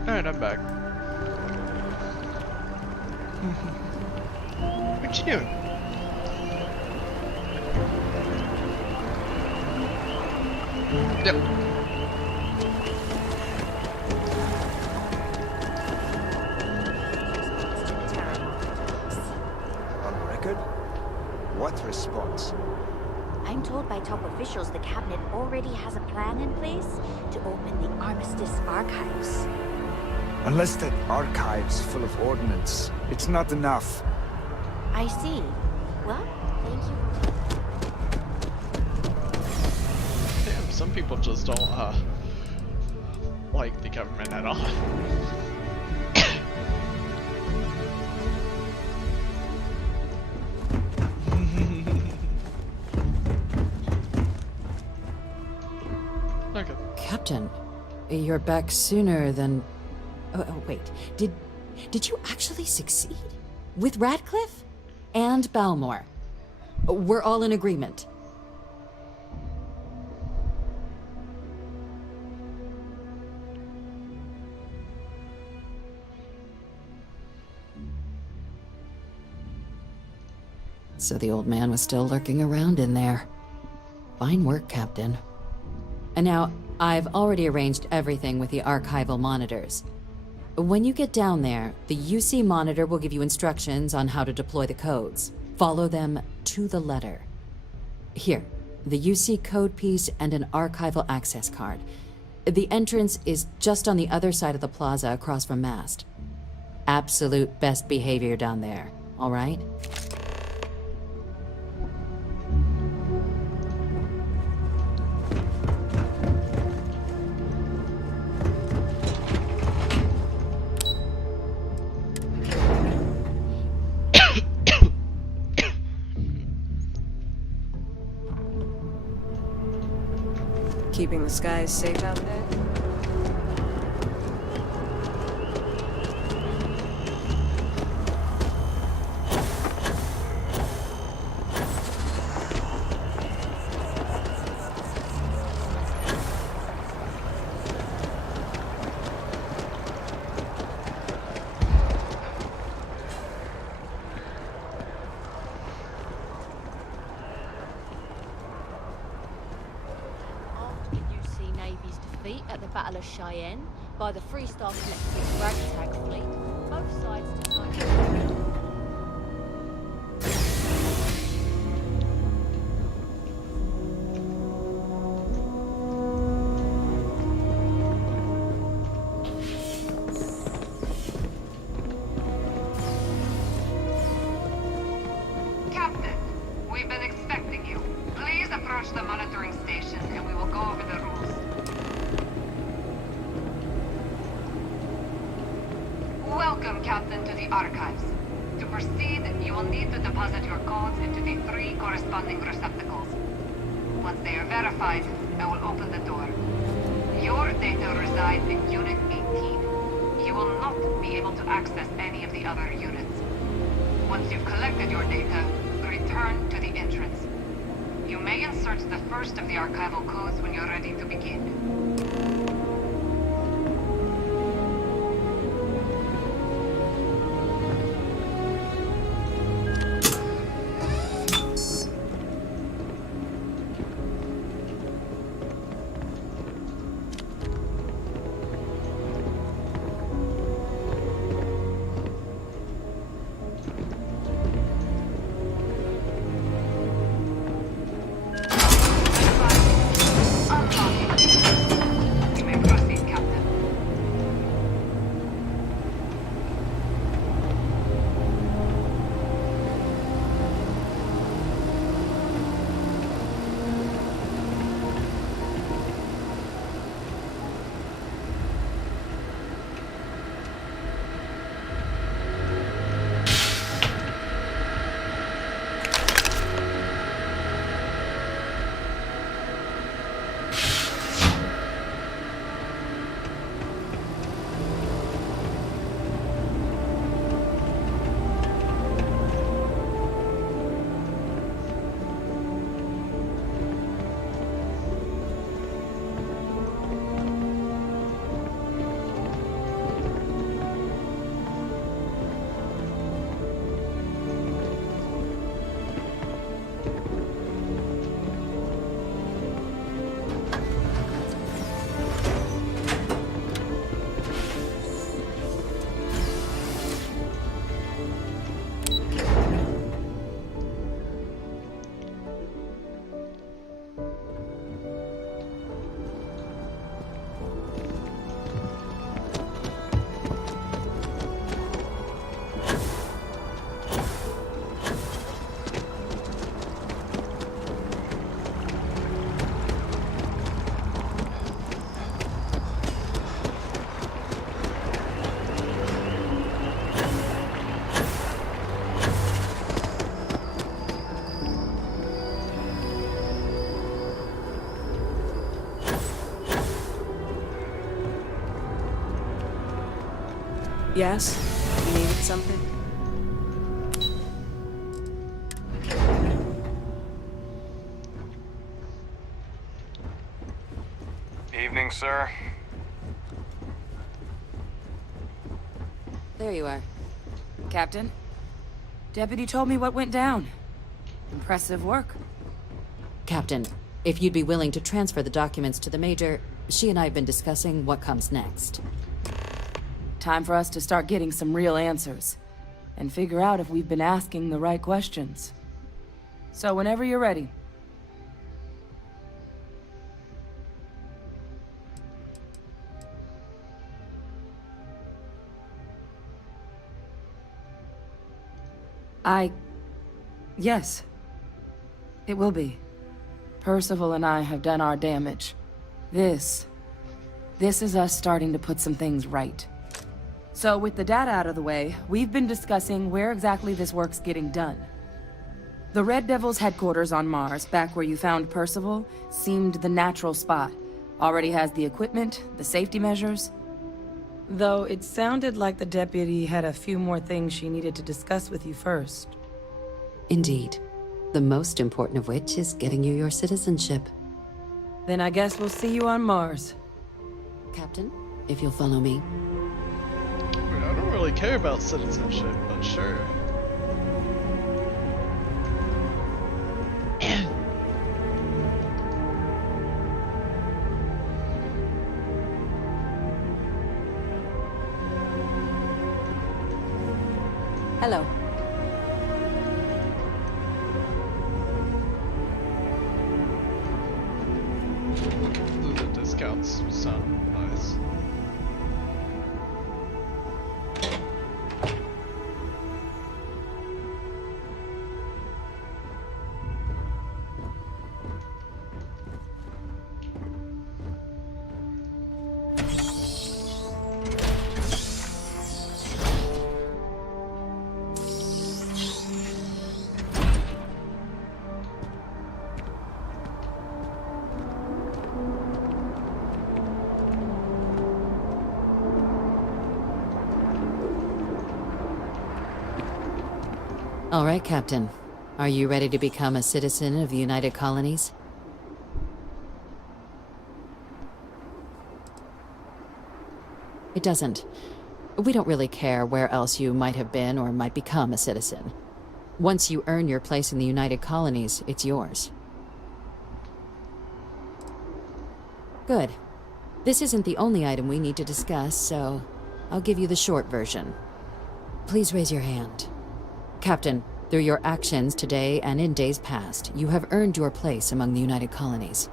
Alright, I'm back. What you doing? Yep. On record? What response? I'm told by top officials the cabinet already has a plan in place to open the Armistice archives. Unless that archive's full of ordnance, it's not enough. I see. Well, thank you. Damn, some people just don't, like the government at all. Okay. Captain, you're back sooner than... Oh, wait. Did you actually succeed? With Radcliffe? And Balmore? We're all in agreement. So the old man was still lurking around in there. Fine work, Captain. And now, I've already arranged everything with the archival monitors. When you get down there, the UC monitor will give you instructions on how to deploy the codes. Follow them to the letter. Here, the UC code piece and an archival access card. The entrance is just on the other side of the plaza across from Mast. Absolute best behavior down there, all right? Keeping the skies safe out there? At the Battle of Cheyenne by the Freestar Collective ragtag fleet. Both sides decided. Captain, we've been expecting you. Please approach the monitoring station and we will go over the rules. Welcome, Captain, to the archives. To proceed, you will need to deposit your codes into the 3 corresponding receptacles. Once they are verified, I will open the door. Your data resides in Unit 18. You will not be able to access any of the other units. Once you've collected your data, return to the entrance. You may insert the first of the archival codes when you're ready to begin. Yes? You needed something? Evening, sir. There you are. Captain, Deputy told me what went down. Impressive work. Captain, if you'd be willing to transfer the documents to the Major, she and I have been discussing what comes next. Time for us to start getting some real answers, and figure out if we've been asking the right questions. So whenever you're ready. Yes. It will be. Percival and I have done our damage. This is us starting to put some things right. So with the data out of the way, we've been discussing where exactly this work's getting done. The Red Devil's headquarters on Mars, back where you found Percival, seemed the natural spot. Already has the equipment, the safety measures. Though it sounded like the deputy had a few more things she needed to discuss with you first. Indeed. The most important of which is getting you your citizenship. Then I guess we'll see you on Mars. Captain, if you'll follow me. I don't really care about citizenship, but sure. Hello. The discounts sound nice. All right, Captain. Are you ready to become a citizen of the United Colonies? It doesn't. We don't really care where else you might have been or might become a citizen. Once you earn your place in the United Colonies, it's yours. Good. This isn't the only item we need to discuss, so I'll give you the short version. Please raise your hand. Captain, through your actions today and in days past, you have earned your place among the United Colonies.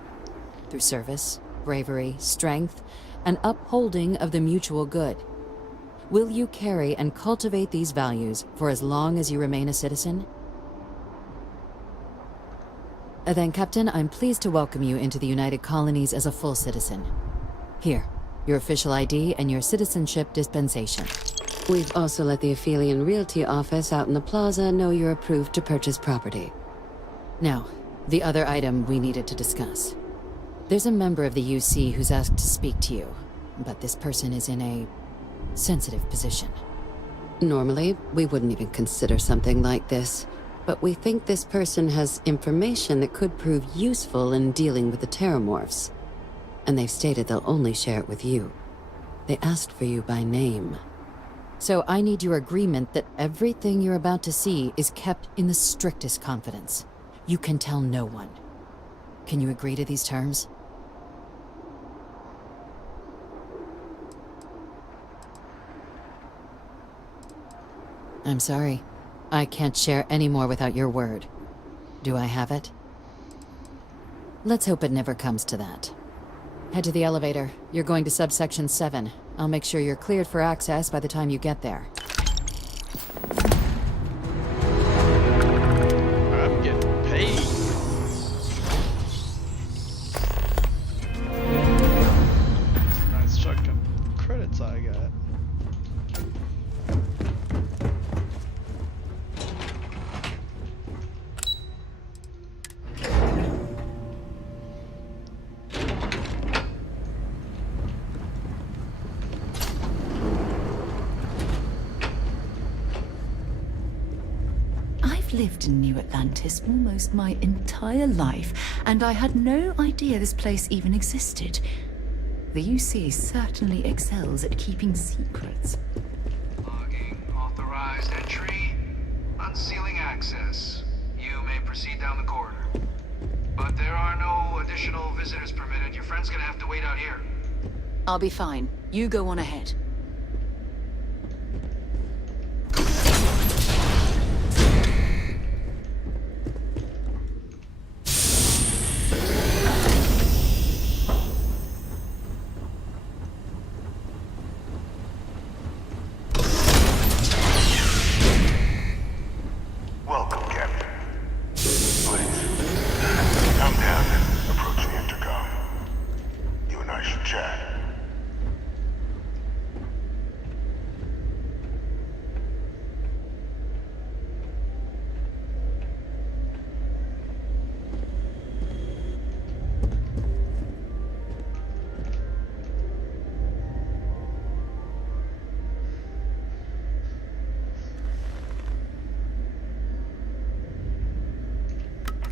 Through service, bravery, strength, and upholding of the mutual good. Will you carry and cultivate these values for as long as you remain a citizen? Then, Captain, I'm pleased to welcome you into the United Colonies as a full citizen. Here, your official ID and your citizenship dispensation. We've also let the Aphelion Realty office out in the plaza know you're approved to purchase property. Now, the other item we needed to discuss. There's a member of the UC who's asked to speak to you, but this person is in a sensitive position. Normally, we wouldn't even consider something like this, but we think this person has information that could prove useful in dealing with the Terramorphs. And they've stated they'll only share it with you. They asked for you by name. So I need your agreement that everything you're about to see is kept in the strictest confidence. You can tell no one. Can you agree to these terms? I'm sorry. I can't share any more without your word. Do I have it? Let's hope it never comes to that. Head to the elevator. You're going to subsection 7. I'll make sure you're cleared for access by the time you get there. I'm getting paid. Nice chunk of credits I got. I've lived in New Atlantis almost my entire life, and I had no idea this place even existed. The UC certainly excels at keeping secrets. Logging authorized entry. Unsealing access. You may proceed down the corridor. But there are no additional visitors permitted. Your friend's gonna have to wait out here. I'll be fine. You go on ahead. Welcome, Captain. Please, come down and approach the intercom. You and I should chat.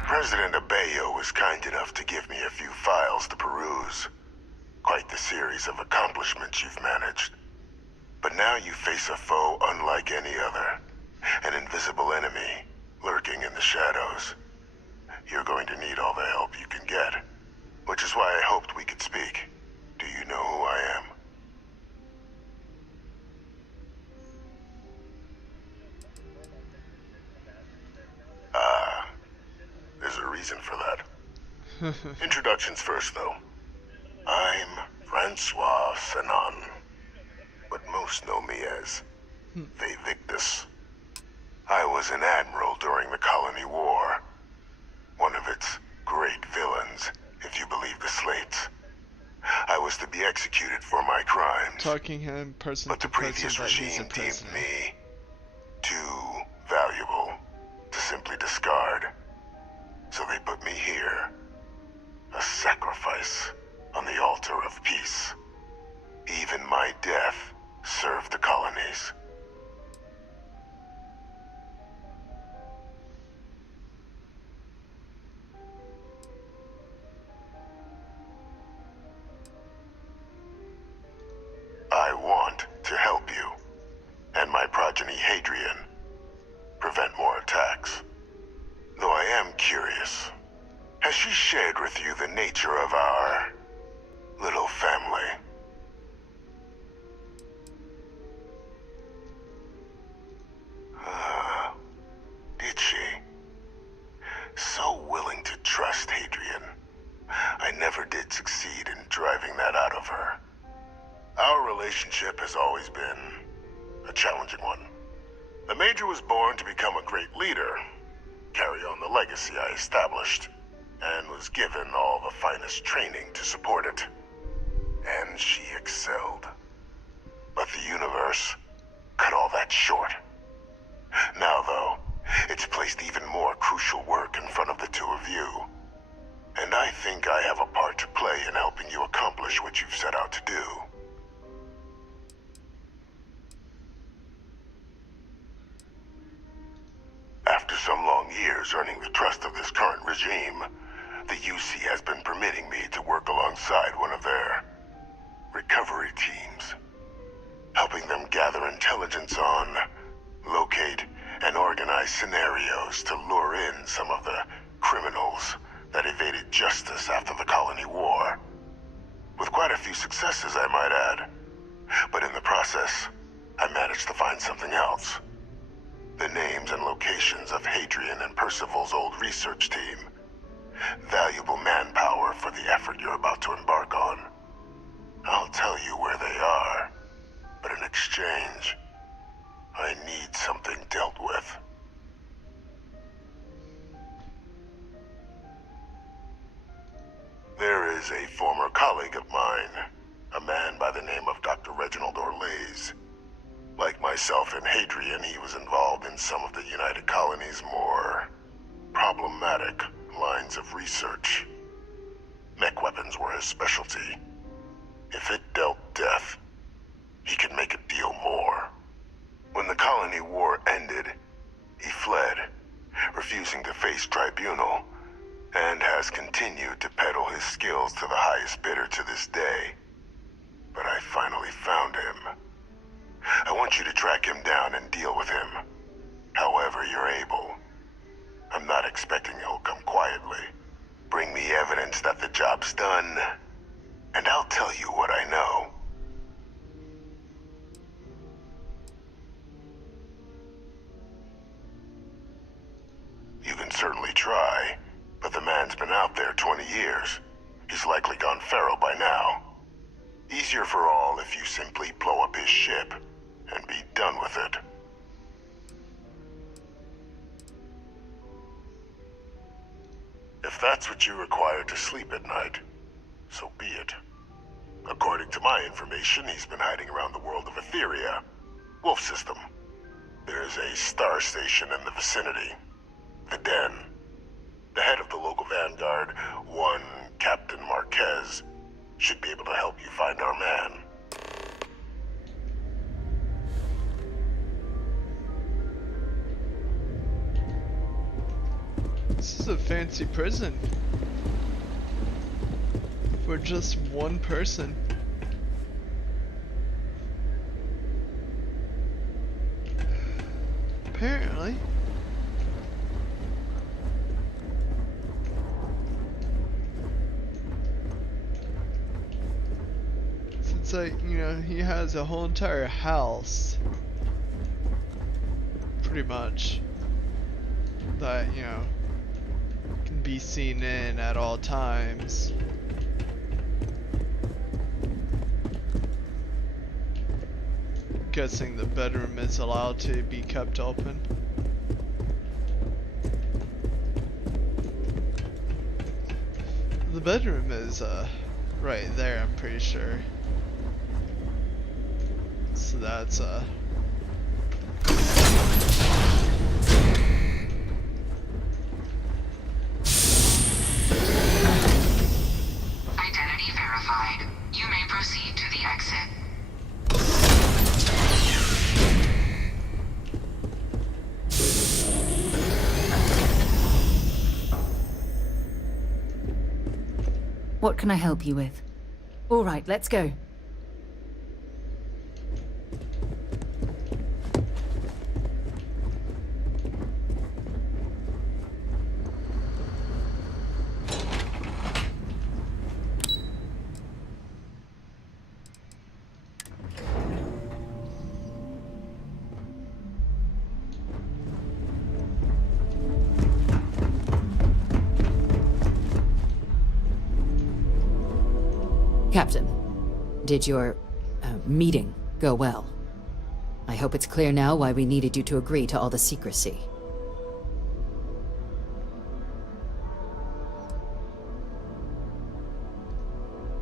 President Abeyo was kind enough to give me a few files to peruse. Quite the series of accomplishments you've managed. But now you face a foe unlike any other. An invisible enemy, lurking in the shadows. You're going to need all the help you can get. Which is why I hoped we could speak. Do you know who I am? There's a reason for that. Introductions first, though. I'm Francois Sanon, but most know me as Bethesdas. I was an admiral during the Colony War. One of its great villains, if you believe the slates. I was to be executed for my crimes. Talking him person But the to person previous that he's a regime deemed prisoner. me too valuable to simply discard. So they put me here. A sacrifice on the altar of peace. Even my death served the colonies. I want to help you, and my progeny Hadrian, prevent more attacks. Though I am curious, has she shared with you the nature of our little family? Did she? So willing to trust Hadrian. I never did succeed in driving that out of her. Our relationship has always been a challenging one. The Major was born to become a great leader, carry on the legacy I established, and was given all the finest training to support it. And she excelled. But the universe cut all that short. Now, though, it's placed even more crucial work in front of the two of you. And I think I have a part to play in helping you accomplish what you've set out to do. After some long years earning the trust of this current regime, the UC has been permitting me to work alongside one of their recovery teams, helping them gather intelligence on, locate, and organize scenarios to lure in some of the criminals that evaded justice after the Colony War. With quite a few successes, I might add. But in the process, I managed to find something else. The names and locations of Hadrian and Percival's old research team. Valuable manpower for the effort you're about to embark on. I'll tell you where they are, but in exchange, I need something dealt with. There is a former colleague of mine, a man by the name of Dr. Reginald Orlaise. Like myself and Hadrian, he was involved in some of the United Colony's more problematic lines of research. Mech weapons were his specialty. If it dealt death, he could make a deal more. When the Colony War ended, he fled, Space Tribunal, and has continued to peddle his skills to the highest bidder to this day. But I finally found him. I want you to track him down and deal with him, however you're able. I'm not expecting he'll come quietly. Bring me evidence that the job's done, and I'll tell you what I know. You can certainly try, but the man's been out there 20 years. He's likely gone feral by now. Easier for all if you simply blow up his ship and be done with it. If that's what you require to sleep at night, so be it. According to my information, he's been hiding around the world of Etheria, Wolf System. There's a star station in the vicinity, the Den. The head of the local vanguard, one Captain Marquez, should be able to help you find our man. This is a fancy prison. For just one person. Apparently. It's like, you know, he has a whole entire house. Pretty much. That, you know, can be seen in at all times. Guessing the bedroom is allowed to be kept open. The bedroom is right there, I'm pretty sure. So that's Identity verified. You may proceed to the exit. What can I help you with? All right, let's go. Captain, did your meeting go well? I hope it's clear now why we needed you to agree to all the secrecy.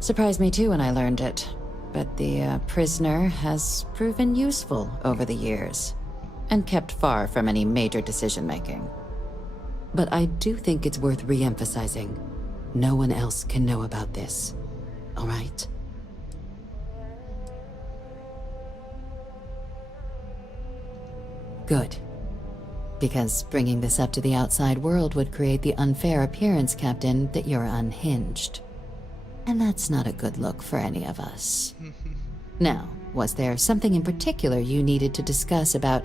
Surprised me too when I learned it, but the prisoner has proven useful over the years, and kept far from any major decision-making. But I do think it's worth re-emphasizing. No one else can know about this. All right? Good. Because bringing this up to the outside world would create the unfair appearance, Captain, that you're unhinged. And that's not a good look for any of us. Now, was there something in particular you needed to discuss about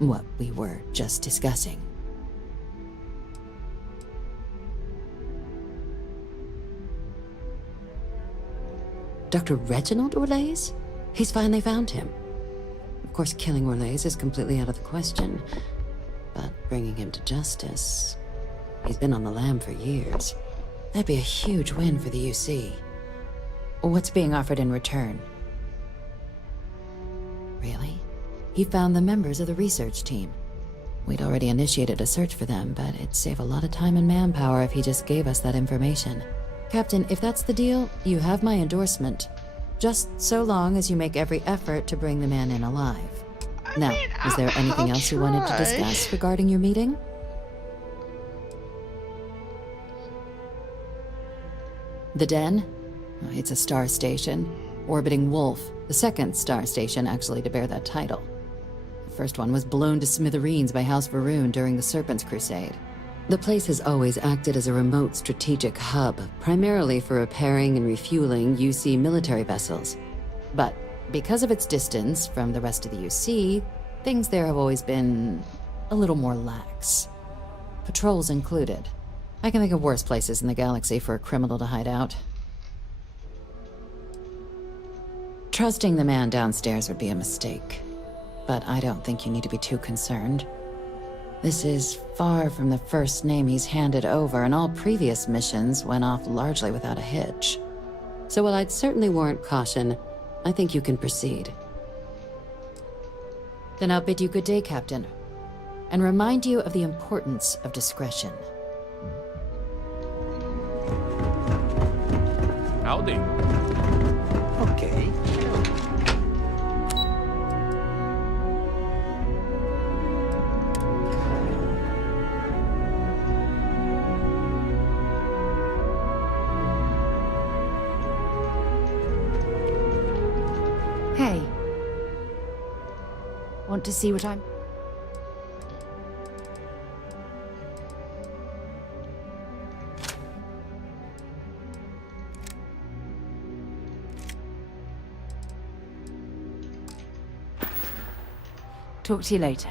what we were just discussing? Dr. Reginald Orlaise? He's finally found him. Of course, killing Orlaise is completely out of the question, but bringing him to justice... He's been on the lam for years. That'd be a huge win for the UC. What's being offered in return? Really? He found the members of the research team. We'd already initiated a search for them, but it'd save a lot of time and manpower if he just gave us that information. Captain, if that's the deal, you have my endorsement. Just so long as you make every effort to bring the man in alive. Now, is there anything else you wanted to discuss regarding your meeting? The Den? It's a star station. Orbiting Wolf, the second star station actually to bear that title. The first one was blown to smithereens by House Varun during the Serpent's Crusade. The place has always acted as a remote strategic hub, primarily for repairing and refueling UC military vessels. But because of its distance from the rest of the UC, things there have always been a little more lax. Patrols included. I can think of worse places in the galaxy for a criminal to hide out. Trusting the man downstairs would be a mistake, but I don't think you need to be too concerned. This is far from the first name he's handed over, and all previous missions went off largely without a hitch. So while I'd certainly warrant caution, I think you can proceed. Then I'll bid you good day, Captain, and remind you of the importance of discretion. Howdy. Okay. Hey. Want to see what I'm... Talk to you later.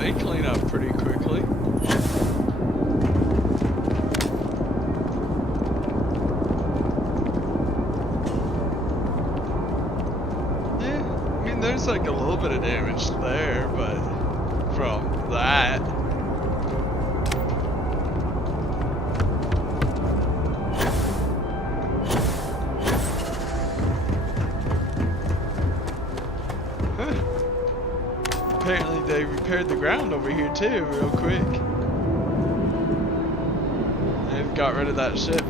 They clean up pretty quickly. Yeah, I mean there's like a little bit of damage there, but from that. Apparently they repaired the ground over here too, real quick. They've got rid of that ship.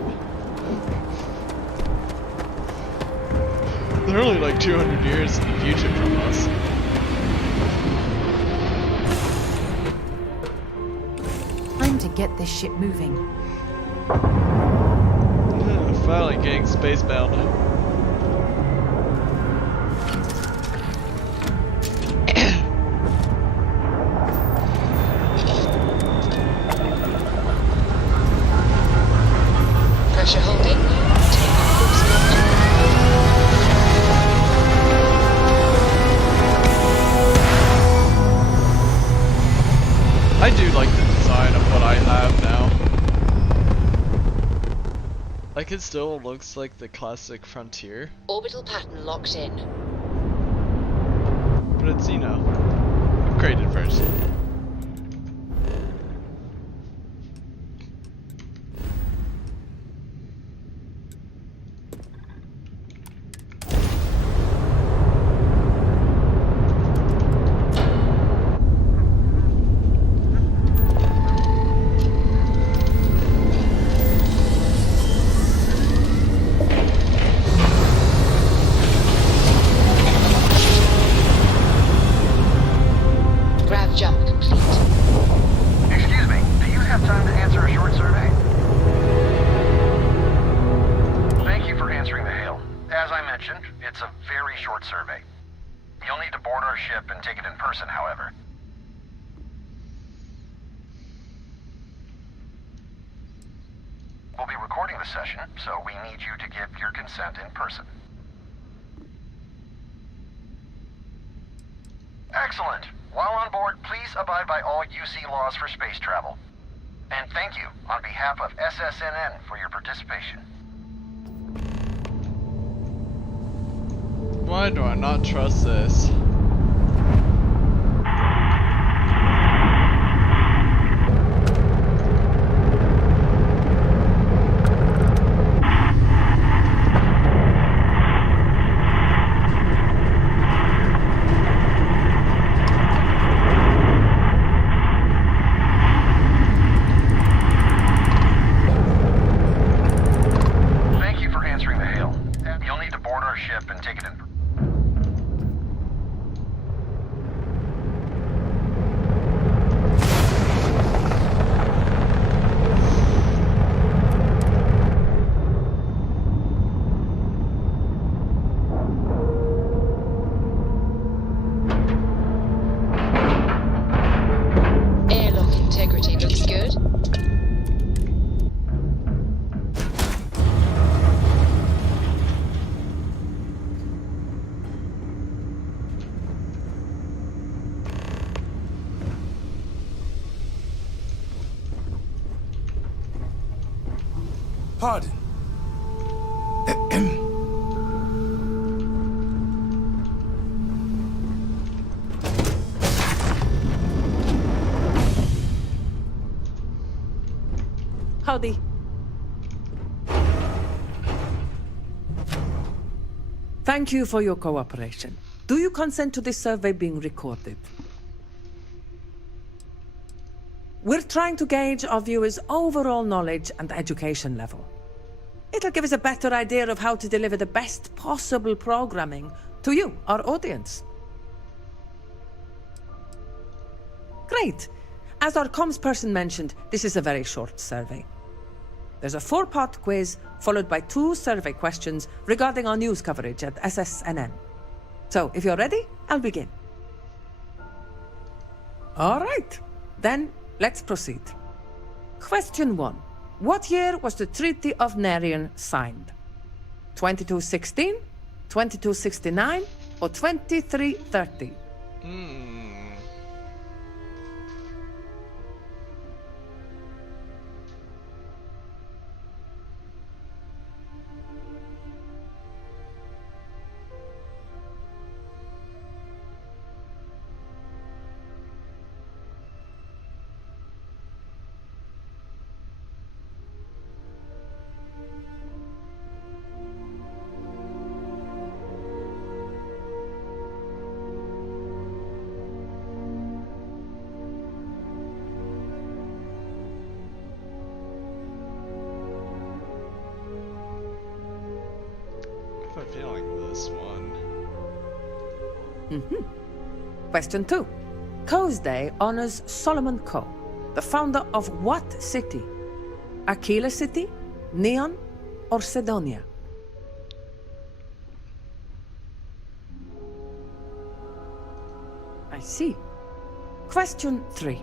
They're only like 200 years in the future from us. Time to get this ship moving. Finally getting spacebound. Pressure holding. Take course correction. I do like the design of what I have now. Like it still looks like the classic Frontier, Orbital pattern locked in. but it's, you know, upgraded version. Grav jump complete. Excuse me, do you have time to answer a short survey? Thank you for answering the hail. As I mentioned, it's a very short survey. You'll need to board our ship and take it in person, however. We'll be recording the session, so we need you to give your consent in person. Excellent. While on board, please abide by all UC laws for space travel. And thank you on behalf of SSNN for your participation. Why do I not trust this? Pardon. Howdy. Thank you for your cooperation. Do you consent to this survey being recorded? We're trying to gauge our viewers' overall knowledge and education level. It'll give us a better idea of how to deliver the best possible programming to you, our audience. Great. As our comms person mentioned, this is a very short survey. There's a 4-part quiz, followed by 2 survey questions regarding our news coverage at SSNN. So, if you're ready, I'll begin. All right. Then, let's proceed. Question 1. What year was the Treaty of Narion signed? 2216, 2269, or 2330? I have a feeling this one. Question 2. Coe's Day honors Solomon Coe, the founder of what city? Aquila City, Neon, or Sidonia? I see. Question 3.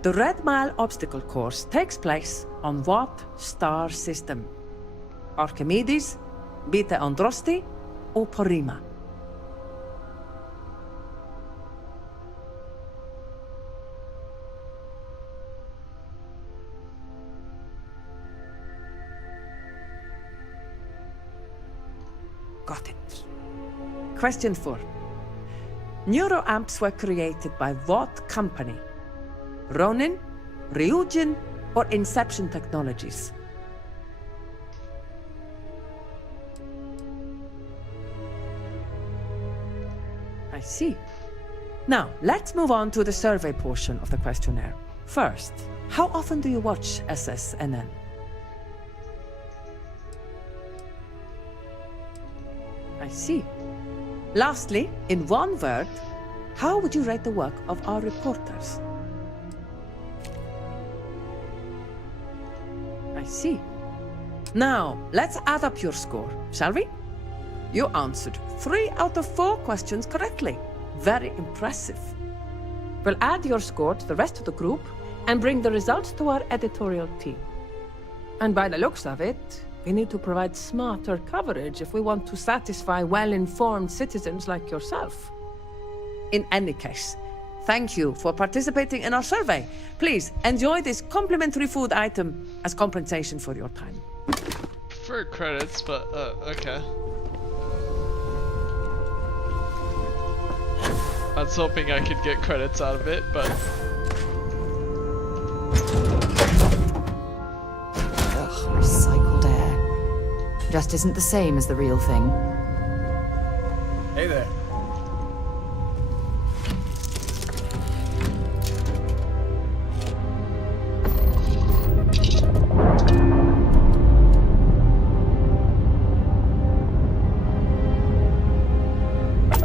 The Red Mile obstacle course takes place on what star system? Archimedes, Beta Androsti, or Porrima? Got it. Question 4. Neuroamps were created by what company? Ronin, Ryujin, or Inception Technologies? I see. Now, let's move on to the survey portion of the questionnaire. First, how often do you watch SSNN? I see. Lastly, in one word, how would you rate the work of our reporters? I see. Now, let's add up your score, shall we? You answered 3 out of 4 questions correctly. Very impressive. We'll add your score to the rest of the group and bring the results to our editorial team. And by the looks of it, we need to provide smarter coverage if we want to satisfy well-informed citizens like yourself. In any case, thank you for participating in our survey. Please enjoy this complimentary food item as compensation for your time. Prefer credits, but okay. I was hoping I could get credits out of it, but... Ugh, recycled air. Just isn't the same as the real thing. Hey there.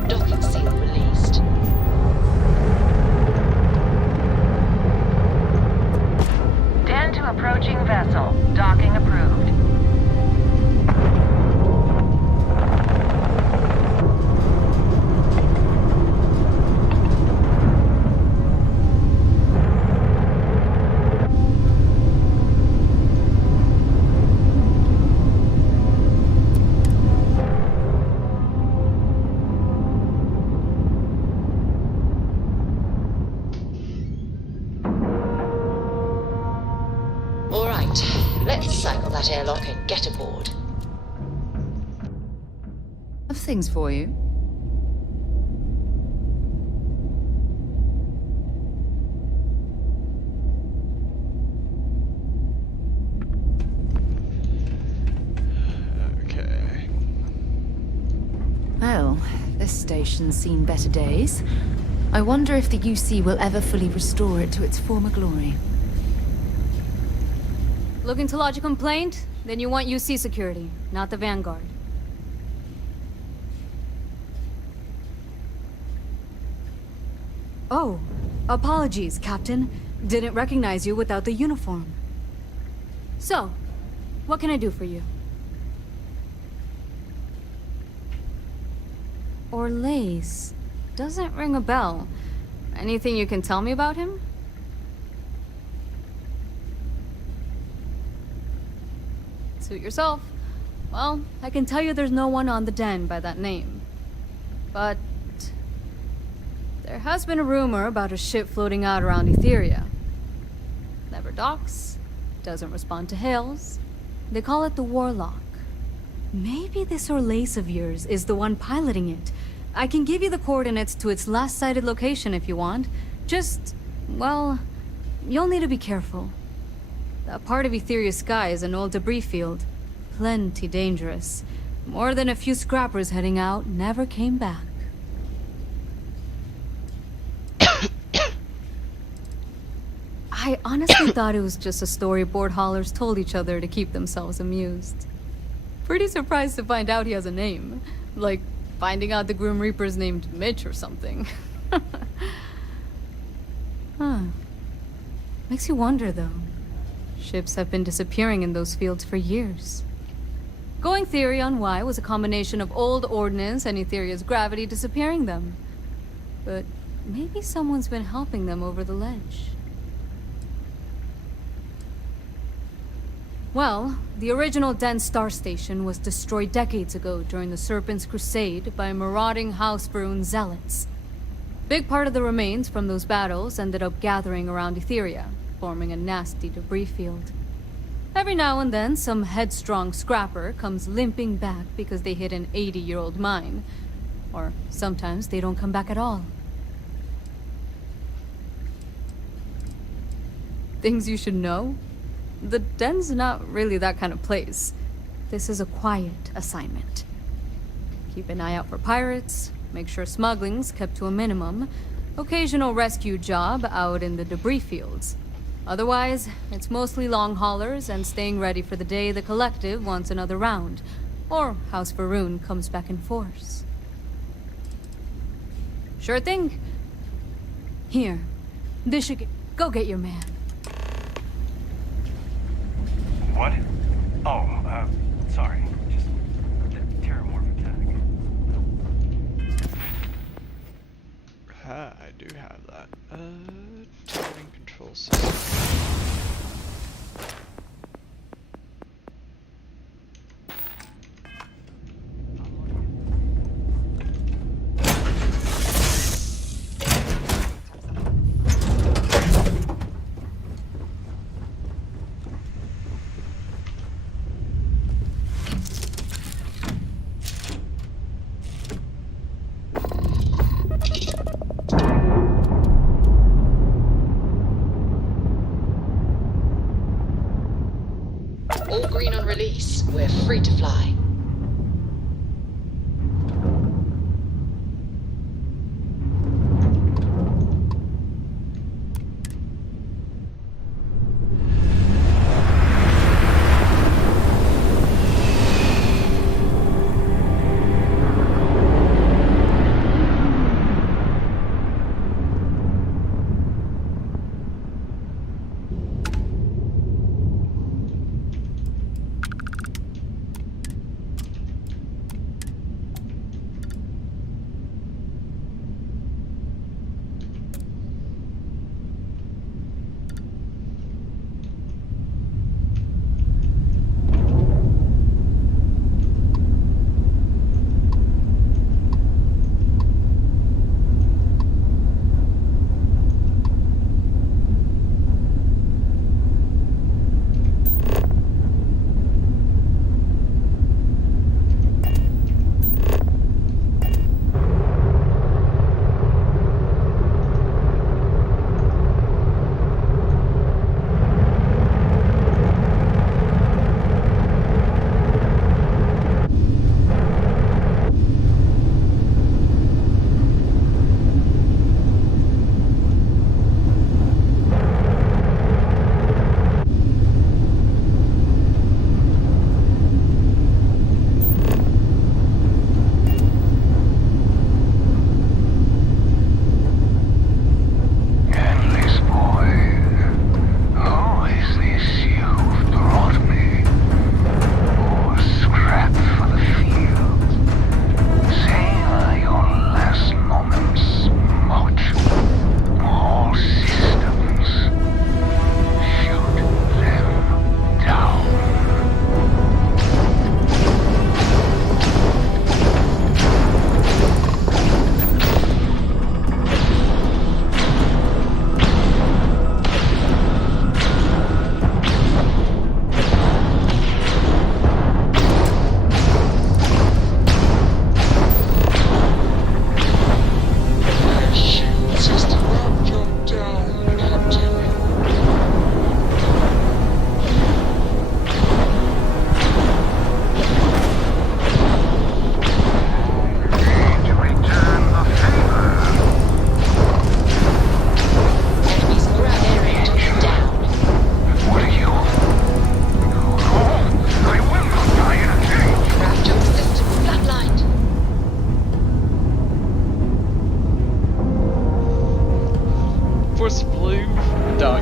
Docking seal released. Den to approaching vessel. Docking approved. Let's cycle that airlock and get aboard. Have things for you. Okay. Well, this station's seen better days. I wonder if the UC will ever fully restore it to its former glory. Looking to lodge a complaint? Then you want UC security, not the Vanguard. Oh, apologies, Captain. Didn't recognize you without the uniform. So, what can I do for you? Orlace. Doesn't ring a bell. Anything you can tell me about him? Suit yourself. Well, I can tell you there's no one on the den by that name. But there has been a rumor about a ship floating out around Etheria. Never docks, doesn't respond to hails. They call it the Warlock. Maybe this Orlace of yours is the one piloting it. I can give you the coordinates to its last sighted location if you want. Just, well, you'll need to be careful. That part of Etheria's sky is an old debris field. Plenty dangerous. More than a few scrappers heading out never came back. I honestly thought it was just a story board haulers told each other to keep themselves amused. Pretty surprised to find out he has a name. Like, finding out the Grim Reaper's named Mitch or something. Huh. Makes you wonder, though. Ships have been disappearing in those fields for years. Going theory on why was a combination of old ordnance and Etheria's gravity disappearing them. But maybe someone's been helping them over the ledge. Well, the original Den Star Station was destroyed decades ago during the Serpent's Crusade by marauding House Varun zealots. Big part of the remains from those battles ended up gathering around Etheria, forming a nasty debris field. Every now and then, some headstrong scrapper comes limping back because they hit an 80-year-old mine. Or sometimes they don't come back at all. Things you should know? The den's not really that kind of place. This is a quiet assignment. Keep an eye out for pirates, make sure smuggling's kept to a minimum, occasional rescue job out in the debris fields. Otherwise, it's mostly long haulers and staying ready for the day the Collective wants another round, or House Varun comes back in force. Sure thing. Here, this should go get your man. What? Oh, sorry. Just the terramorph attack. Ah, I do have that. Turning control system. All green on release. We're free to fly.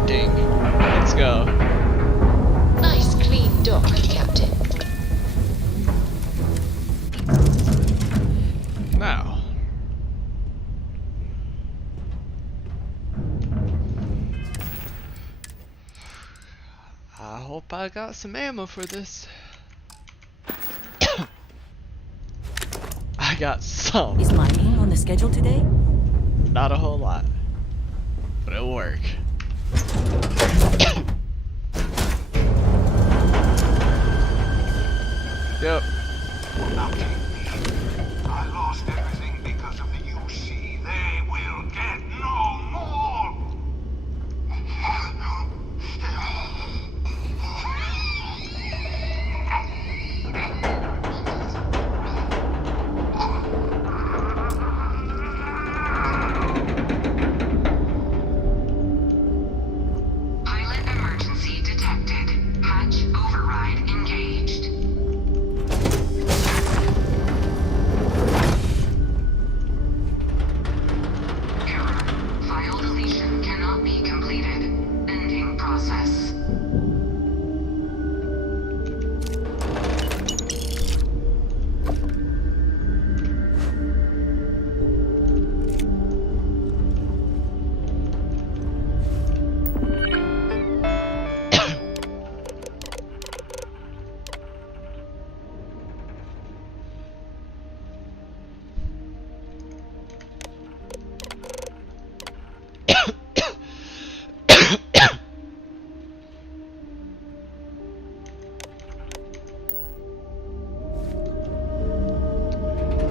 ding. Let's go. Nice clean dock, Captain. Now. I hope I got some ammo for this. I got some. Is mining on the schedule today? Not a whole lot. But it'll work. Yep. I lost everything because of the UC. They will get no more. Pilot emergency detected. Hatch override engaged. Error. File deletion cannot be completed. Ending process.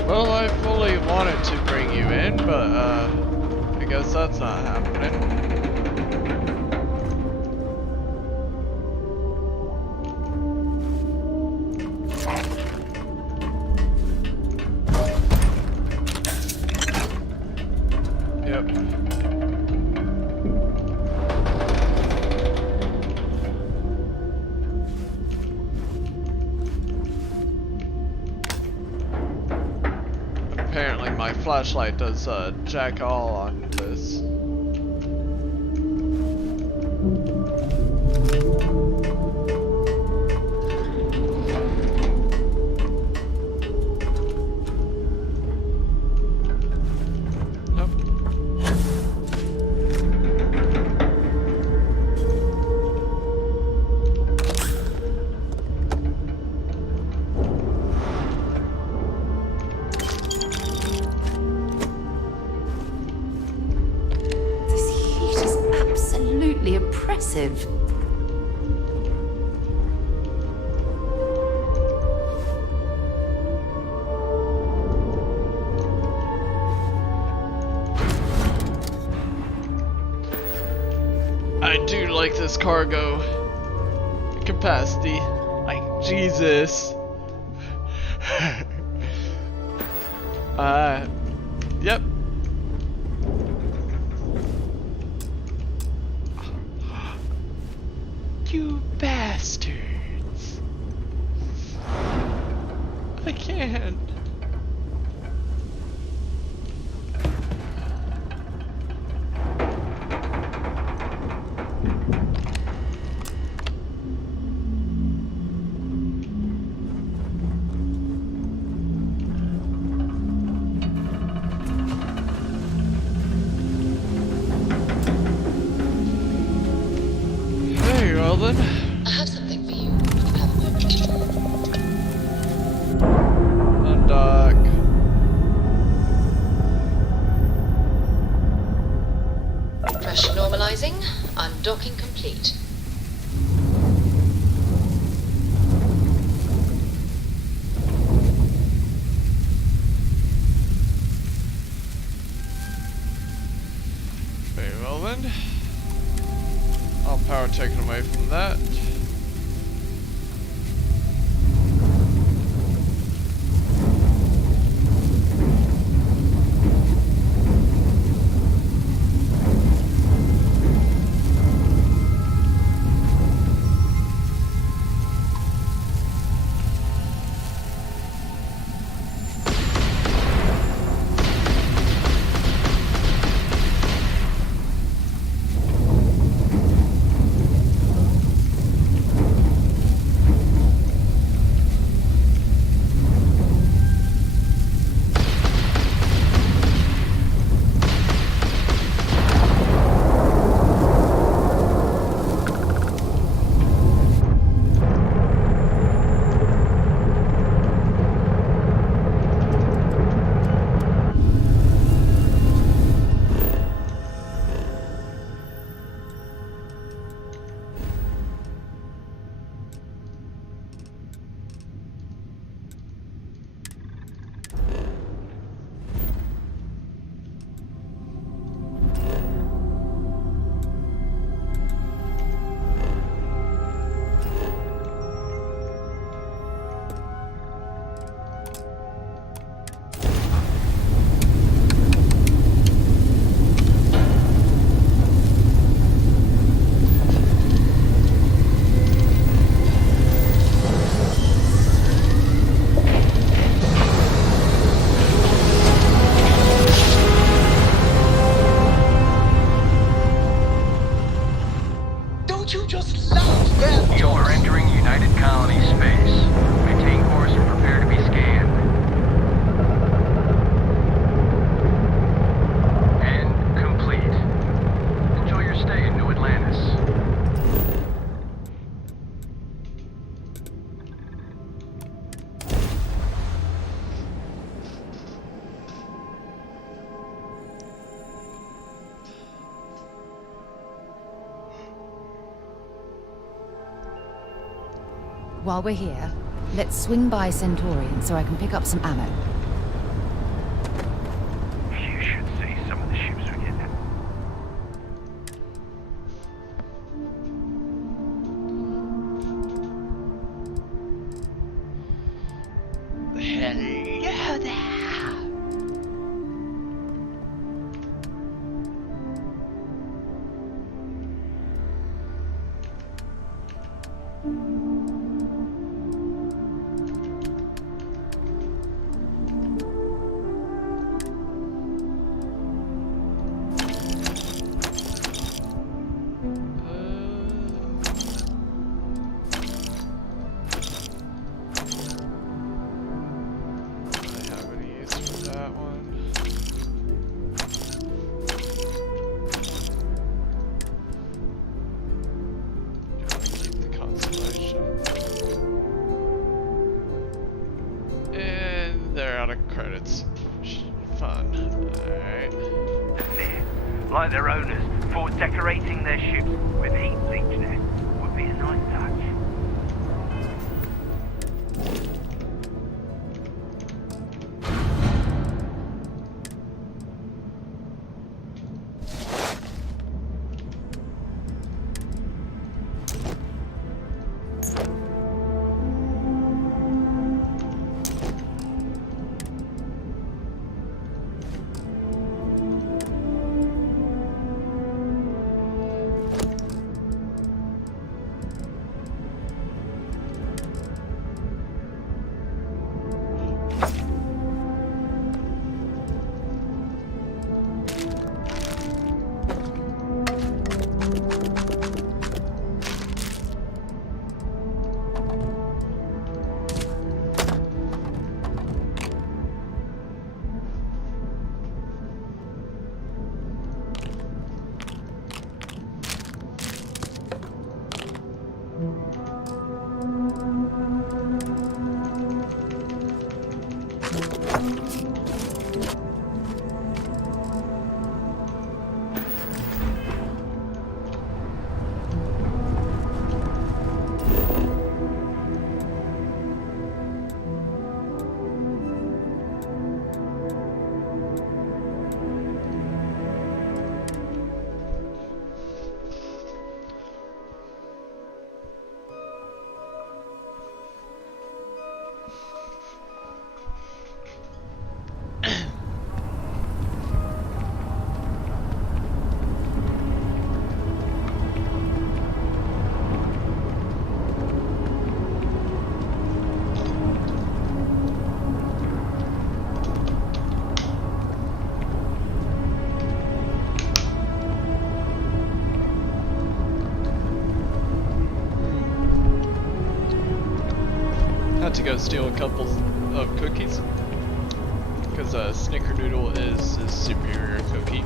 Well, I fully wanted to bring you in, but I guess that's not happening. Yep. Apparently my flashlight does jack all on this. This heat is absolutely oppressive. I do like this cargo capacity. Like, Jesus. Yep. You bastards. I can't. Very well then. I have something for you. You have a moment. Undock. Pressure normalizing. Undocking complete. Very well then. All power taken away from that. while we're here, let's swing by Centaurian so I can pick up some ammo. You should see some of the ships we get. Hello there. Credits. Fun. Alright. Like their owners, for decorating their ships with heat bleach net would be a nice touch. Had to go steal a couple of cookies because Snickerdoodle is his superior cookie.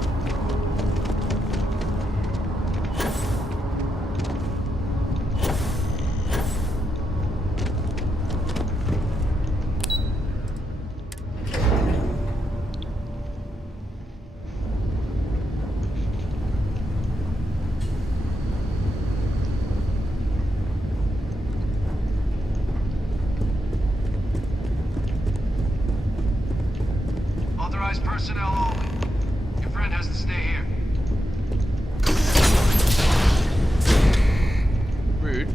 Authorized personnel only. Your friend has to stay here. Rude.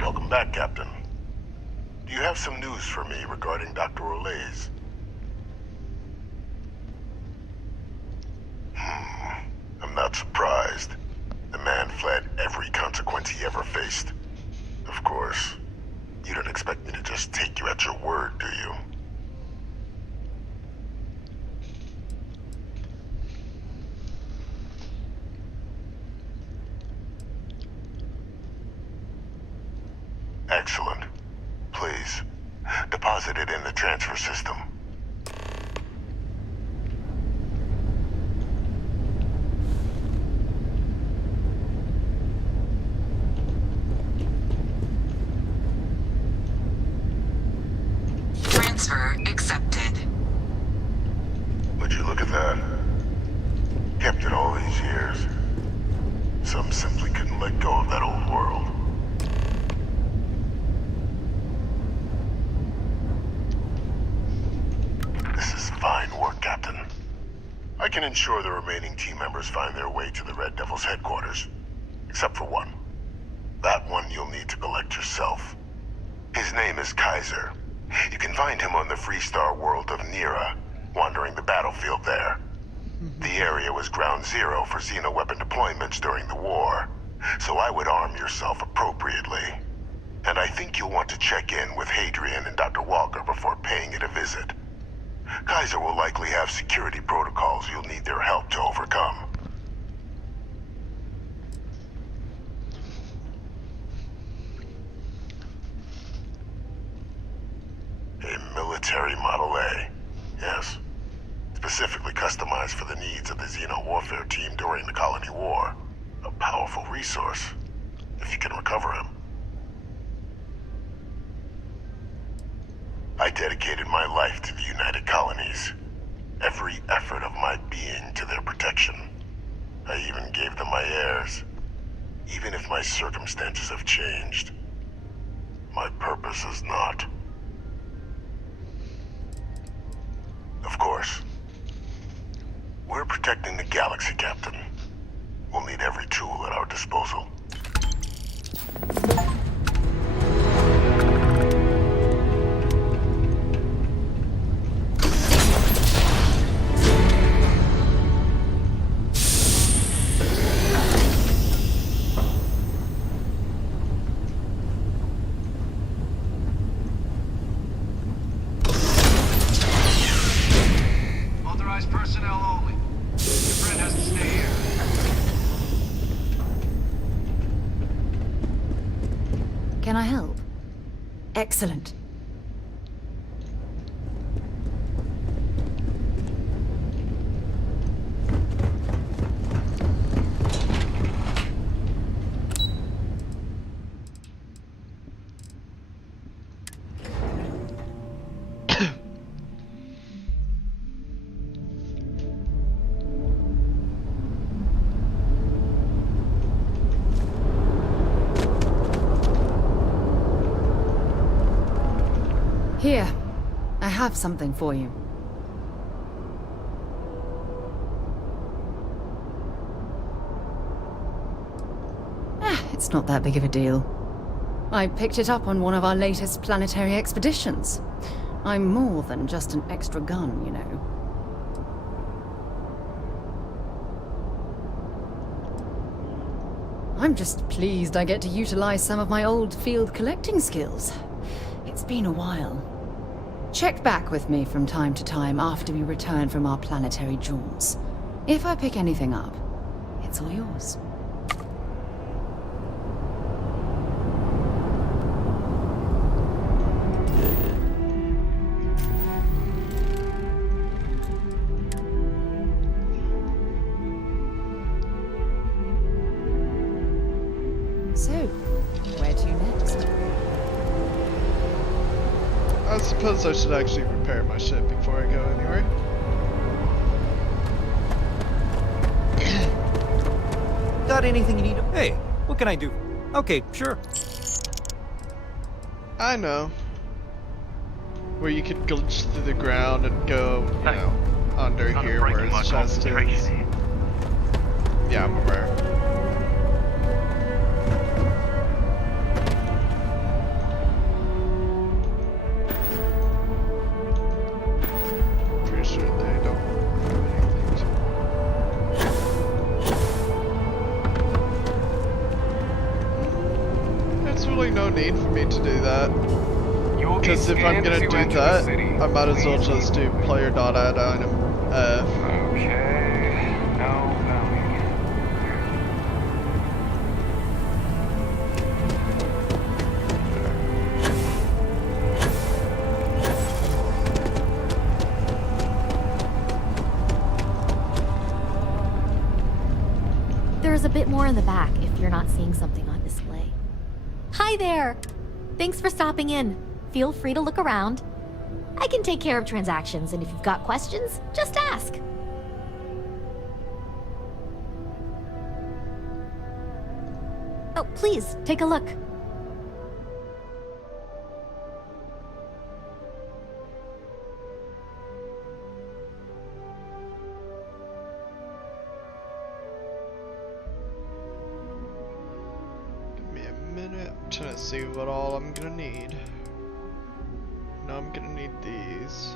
Welcome back, Captain. Do you have some news for me regarding Dr. Olays? I'm not surprised. The man fled every consequence he ever faced. Of course, you don't expect me to just take you at your word, do you? Excellent. Please, deposited in the transfer system. Transfer accepted. Would you look at that? Kept it all these years. Some simply couldn't let go of that old world. This is fine work, Captain. I can ensure the remaining team members find their way to the Red Devil's headquarters. Except for one. That one you'll need to collect yourself. His name is Kaiser. You can find him on the Freestar world of Nira, wandering the battlefield there. The area was ground zero for xeno-weapon deployments during the war, so I would arm yourself appropriately. And I think you'll want to check in with Hadrian and Dr. Walker before paying it a visit. Kaiser will likely have security protocols you'll need their help to overcome. A military Model A, yes. Specifically customized for the needs of the Xeno warfare team during the Colony War. A powerful resource, if you can recover him. I dedicated my life to the United Colonies. Every effort of my being to their protection. I even gave them my heirs. Even if my circumstances have changed, my purpose is not. Of course. We're protecting the galaxy, Captain. We'll need every tool at our disposal. Authorized personnel only. Your friend has to stay here. Can I help? Excellent. Here, I have something for you. It's not that big of a deal. I picked it up on one of our latest planetary expeditions. I'm more than just an extra gun, you know. I'm just pleased I get to utilize some of my old field collecting skills. It's been a while. Check back with me from time to time after we return from our planetary jaunts. If I pick anything up, it's all yours. So, where to next? I suppose I should actually repair my ship before I go anywhere. Got anything you need? Hey, what can I do? Okay, sure. I know. Where you could glitch through the ground and go, you know, under here where his chest is. Yeah, I'm aware. Pretty sure they don't have anything to... There's really no need for me to do that. Because if I'm gonna do that, I might as well just do player.add item. Okay. No value. There's a bit more in the back if you're not seeing something on display. Hi there! Thanks for stopping in. Feel free to look around. I can take care of transactions, and if you've got questions, just ask. Oh, please, take a look. Give me a minute. I'm trying to see what all I'm gonna need. No, I'm gonna need these.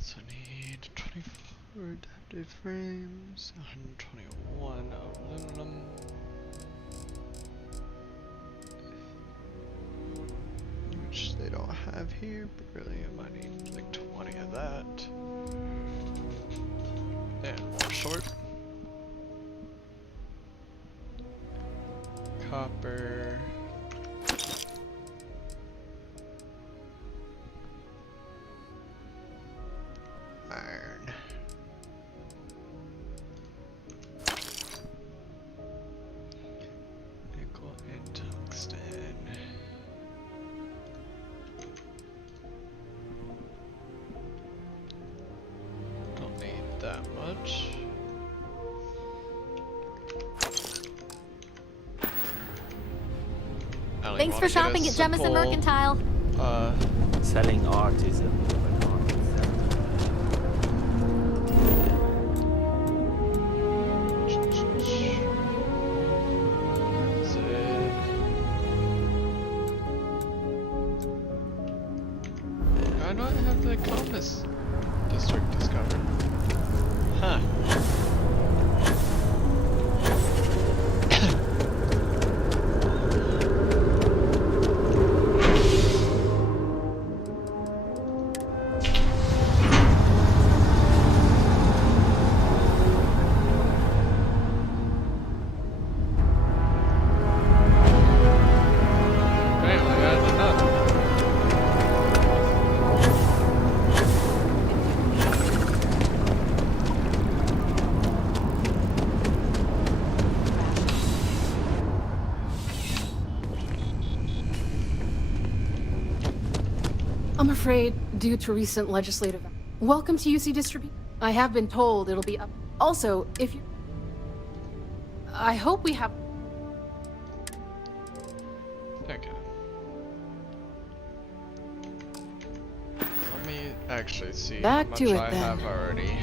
So I need 24 adaptive frames, 121 aluminum. Which they don't have here, beryllium, I need like 20 of that. And more short. Copper. Iron. Nickel and tungsten. Don't need that much. Thanks for shopping at Jemison Mercantile. Selling art is a bit of an art I don't have the compass district discovered. Huh. I'm afraid, due to recent legislative... Welcome to UC Distribution. I have been told it'll be up... Also, if you... I hope we have... Okay. Let me actually see Back how much to it, I then. have already.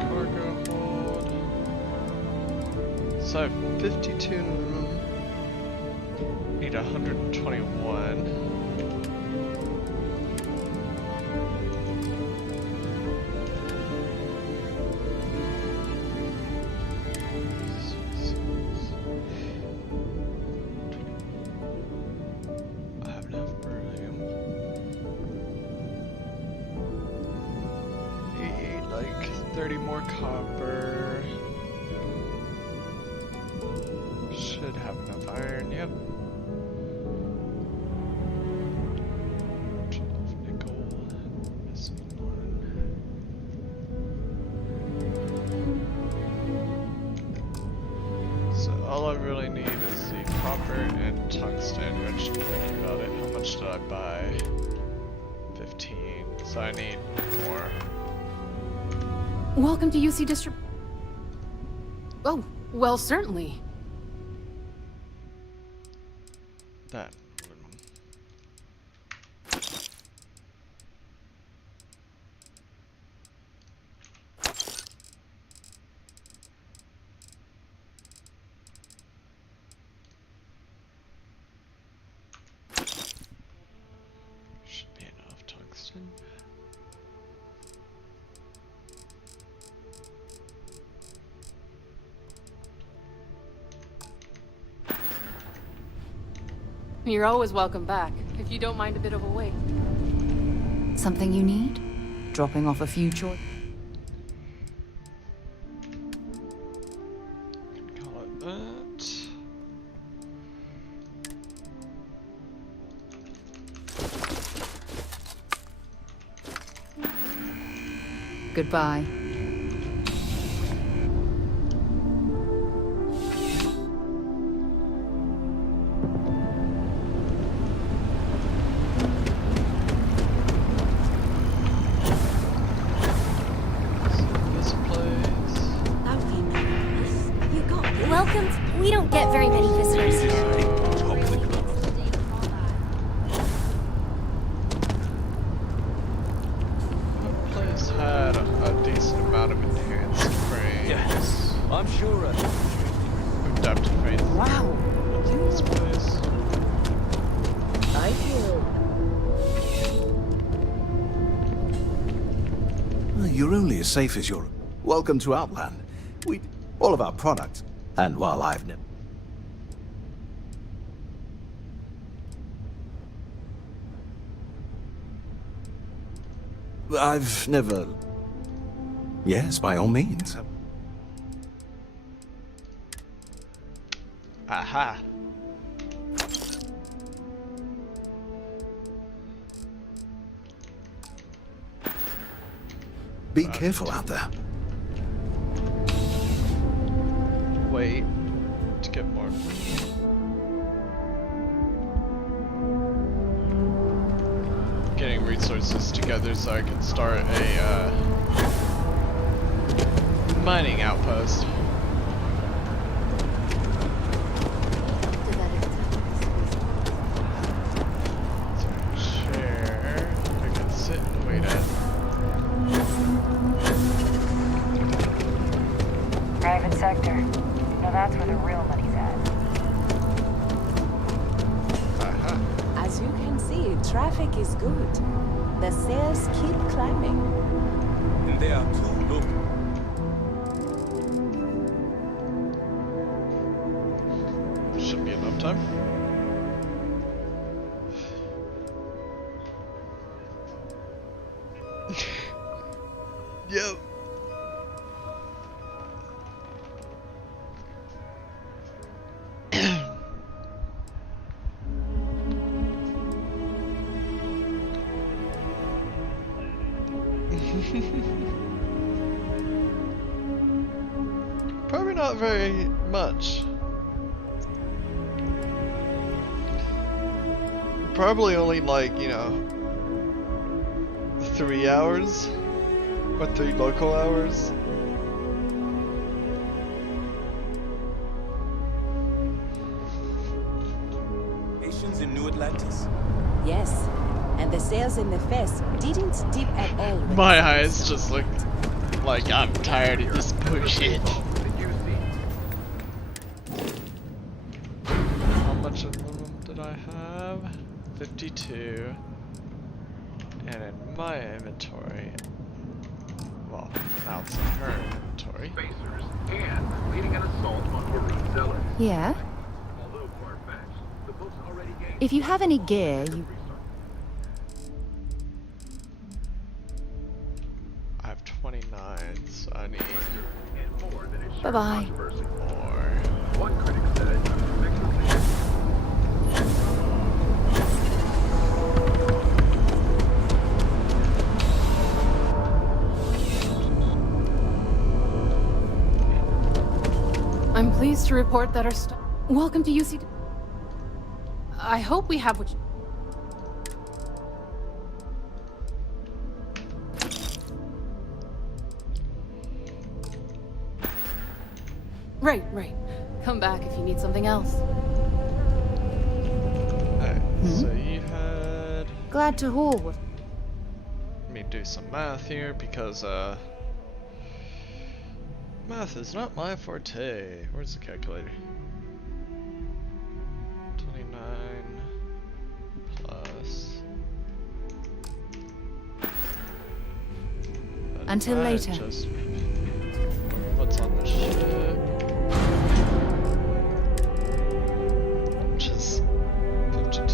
Cargo hold. So I have 52 in the room. Need 121. I have enough beryllium. Need like 30 more copper. Should have enough iron, yep. 12 nickel, missing one. So all I really need is the copper and tungsten, which, thinking about it, how much did I buy? 15, so I need more. Welcome to UC District... Oh, well, certainly. That. You're always welcome back, if you don't mind a bit of a wait. Something you need? Dropping off a few choices? Call it that. Goodbye. This place. Welcome. We don't get very many visitors here. That place had a decent amount of enhanced frames. Yes, I'm sure. Adaptive frames. Wow. What's this place? I feel. You're only as safe as your... Welcome to Outland. All of our products. And while I've never... I've never... Yes, by all means. Aha. Be careful out there. Wait to get more. Getting resources together so I can start a mining outpost. Share. I can sit and wait at. Private sector. Now that's where the real money's at. As you can see, traffic is good. The sales keep climbing. And there are two, look. Should be enough time. Yep. Probably not very much. Probably only like, 3 hours or 3 local hours. Nations in New Atlantis. Yes, and the sales in the fest didn't dip at all. when My the eyes sun just look like I'm tired of this bullshit. How much of them did I have? 52. And in my inventory, well, now it's in her inventory. And leading an assault on Marine zealots. Yeah? Although far-fetched, the book's already gained. If you have any gear, you... I have 29, so I need Bye-bye. more. One critic said, I'm pleased to report that our Welcome to UC. I hope we have what you... Right. Come back if you need something else. Alright, so you had... Glad to haul. Let me do some math here because, math is not my forte. Where's the calculator? 29 plus... Until later. Just what's on the ship? Which is 59.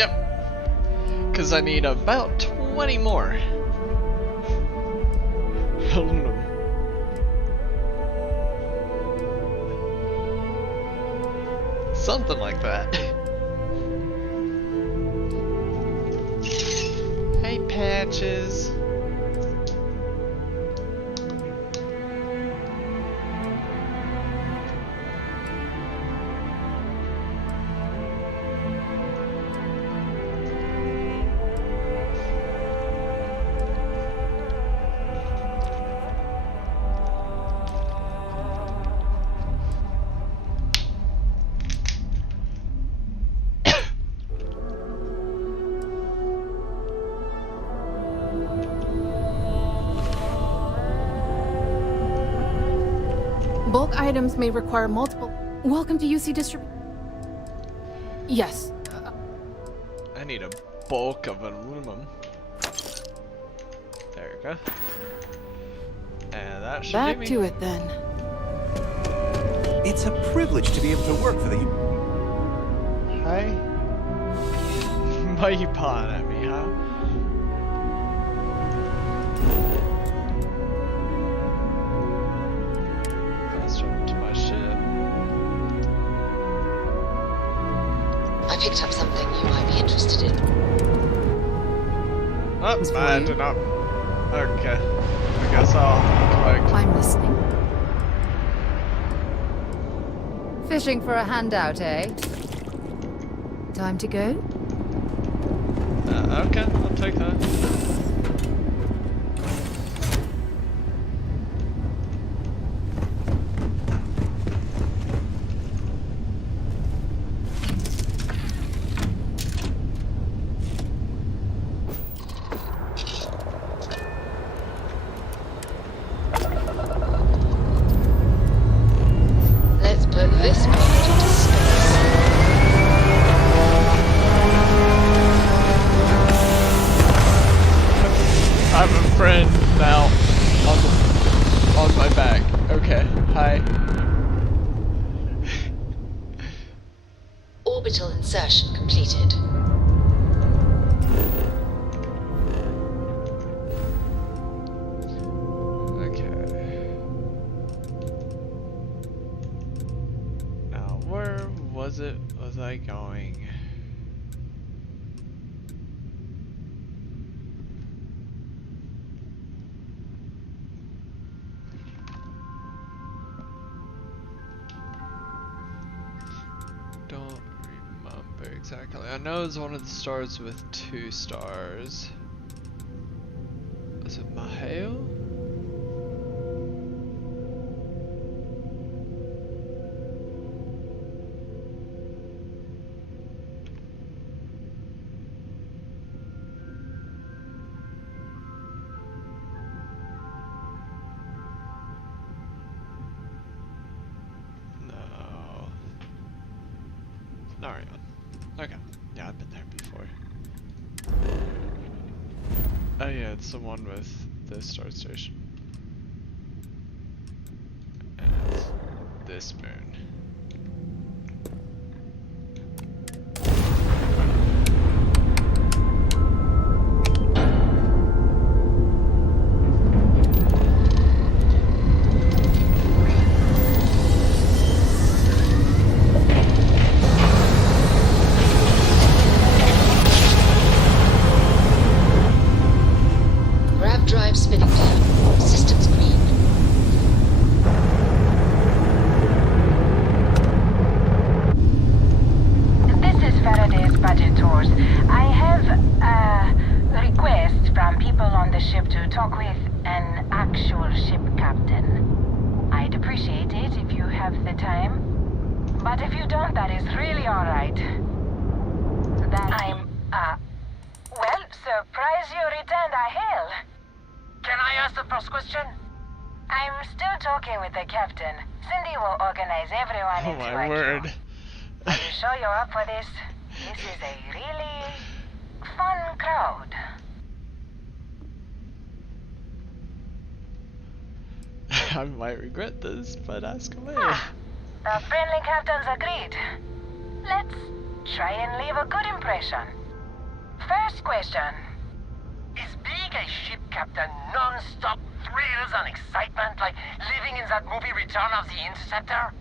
Yep. Because I need about 20 more. Aluminum. Something like that. Hey, Patches. Bulk items may require multiple. Welcome to UC Distribution. Yes. I need a bulk of aluminum. There you go. And that should Back do me. to it then. It's a privilege to be able to work for the... Hi. Why are you pawing at me, huh? Faster to my ship. I picked up something you might be interested in. Oh, I did not. Okay. I guess I'll collect. I'm listening. Fishing for a handout, eh? Time to go? Okay, I'll take that. Let's put this part into space. I have a friend now on my back. Okay, hi. Orbital insertion completed. Okay. Now, where was I going? Don't remember exactly. I know it's one of the stars with 2 stars. Was it Maheo? No. Narion. Okay. Yeah, I've been there before. Oh yeah, it's the one with the star station. And it's this moon. Grav drive spinning down. Systems green. This is Faraday's budget tours. I have a request from people on the ship to talk with an actual ship captain. I'd appreciate it if you have the time. But if you don't, that is really alright. Well, surprise you returned a hail. Can I ask the first question? I'm still talking with the captain. Cindy will organize everyone Oh into my a word. queue. Are you sure you're up for this? This is a really fun crowd. I might regret this, but ask away. The friendly captains agreed. Let's try and leave a good impression. First question. Is being a ship captain non-stop thrills and excitement like living in that movie Return of the Interceptor?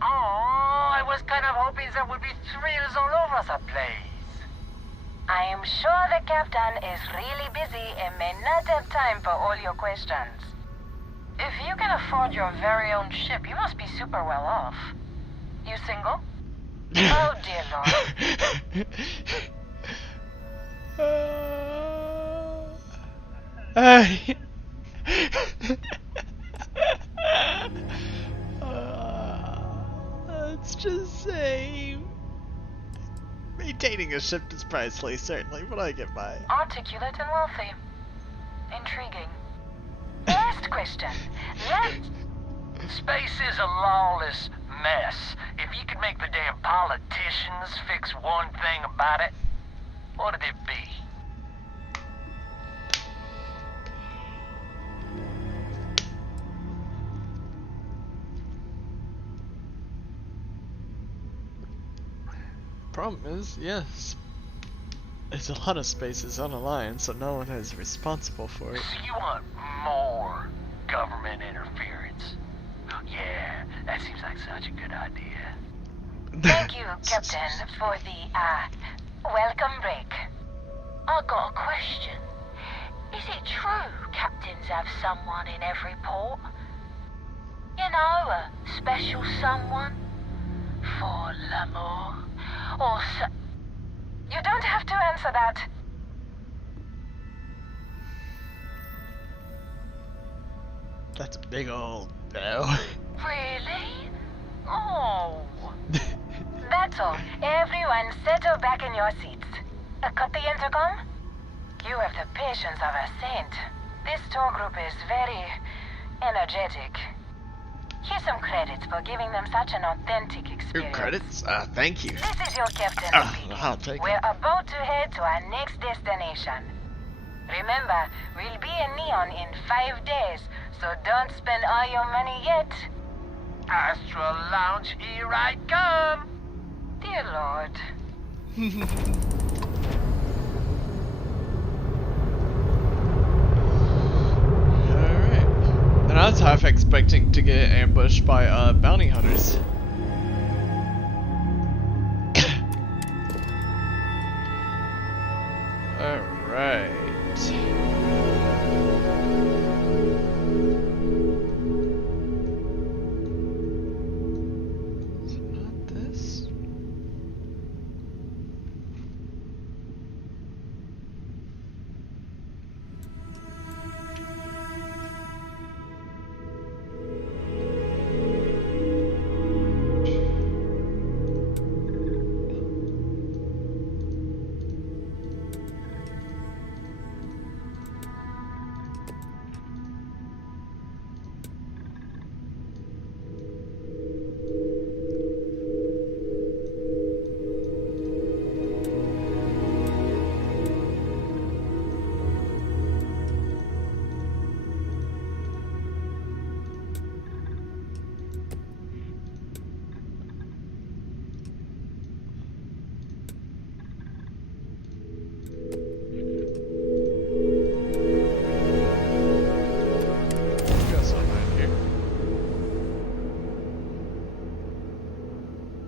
Oh, I was kind of hoping there would be thrills all over the place. I am sure the captain is really busy and may not have time for all your questions. If you can afford your very own ship, you must be super well off. You single? Oh dear lord. Let's just say maintaining a ship is pricey, certainly, but I get by. Articulate and wealthy. Intriguing. Last question. Space is a lawless mess. If you could make the damn politicians fix one thing about it, what'd it be? Problem is, yes, there's a lot of spaces unaligned, so no one is responsible for it. So you want more government interference? Yeah, that seems like such a good idea. Thank you, Captain, for the, welcome break. I got a question. Is it true captains have someone in every port? You know, a special someone? For l'amour? Or You don't have to answer that. That's a big old no. Really? Oh. That's all. Everyone settle back in your seats. Cut the intercom? You have the patience of a saint. This tour group is very energetic. Here's some credits for giving them such an authentic experience. Your credits? Thank you. This is your captain speaking. I'll take We're it. about to head to our next destination. Remember, we'll be in Neon in 5 days, so don't spend all your money yet. Astral Lounge, here I come! Dear Lord. Alright. And I was half expecting to get ambushed by bounty hunters. Alright.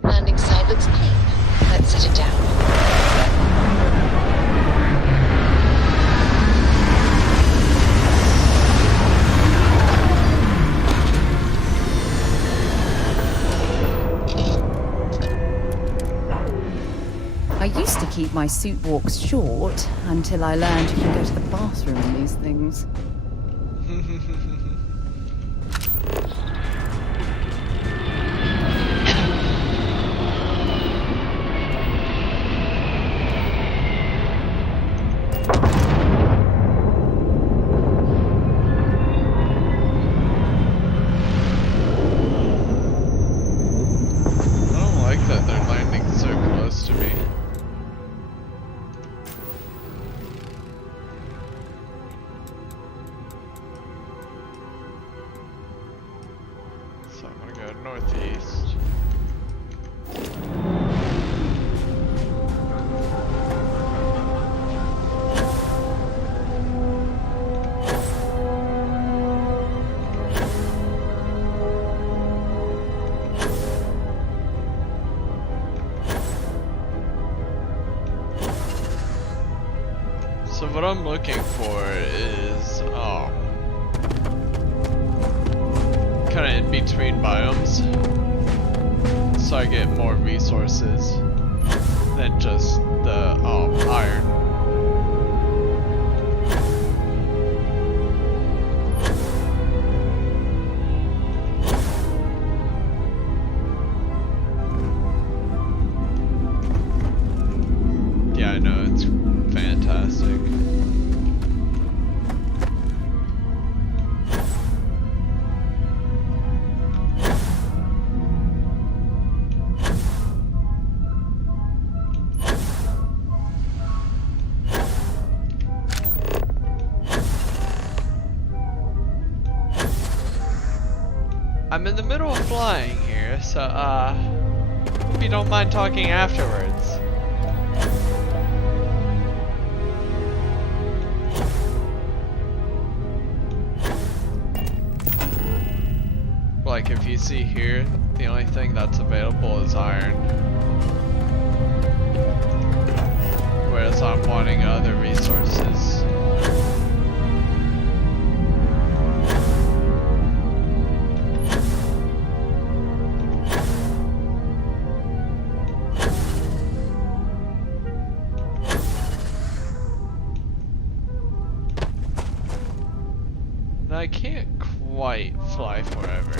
Landing site looks clean. Let's set it down. I used to keep my suit walks short until I learned you can go to the bathroom in these things. I don't like that they're landing so close to me. northeast. So what I'm looking for is kind of in between biomes, so I get more resources than just the iron. Yeah, I know, it's fantastic. I'm in the middle of flying here, so hope you don't mind talking afterwards. Like if you see here, the only thing that's available is iron. Whereas I'm wanting other resources. And I can't quite fly forever.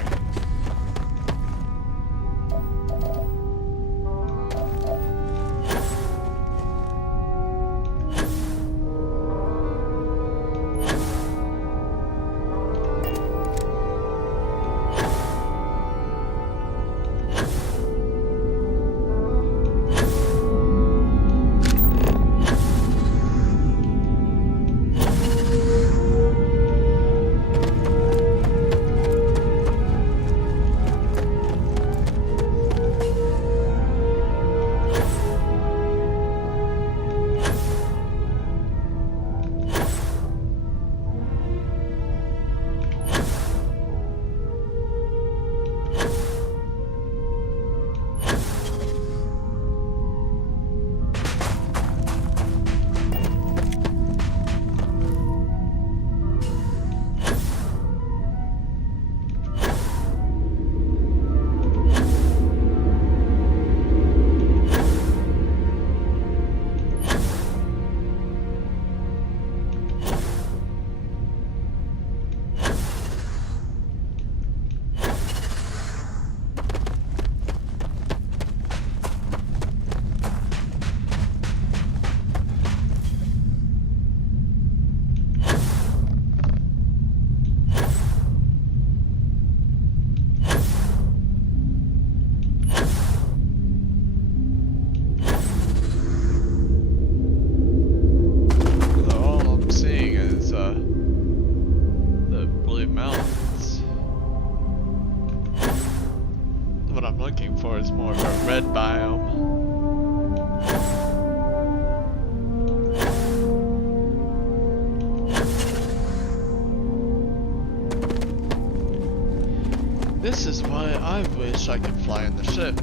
This is why I wish I could fly in the ship.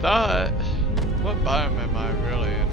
thought, what biome am I really in?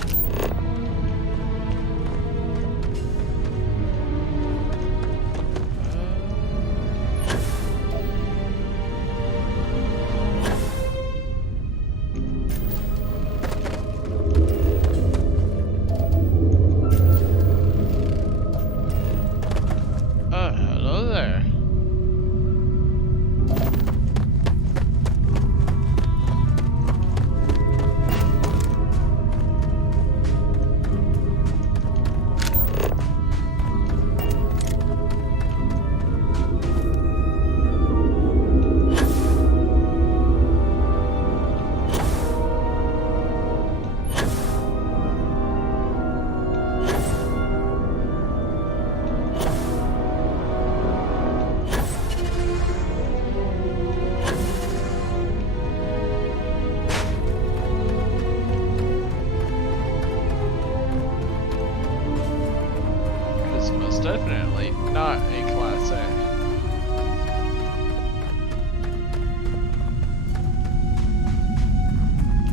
most definitely not a Class A.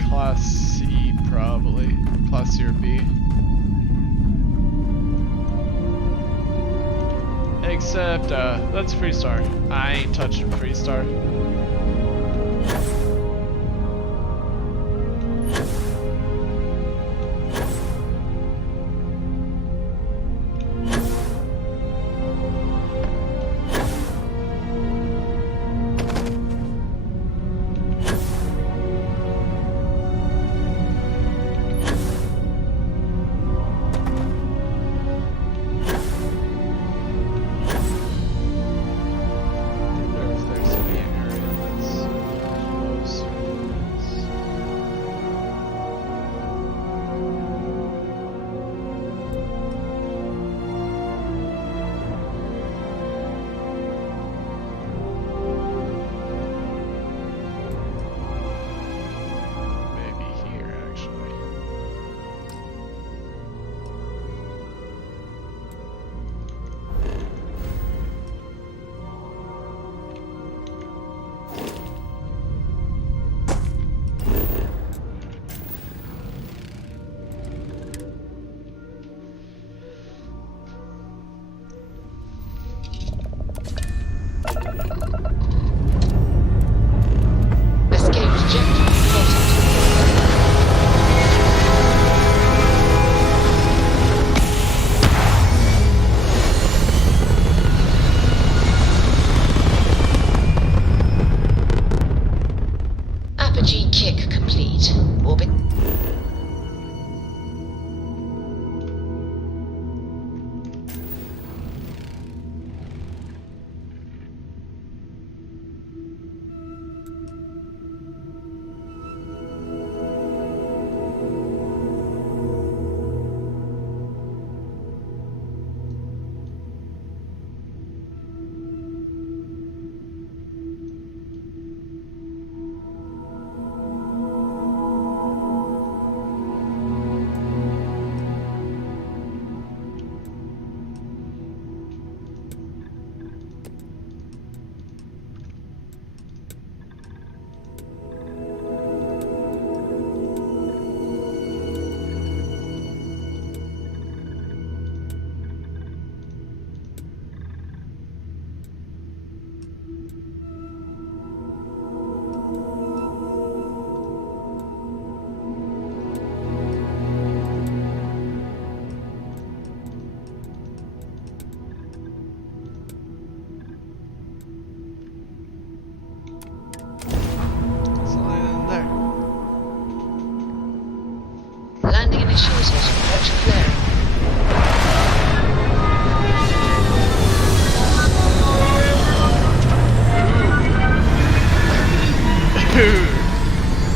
Class C, probably. Class C or B. Except, that's Freestar. I ain't touching Freestar.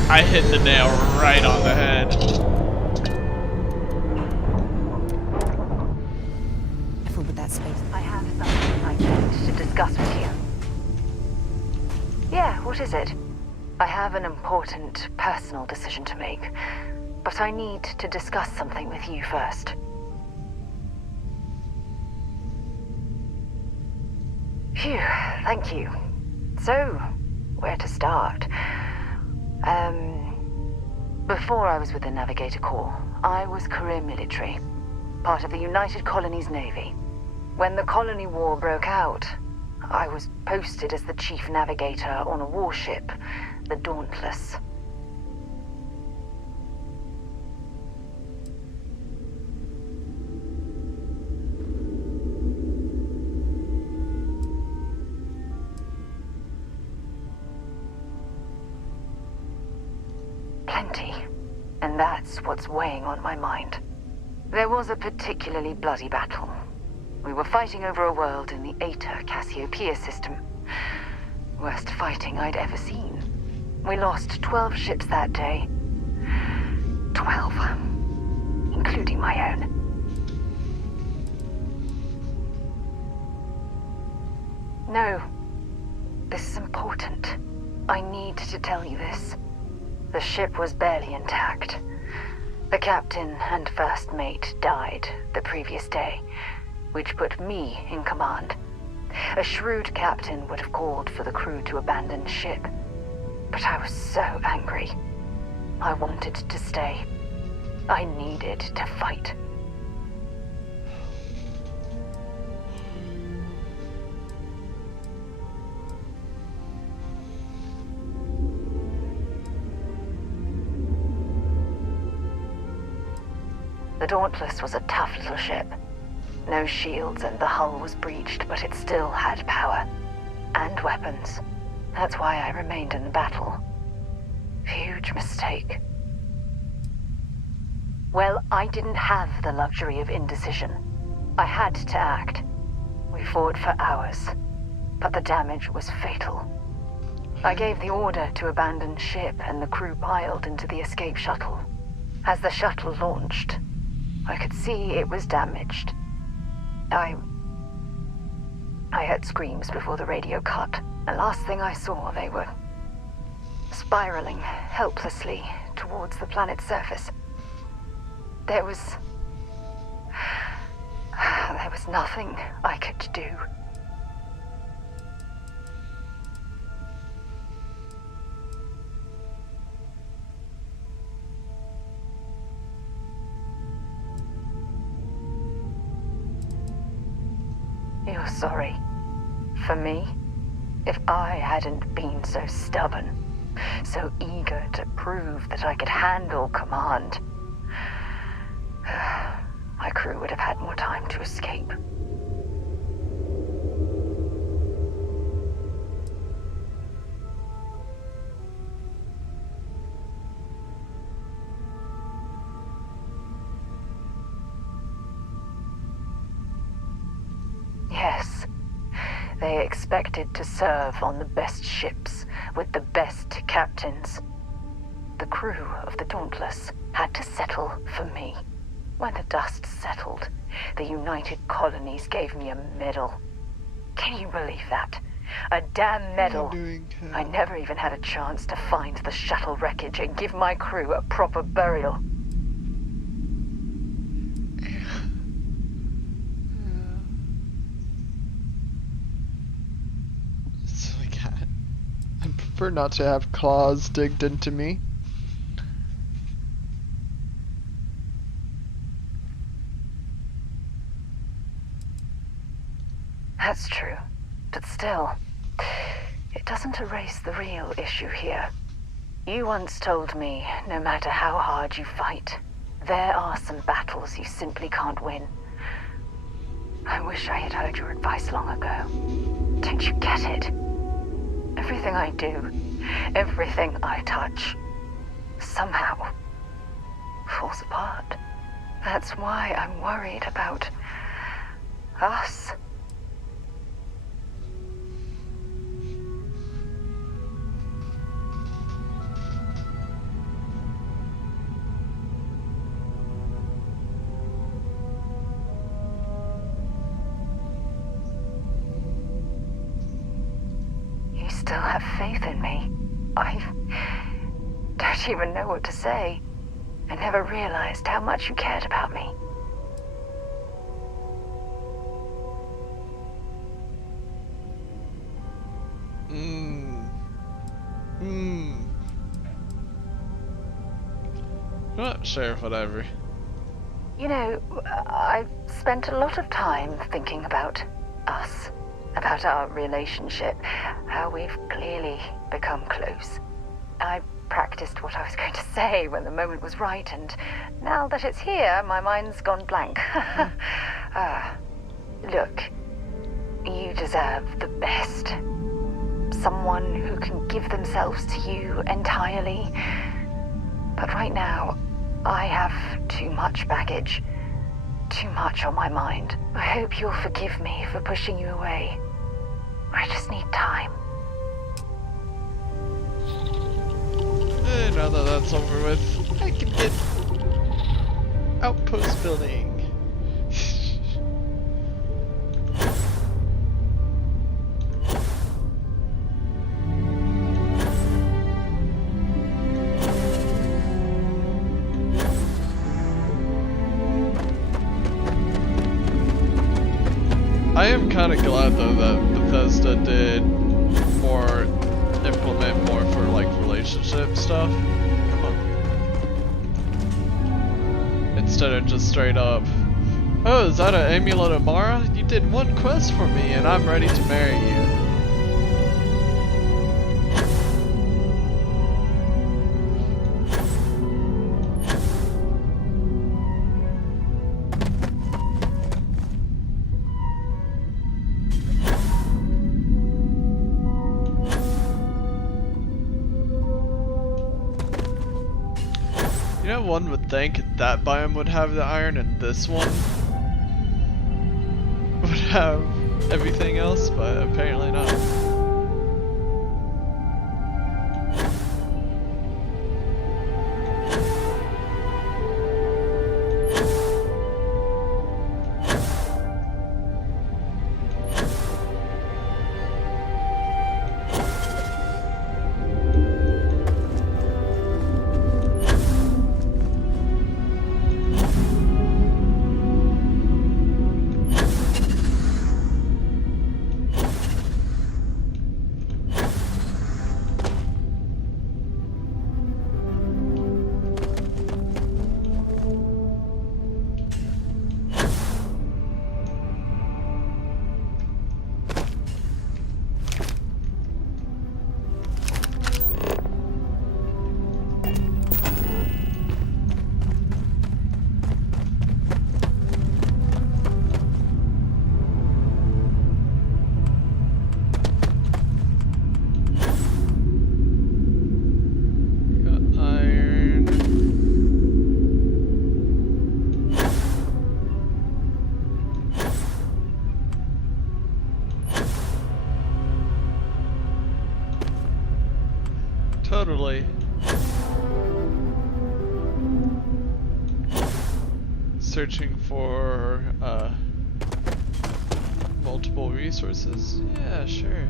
I hit the nail right on the head. Careful with that space. I have something I need to discuss with you. Yeah, what is it? I have an important personal decision to make, but I need to discuss something with you first. Phew, thank you. So, where to start? Before I was with the Navigator Corps, I was career military, part of the United Colonies Navy. When the Colony War broke out, I was posted as the chief navigator on a warship, the Dauntless. Plenty. And that's what's weighing on my mind. There was a particularly bloody battle. We were fighting over a world in the Eta Cassiopeia system. Worst fighting I'd ever seen. We lost 12 ships that day. 12. Including my own. No. This is important. I need to tell you this. The ship was barely intact. The captain and first mate died the previous day. which put me in command. A shrewd captain would have called for the crew to abandon ship. But I was so angry. I wanted to stay. I needed to fight. The Dauntless was a tough little ship. No shields and the hull was breached, but it still had power. And weapons. That's why I remained in the battle. Huge mistake. Well, I didn't have the luxury of indecision. I had to act. We fought for hours, but the damage was fatal. I gave the order to abandon ship and the crew piled into the escape shuttle. As the shuttle launched, I could see it was damaged. I heard screams before the radio cut. The last thing I saw, they were spiraling helplessly towards the planet's surface. There was nothing I could do. You're sorry. For me? If I hadn't been so stubborn, so eager to prove that I could handle command, my crew would have had more time to escape. Yes. They expected to serve on the best ships, with the best captains. The crew of the Dauntless had to settle for me. When the dust settled, the United Colonies gave me a medal. Can you believe that? A damn medal. I never even had a chance to find the shuttle wreckage and give my crew a proper burial. I prefer not to have claws digged into me. That's true, but still, it doesn't erase the real issue here. You once told me, no matter how hard you fight, there are some battles you simply can't win. I wish I had heard your advice long ago. Don't you get it? Everything I do, everything I touch, somehow falls apart. That's why I'm worried about us. Still have faith in me. I don't even know what to say. I never realized how much you cared about me. Well, sure, whatever. You know, I've spent a lot of time thinking about us. About our relationship, how we've clearly become close. I practiced what I was going to say when the moment was right, and now that it's here, my mind's gone blank. Look, you deserve the best. Someone who can give themselves to you entirely. But right now, I have too much baggage. Too much on my mind. I hope you'll forgive me for pushing you away. I just need time. Now that that's over with, I can get outpost building. I am kind of glad though that Bethesda did implement more for like relationship stuff. Come on. Instead of just straight up, oh, is that an amulet of Mara? You did one quest for me and I'm ready to marry you. You know, one would think that biome would have the iron and this one would have everything else, but apparently not. Totally. Searching for multiple resources. Yeah, sure.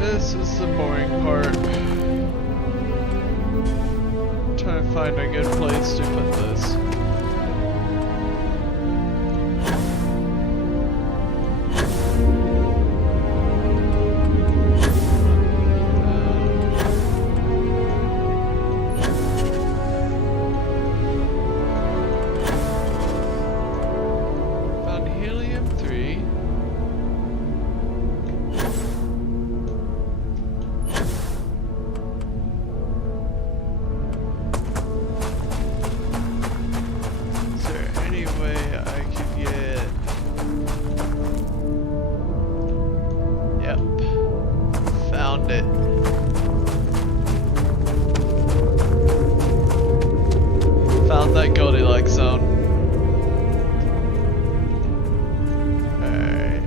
This is the boring part. Trying to find a good place to put this. that Goldilocks zone. Alright.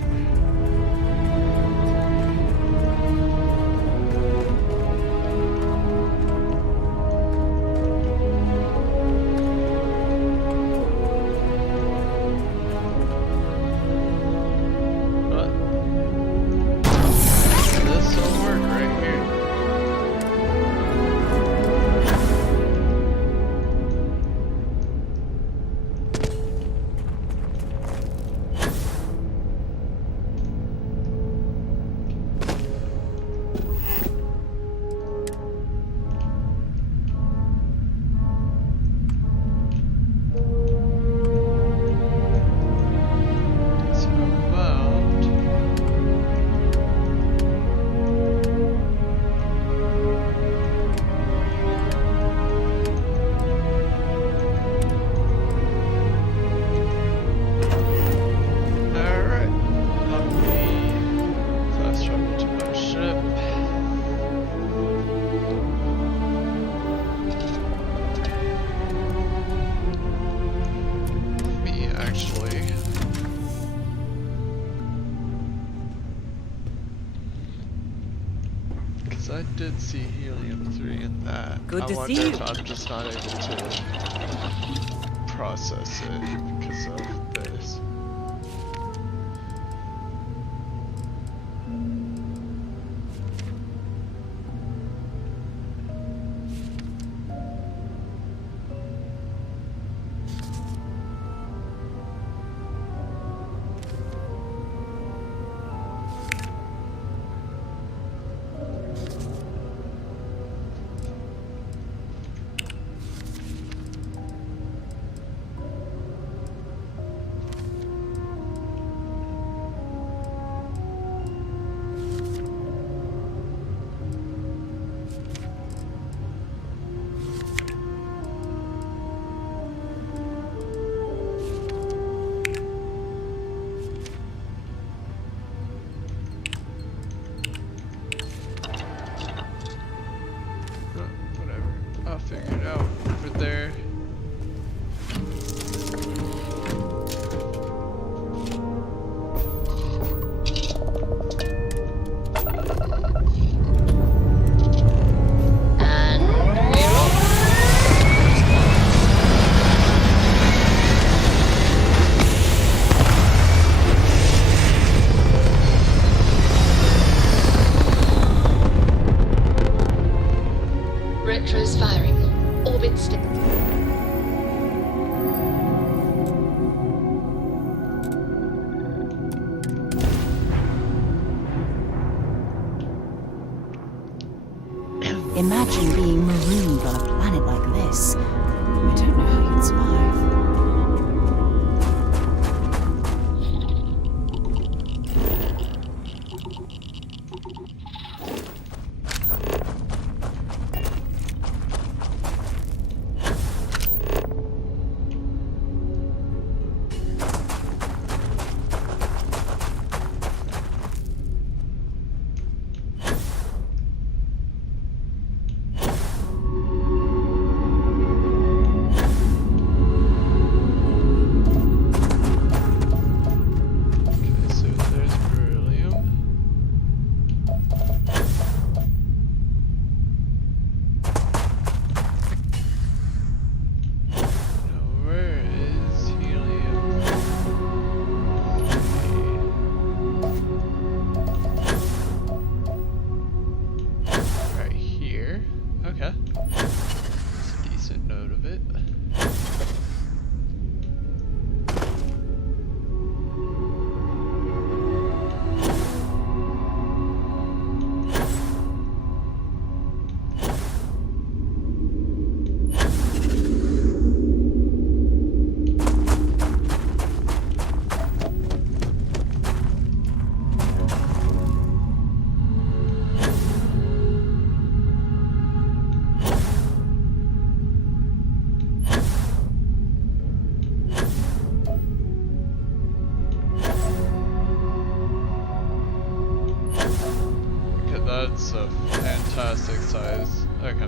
What? This will work right here. It's about alright. Let me fast travel to my ship. Me actually. Because I did see helium-3 in that. Good to I wonder see if you. I'm just not able to process it because of this. Whatever. I'll figure it out over there. And we're off. Retros firing. Orbit stick. Imagine being marooned on a planet like this. I don't know how you'd survive. Okay, so there's beryllium. Now where is helium? Right here. Okay. It's a decent note of it. Okay, that's a fantastic size. Okay.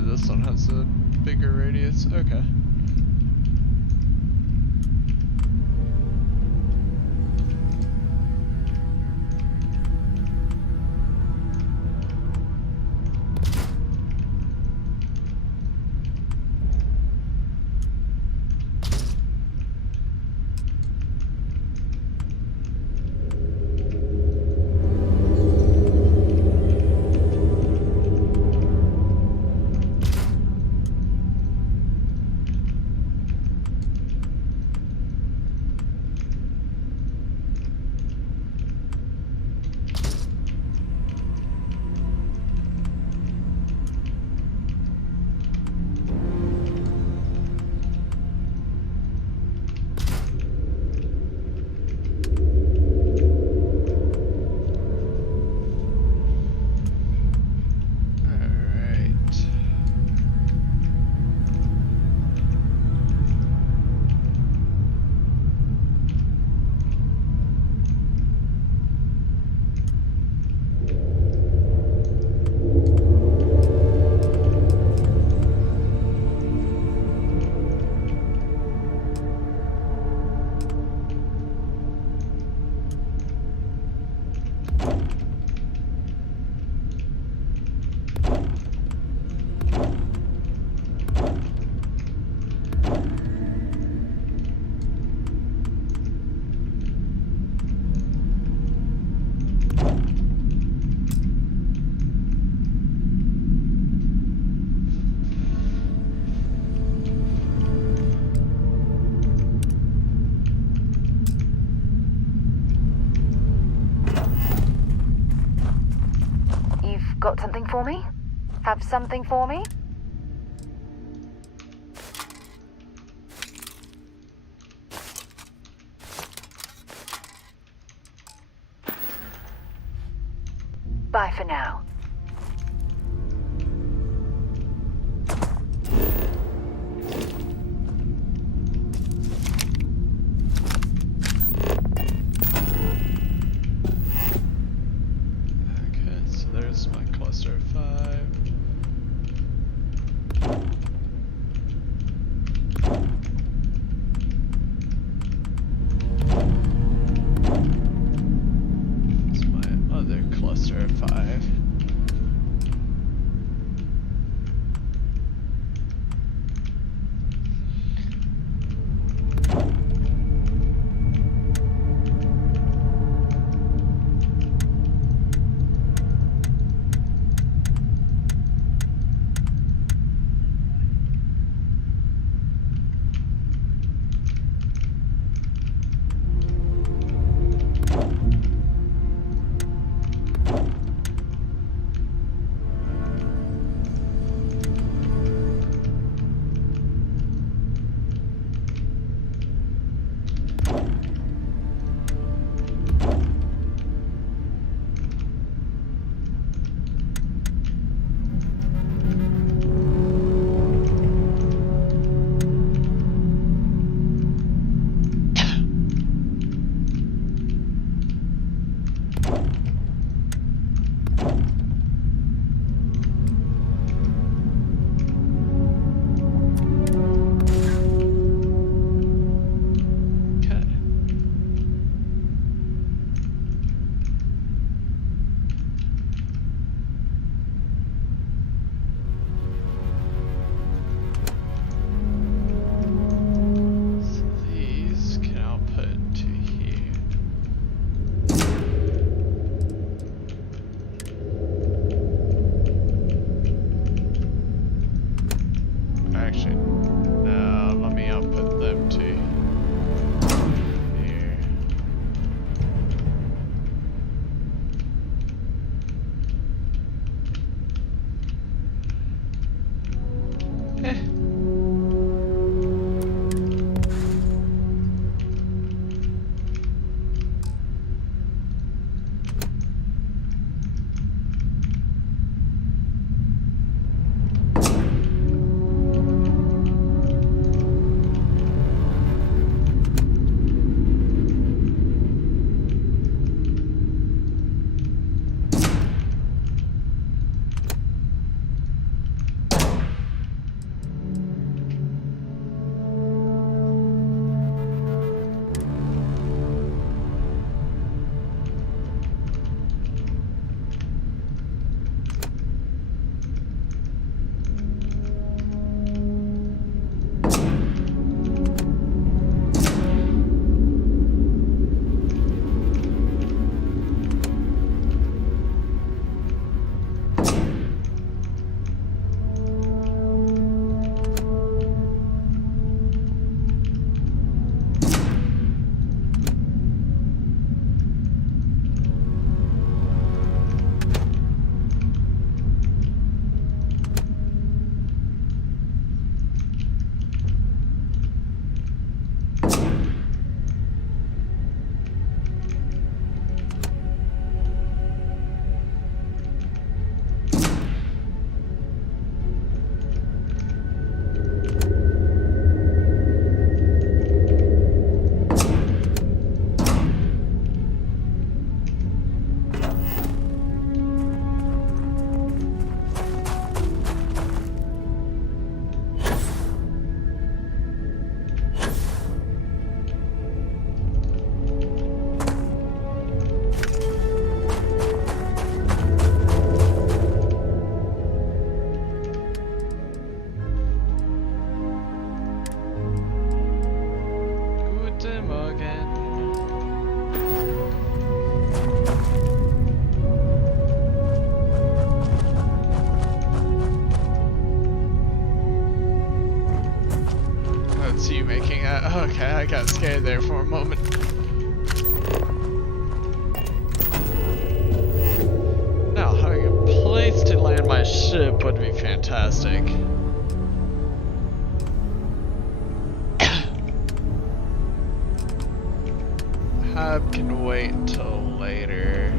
This one has a bigger radius. Okay. Got something for me? Have something for me? Bye for now. There's my cluster of 5. There's my other cluster of 5. Guten Morgen. That's you making it. Okay, I got scared there for a moment. Now, having a place to land my ship would be fantastic. Hab can wait until later.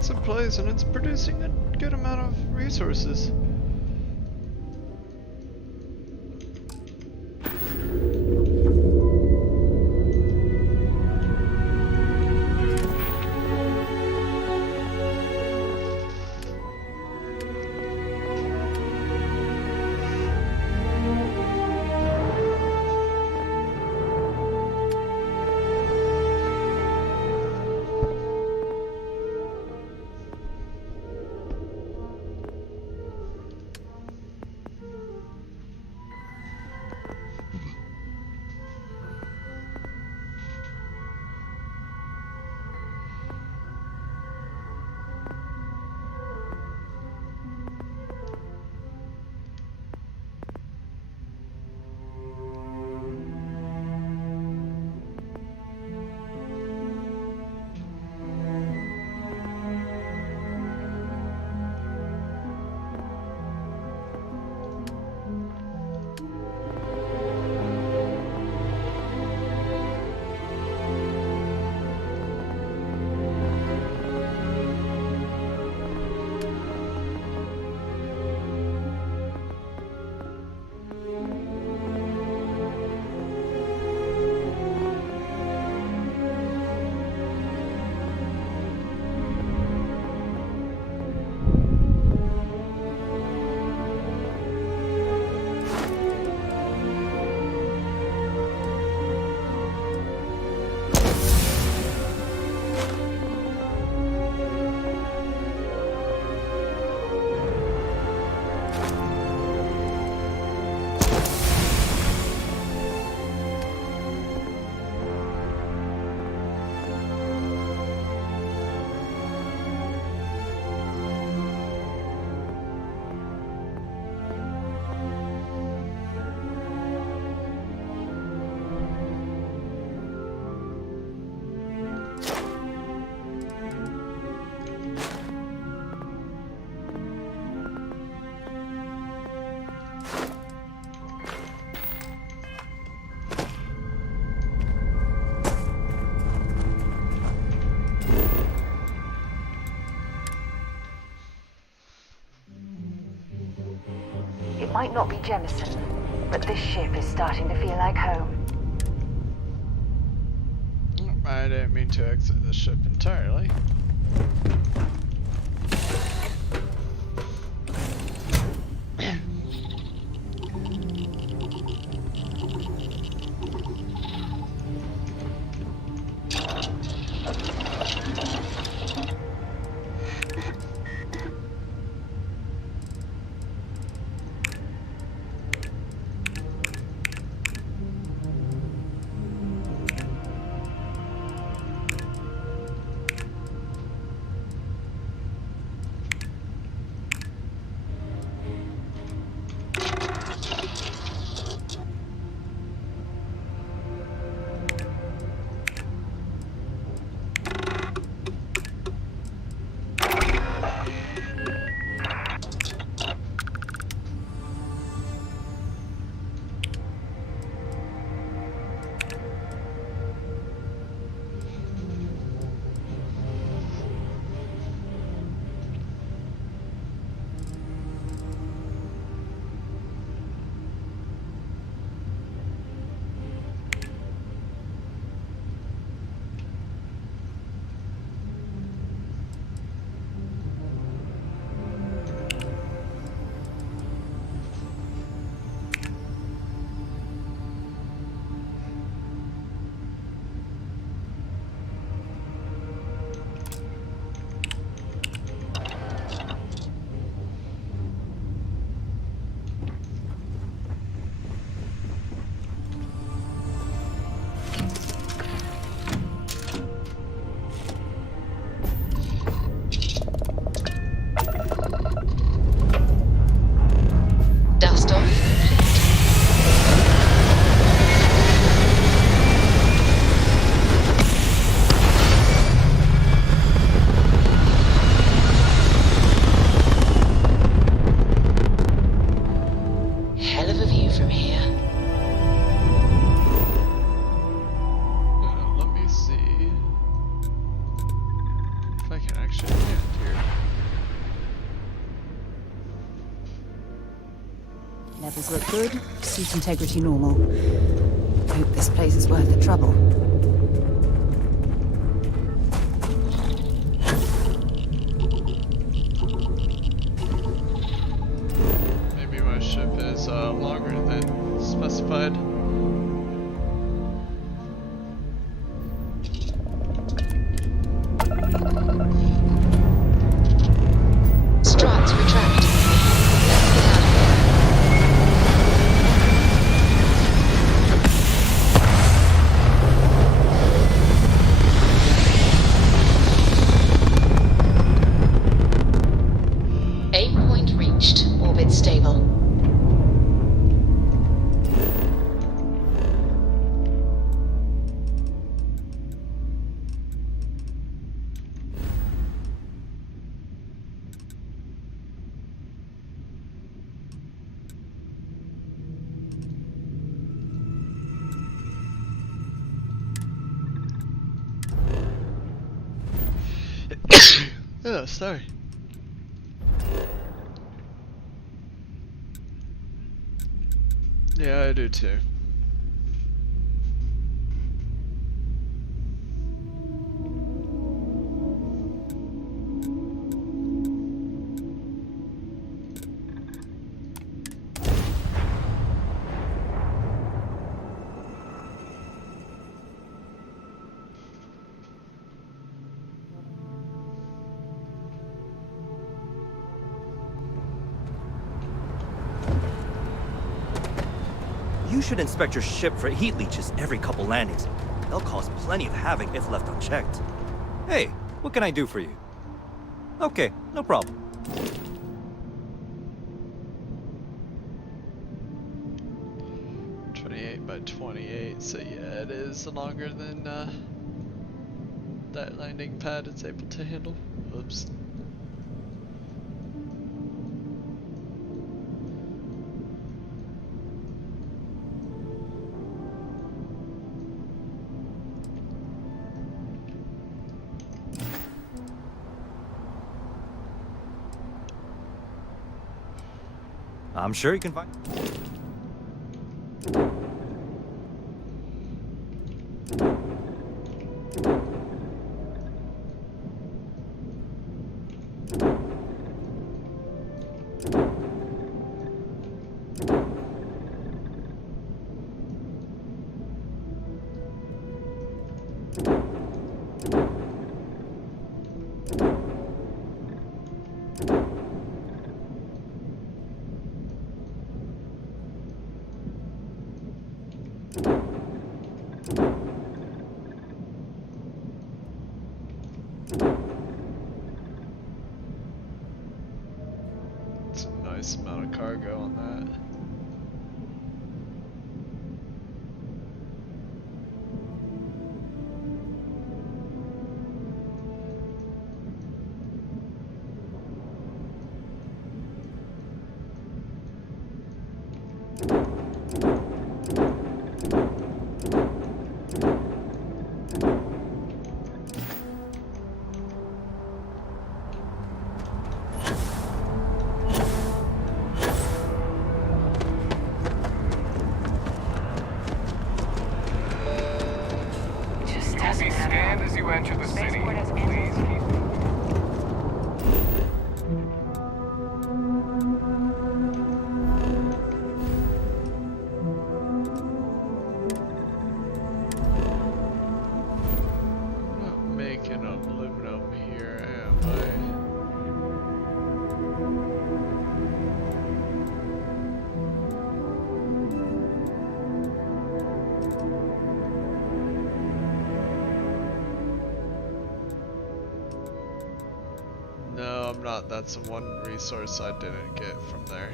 Supplies and it's producing a good amount of resources. It might not be Jemison, but this ship is starting to feel like home. I didn't mean to exit the ship entirely. Dust off. Hell of a view from here. Let me see if I can actually land here. Levels look good, suit integrity normal. Hope this place is worth the trouble. Maybe my ship is longer than specified. Struts retract. Let's get out of here. Aim point reached. Orbit stable. Oh, sorry. Yeah, I do too. You should inspect your ship for heat leeches every couple landings. They'll cause plenty of havoc if left unchecked. Hey, what can I do for you? Okay, no problem. By 28, so yeah, it is longer than that landing pad is able to handle. Oops. I'm sure you can find... It's a nice amount of cargo on that. You'll be scanned as you enter the city. Please keep... I'm not making aluminum here, am I? No, I'm not. That's the one resource I didn't get from there.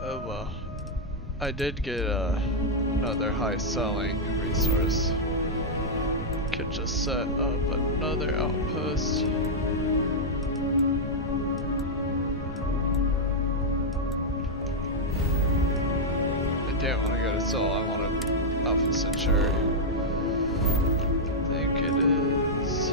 Oh well. I did get another high selling resource. Could just set up another outpost. I didn't want to go to Seoul, I wanted Alpha Centauri. I think it is.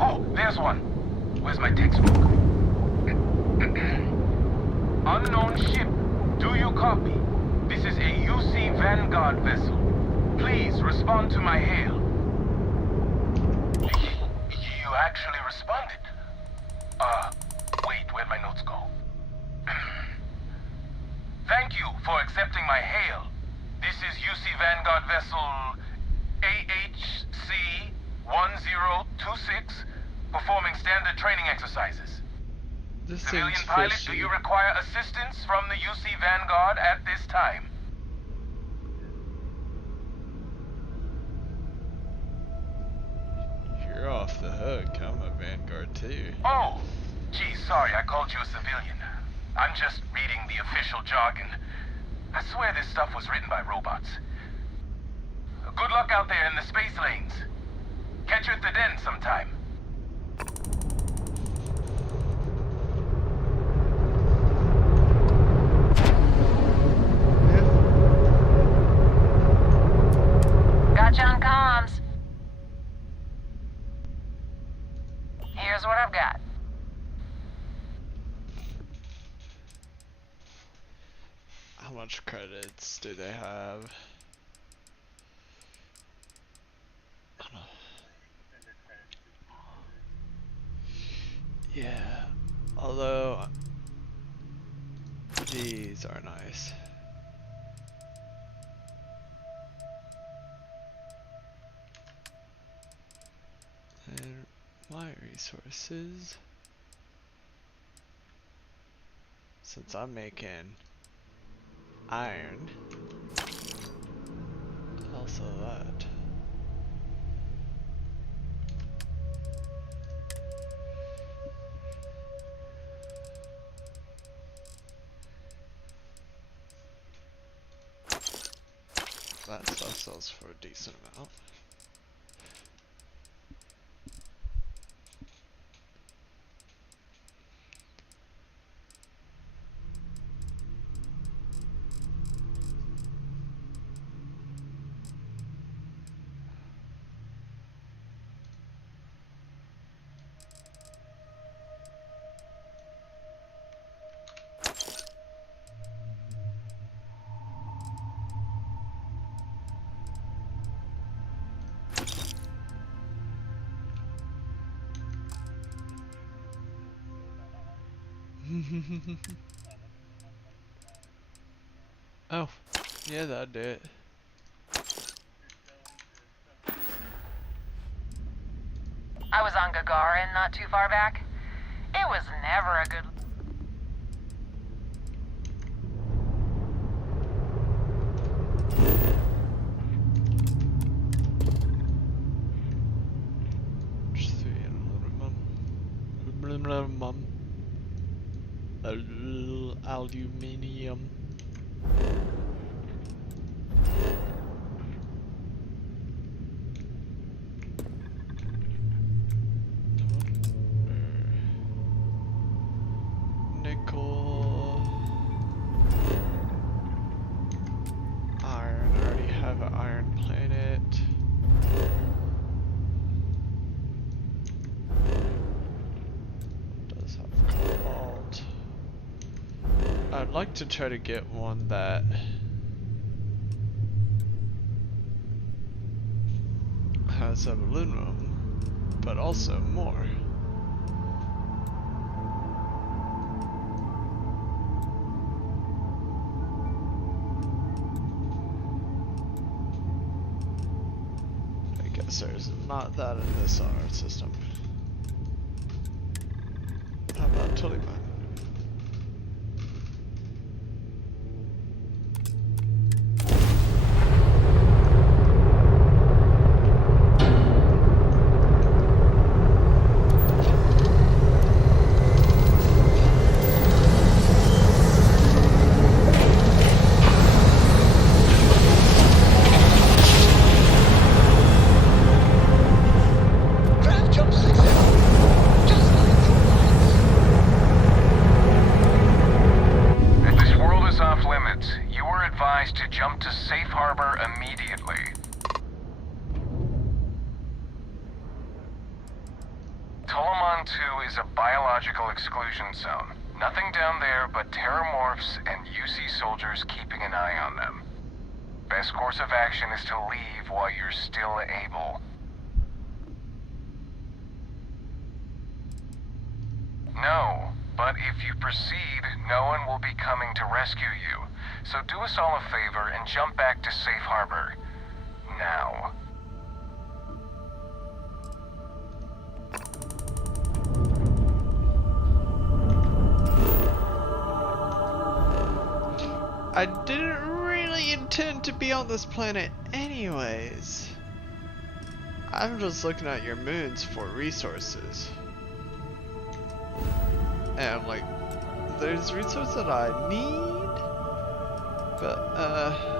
Oh, there's one. Where's my textbook? Unknown ship. Do you copy? This is a UC Vanguard vessel. Please respond to my hail. You actually responded? Wait, where'd my notes go? Thank you for accepting my hail. This is UC Vanguard vessel AHC 1026, performing standard training exercises. This Civilian seems pilot, fishy. do you require assistance from the UC Vanguard at this time? You're off the hook. I'm a Vanguard too. Oh, gee, sorry, I called you a civilian. I'm just reading the official jargon. I swear this stuff was written by robots. Good luck out there in the space lanes. Catch you at the den sometime. Got you on comms. Here's what I've got. How much credits do they have? Yeah, although these are nice. And my resources, since I'm making iron, also that. That stuff sells for a decent amount. Oh, yeah, that'd do it. I was on Gagarin not too far back. It was never a good... Just 3 and aluminium. Nickel. Iron. I already have an iron planet. Does have cobalt. I'd like to try to get one that has aluminum, but also more. I guess there's not that in this solar system. How about Tullyman? Exclusion zone. Nothing down there but terramorphs and UC soldiers keeping an eye on them. Best course of action is to leave while you're still able. No, but if you proceed, no one will be coming to rescue you. So do us all a favor and jump back to Safe Harbor. Now. I didn't really intend to be on this planet anyways. I'm just looking at your moons for resources. And I'm like, there's resources that I need? But,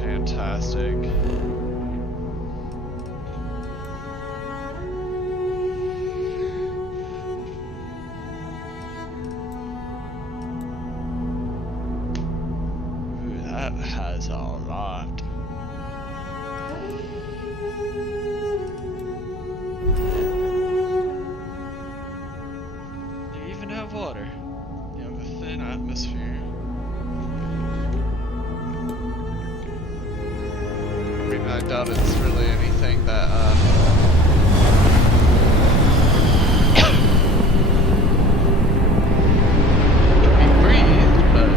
fantastic. Ooh, that has a lot. You even have water. You have a thin atmosphere. I mean, I doubt it's really anything that, can be breathed, but...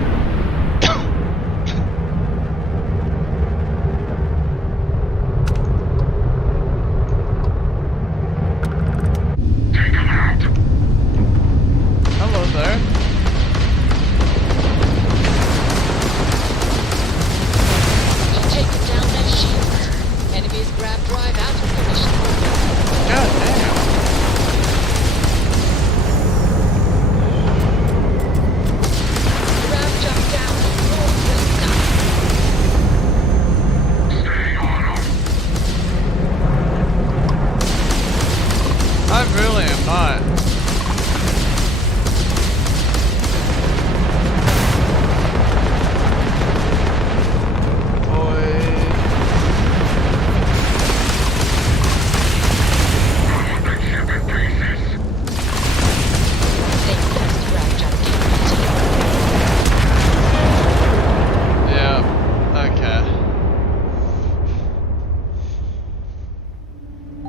Hello there. You've taken down their shields. Enemy's grab drive out of commission. God damn. Grab jump down and roll will stop. I really am not. Yeah, okay.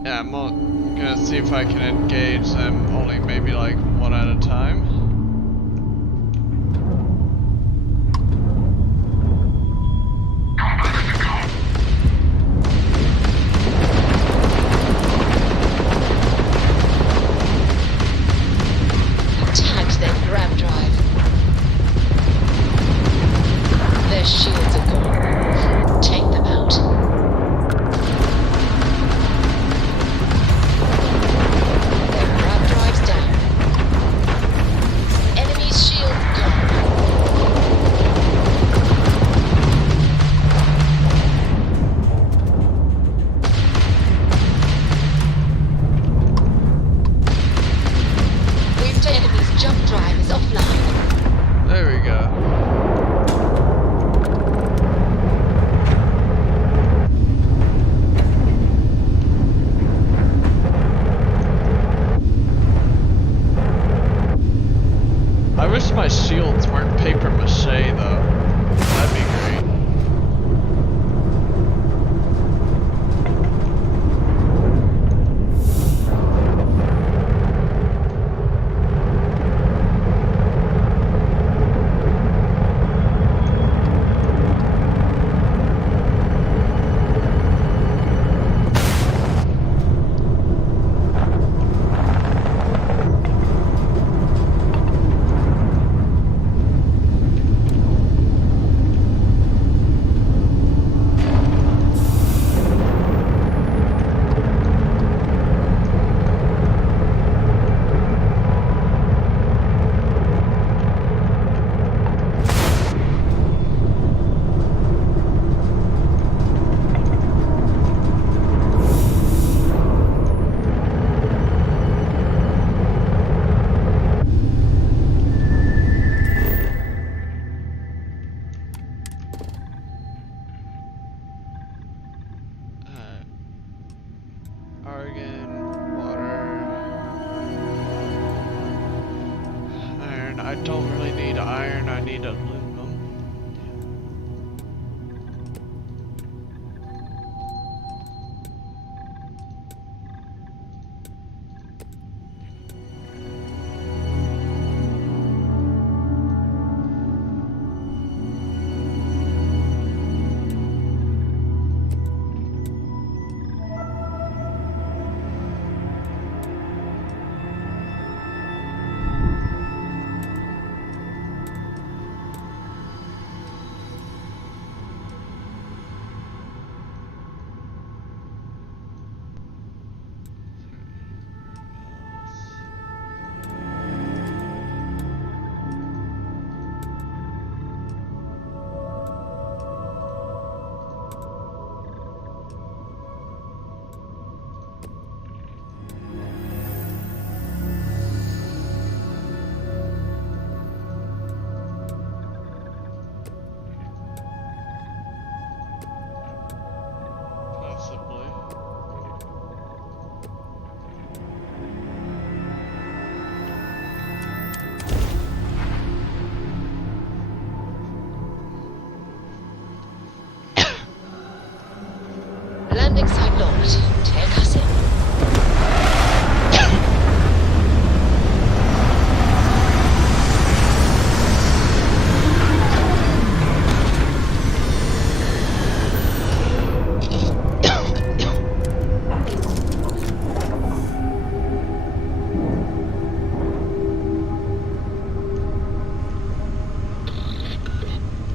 Yeah, I'm gonna see if I can engage them only maybe like one at a time. Attack their grab drive. Their shields are gone. Take them out. Their grab drive's down. Enemy's shields gone. We've taken enemy's jump drive is offline. There we go. I wish my shields weren't paper mache though. That'd be great. Argon, water, iron. I don't really need iron, I need aluminum. Lakeside Lord, take us in.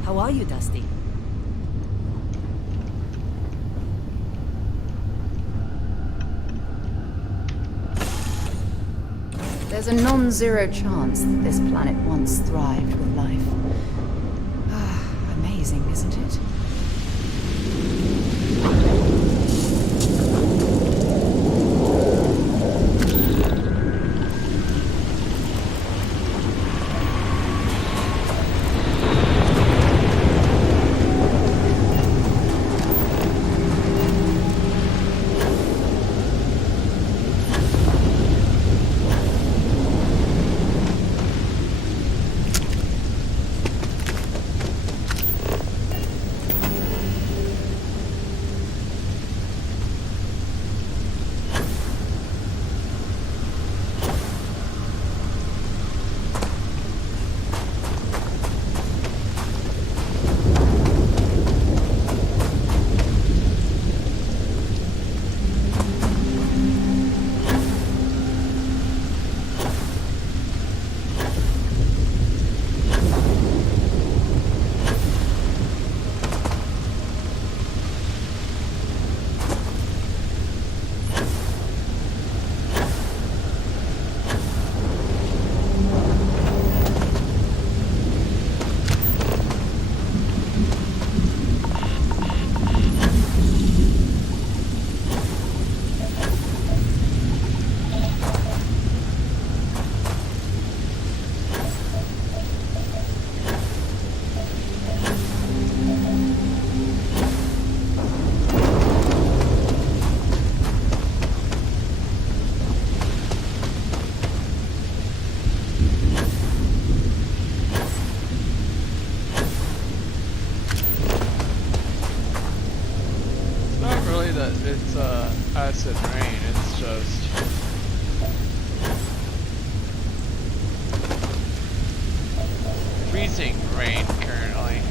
How are you, Dusty? There's a non-zero chance that this planet once thrived with life. Amazing, isn't it? It's acid rain, it's just freezing rain currently.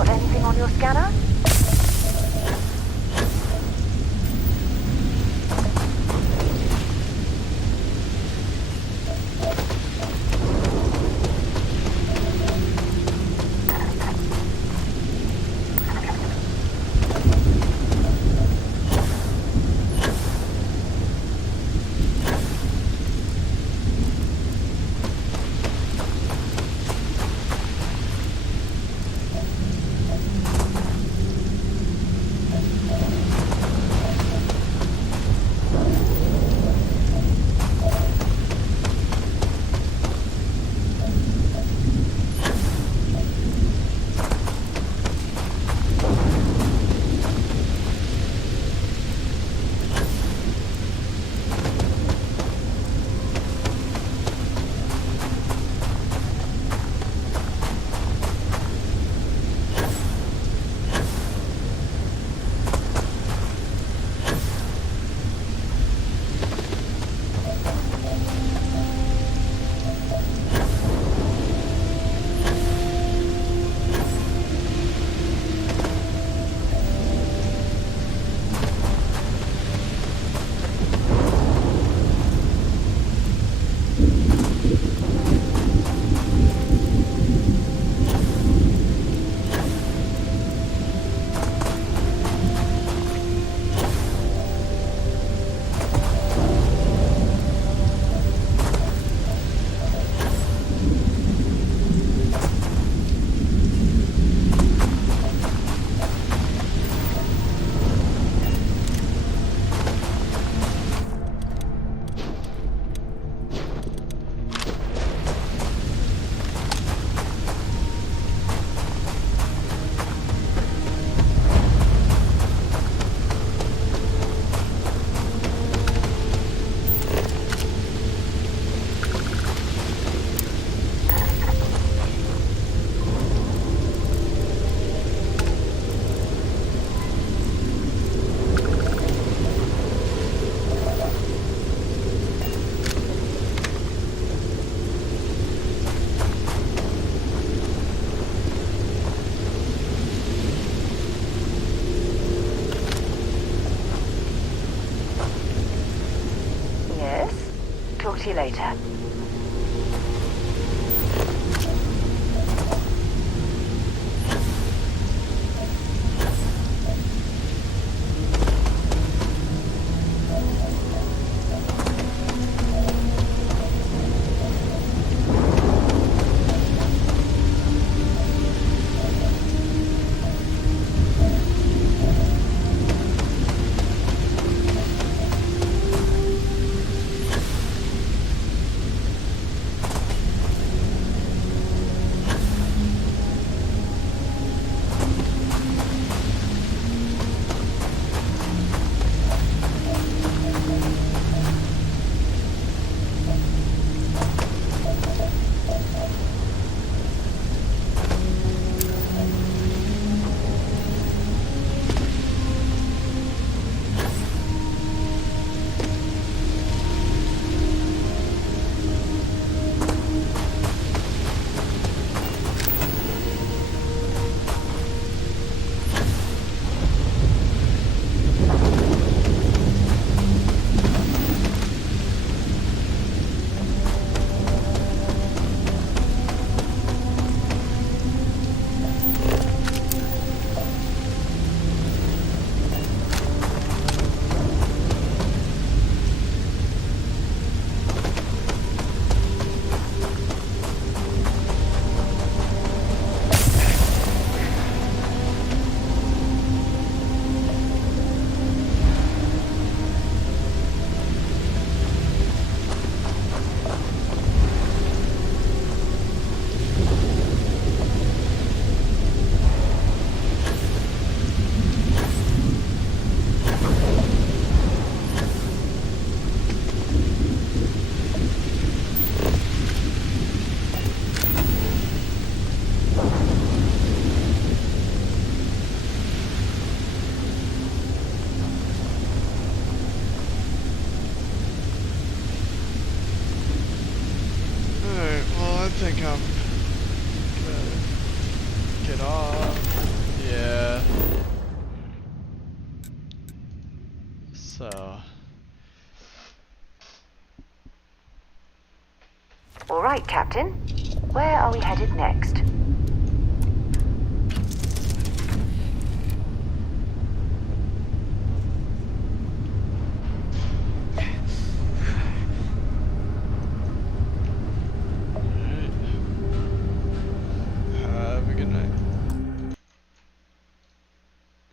Got anything on your scanner? Talk to you later. Right, Captain. Where are we headed next?